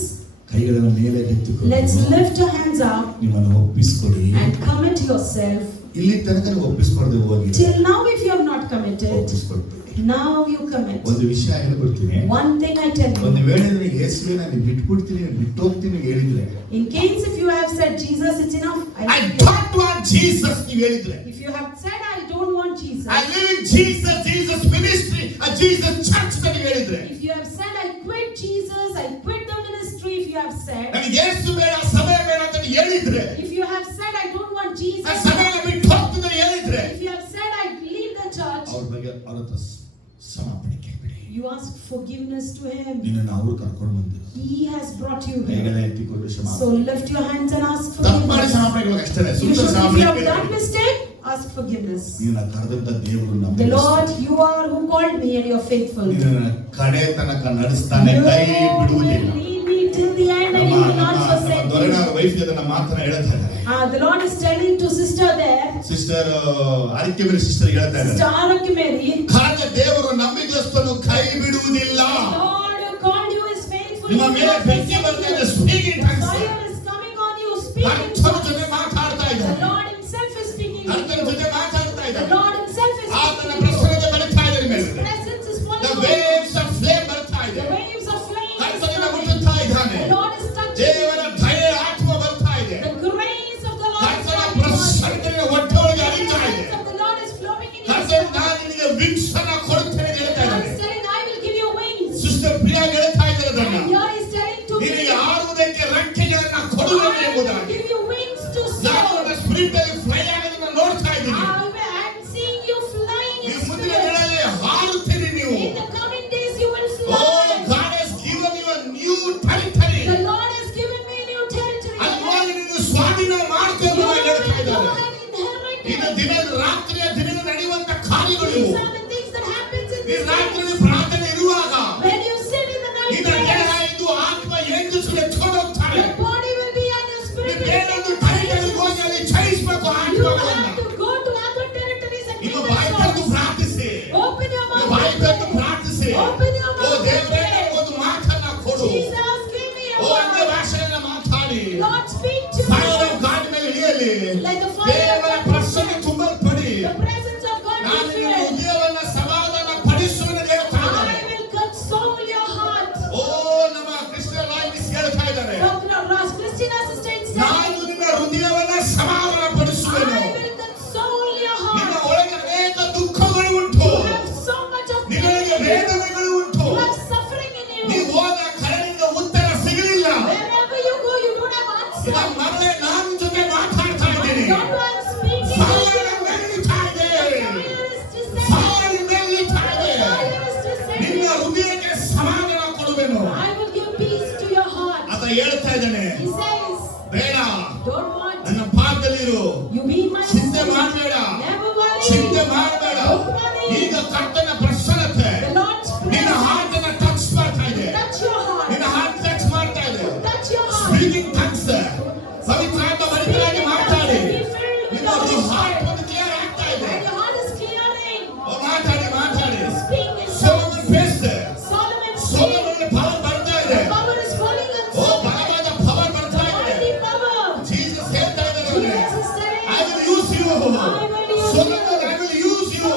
ಕೈಗಳನ್ನು ಮೇಲೆ ಎತ್ತಿಕೊಂಡು Let's lift our hands up ನಿಮ್ಮನ್ನು ಒಪ್ಪಿಸಿಕೊಡಿ. and commit yourself. ಇಲ್ಲಿ ತನಕ ನೀವು ಒಪ್ಪಿಸಿಕೊಳ್ಳದೆ ಹೋಗಿ. Till now if you have not committed, ಒಪ್ಪಿಸಿಕೊಡ್ಬೇಡಿ. now you commit. ಒಂದು ವಿಷಯ ಹೇಳ್ಬಿಡ್ತೀನಿ. One thing I tell ಒಂದು you. ವೇಳೆ ನನಗೆ ಯೇಸುವೆ ನಾನು ಬಿಟ್ಬಿಡ್ತೀನಿ, ಬಿಟ್ಟು ಹೋಗ್ತೀನಿ ಹೇಳಿದ್ರೆ, In case if you have said Jesus, it's enough. I don't want Jesus ನೀವು ಹೇಳಿದ್ರೆ, If you have said I don't want Jesus. I live in Jesus ministry, a Jesus church ನೀವು ಹೇಳಿದ್ರೆ, If you have said I quit Jesus, I quit the ministry, if you have said. ನನಗೆ ಯೇಸು ಬೇಡ ಸಭೆ ಬೇಡ ಅಂತ ಹೇಳಿದ್ರೆ, If you have said I don't want ಆ Jesus. ಸಭೆಯನ್ನು ಬಿಟ್ಟು ಹೋಗ್ತೀನಿ ಹೇಳಿದ್ರೆ, If you have said I leave the church. ಅವ್ರ ಬಗ್ಗೆ ಅವ್ರ ಹತ್ರ ಕ್ಷಮಾಪಣೆ ಕೇಳ್ಬಿಡಿ. You ask forgiveness to Him. ನಿನ್ನನ್ನು ಅವ್ರು ಕರ್ಕೊಂಡು ಬಂದಿರು. He has brought you ಕೈಗಳ here. ಎತ್ತಿಕೊಂಡು So ಕ್ಷಮಾಪಣೆ. lift your hands and ask ತಪ್ಪು ಮಾಡಿ forgiveness. ಕ್ಷಮಾಪಣೆ ಕೇಳೋಕೆ ಅಷ್ಟೇ. You ಸುತ್ತ should, if ಕ್ಷಮಾಪಣೆ you have done ಕೇಳಿ. mistake, ask forgiveness. ನಿನ್ನ ಕರೆದಂತ ದೇವರು The ನಮಗೆ Lord, you are who called me and you are faithful. ನಿನ್ನ ಕಡೆ ತನಕ ನಡೆಸ್ತಾನೆ, ಕೈ You ಬಿಡುವುದಿಲ್ಲ. will lead me till the end and He will not forsake ದೊರೆನ ವೈಫ್ ಅದನ್ನ ಮಾತನ್ನ ಹೇಳ್ತಾ ಇದ್ದಾರೆ. The Lord is telling to sister there, sister ಅರಿಕೆಮೇರಿ ಸಿಸ್ಟರ್ ಹೇಳ್ತಾ ಇದ್ದಾರೆ, Sister Arakimeri, ಕಾರಣ ದೇವರು ನಂಬಿಗಸ್ತನು ಕೈ ಬಿಡುವುದಿಲ್ಲ. Lord who called you is faithful. ನಿಮ್ಮ ಮೇಲೆ ಬೆಂಕಿ ಬರ್ತಾ ಇದೆ, speak in tongues. Fire is coming on you, speak in ಕರ್ತನ tongues. ಜೊತೆ ಮಾತಾಡ್ತಾ The ಇದ್ದಾರೆ, Lord himself is speaking to ಕರ್ತನ you. ಜೊತೆ ಮಾತಾಡ್ತಾ The ಇದ್ದಾರೆ. Lord himself is ಆತನ speaking to you. ಪ್ರಸನ್ನತೆ ಬರ್ತಾ ಇದೆ His ಮೇಲೆ. presence is The falling on you. waves of flame ಬರ್ತಾ ಇದೆ. The waves of flame is ಕರ್ತನ coming. ಮುಟ್ಟುತ್ತಾ ಇದ್ದಾನೆ. The Lord is touching. ದೇವರ ದಯೆ ಆತ್ಮ ಬರ್ತಾ ಇದೆ. The grace of the Lord is ಕರ್ತನ flowing on you. ಪ್ರಸನ್ನತೆಯ ಹೊಟ್ಟೆಯೊಳಗೆ The ಹರಿತಾ ಇದೆ. presence of the Lord is flowing in your ಕರ್ತನ soul. ನಾನು ನಿನಗೆ wings ಅನ್ನ ಕೊಡುತ್ತೇನೆ ಅಂತ ಹೇಳ್ತಾ The Lord ಇದ್ದಾನೆ. is telling, I will give you wings. Sister Priya ಹೇಳ್ತಾ ಇದ್ದಾರೆ ಅದನ್ನ. And here he is telling to me, ನಿನಗೆ ಹಾರುವುದಕ್ಕೆ ರೆಕ್ಕೆಗಳನ್ನ ಕೊಡುವೆನು I will ಎಂಬುದಾಗಿ. give you wings to ನಾನು soar. ನನ್ನ ಸ್ಪಿರಿಟ್ ಅಲ್ಲಿ ಫ್ಲೈ ಆಗೋದನ್ನ ನೋಡ್ತಾ ಇದ್ದೀನಿ. I'm seeing you flying in ನೀವು ಮುಂದಿನ spirit. ದಿನಗಳಲ್ಲಿ ಹಾರುತ್ತೀರಿ ನೀವು. In the coming days you will Oh, fly. God has given you a new territory. The Lord has given me new territory. ಅದಕ್ಕಾಗಿ ನೀನು ಸ್ವಾಧೀನ ಮಾಡ್ಕೊಂಡು You ಹೇಳ್ತಾ will go ಇದ್ದಾರೆ. and ಇನ್ನು inherit it. ದಿನ ರಾತ್ರಿಯ ದಿನ ನಡೆಯುವಂತ ಕಾರ್ಯಗಳು ಇವು. These are the things that happens in ಈ this ರಾತ್ರಿ life. ಪ್ರಾರ್ಥನೆ ಇರುವಾಗ When you sit in the night ನಿನ್ನ ದೇಹ prayers, ಇದು ಆತ್ಮ ಎಂದಿಸಲು ಎತ್ಕೊಂಡು ಹೋಗ್ತಾರೆ. your body will be on your spirit. ನೀನು ಬೇರೊಂದು ಕಡೆಗಳಿಗೆ ಹೋಗಿ ಅಲ್ಲಿ ಜಯಿಸಬೇಕು You ಆತ್ಮಗಳನ್ನ. have to go to other territories and ಇನ್ನು give ಬಾಯಿ them ತೆರೆದು souls. ಪ್ರಾರ್ಥಿಸಿ. Open your ಇನ್ನು mouth ಬಾಯಿ and ತೆರೆದು pray. ಪ್ರಾರ್ಥಿಸಿ. Open your O mouth and ದೇವರೇ pray. ಒಂದು ಮಾತನ್ನ ಕೊಡು. Jesus, give me a ಓ ಅನ್ಯ word. ಭಾಷೆಯನ್ನ ಮಾತಾಡಿ. Lord, speak to Fire me. of God ಮೇಲೆ ಇಳಿಯಲಿ. Let the fire of ದೇವರ God ಪ್ರಸನ್ನ ತುಂಬಲ್ಪಡಿ. The presence of God ನಾನು be ನಿನ್ನ filled. ಹೃದಯವನ್ನ ಸಮಾಧಾನ ಪಡಿಸುವನು ಹೇಳ್ತಾ ಇದ್ದಾನೆ. I will console your heart. ಓ ನಮ್ಮ ಕೃಷ್ಣ ರಾಯ್ಸ್ ಹೇಳ್ತಾ ಇದ್ದಾರೆ, Christina sister is saying, ನಾನು ನಿನ್ನ ಹೃದಯವನ್ನ ಸಮಾಧಾನ ಪಡಿಸುವೆನು. I will console your ನಿನ್ನ heart. ಒಳಗೆ ಅನೇಕ ದುಃಖಗಳು ಉಂಟು, You have so much of ನಿನಗೆ pain. ವೇದನೆಗಳು ಉಂಟು. You have suffering in you. ನೀವು ಹೋದ ಕರೆಯಿಂದ ಉತ್ತರ ಸಿಗಲಿಲ್ಲ. Wherever you go, you don't have answer. ನನ್ನ ಮಗಳೇ ನಾನು ಜೊತೆ ಮಾತಾಡ್ತಾ ಇದ್ದೀನಿ. God was speaking to fire you. ನಡೀತಾ ಇದೆ. Fire is descending. ಫೈರ್ ನಡೀತಾ ಇದೆ. Fire is ನಿನ್ನ descending. ಹೃದಯಕ್ಕೆ ಸಮಾಧಾನ ಕೊಡುವೆನು I will give peace to your heart. ಅಂತ ಹೇಳ್ತಾ ಇದ್ದಾನೆ. He says, ಬೇಡ, don't want. ನನ್ನ ಪಾದದಲ್ಲಿರು, You be my ಚಿಂತೆ son. ಮಾಡಬೇಡ, Never worry. ಚಿಂತೆ ಮಾಡಬೇಡ. Don't worry. ಈಗ ಕರ್ತನ ಪ್ರಸನ್ನತೆ The Lord's ನಿನ್ನ presence. ಹಾರ್ಟ್ ಅನ್ನ ಟಚ್ ಮಾಡ್ತಾ ಇದೆ. Touch your heart. ನಿನ್ನ ಹಾರ್ಟ್ ಟಚ್ ಮಾಡ್ತಾ ಇದೆ. Touch your heart. Speaking tongues ಪವಿತ್ರಾತ್ಮ ಭರಿತರಾಗಿ ಮಾತಾಡಿ. Be filled with ನಿನ್ನ the Holy ಹಾರ್ಟ್ Spirit. ಒಂದು ಕ್ಲಿಯರ್ ಆಗ್ತಾ ಇದೆ. And your heart is clearing. ಓ, ಮಾತಾಡಿ ಮಾತಾಡಿ. Speak in Solomon tongues. ಫೇಸ್ Solomon speak. ಸೋಲಮನ್ ಪವರ್ ಬರ್ತಾ ಇದೆ. Power is falling on ಓ Solomon. ಬಲವಾದ ಪವರ್ ಬರ್ತಾ ಇದೆ. Mighty power. ಜೀಸಸ್ ಹೇಳ್ತಾ ಇದ್ದಾರೆ ಅವನಿಗೆ, Jesus is telling, I will use you. I will use Solomon, I will use you. you.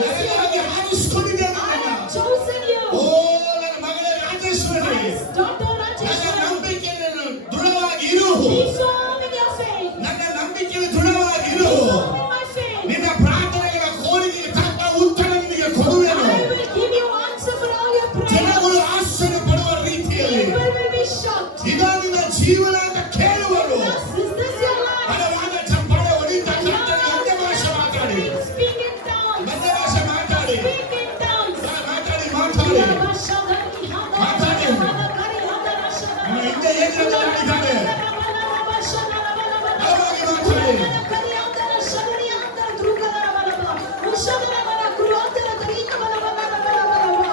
ನನಗಾಗಿ ಆರಿಸಿಕೊಂಡಿದ್ದೇನೆ I ನಿನ್ನನ್ನ. have chosen ಓ you. ನನ್ನ ಮಗಳೇ ರಾಜೇಶ್ವರಿ, His daughter ನನ್ನ Rajeshwari. ನಂಬಿಕೆಯನ್ನು ದೃಢವಾಗಿ ಇರು. Be firm in your faith. ನನ್ನ ನಂಬಿಕೆಯನ್ನು ದೃಢವಾಗಿ ಇರು. Be firm in my faith. ನಿನ್ನ ಪ್ರಾರ್ಥನೆಗಳ ಕೋರಿಕೆಗೆ ತಕ್ಕ ಉತ್ತರ ನಿನಗೆ ಕೊಡುವೆನು. I will give you answer for all your prayers. ಜನಗಳು ಆಶ್ಚರ್ಯ ಪಡುವ ರೀತಿಯಲ್ಲಿ People will be shocked. ನಿನ್ನ ಜೀವನ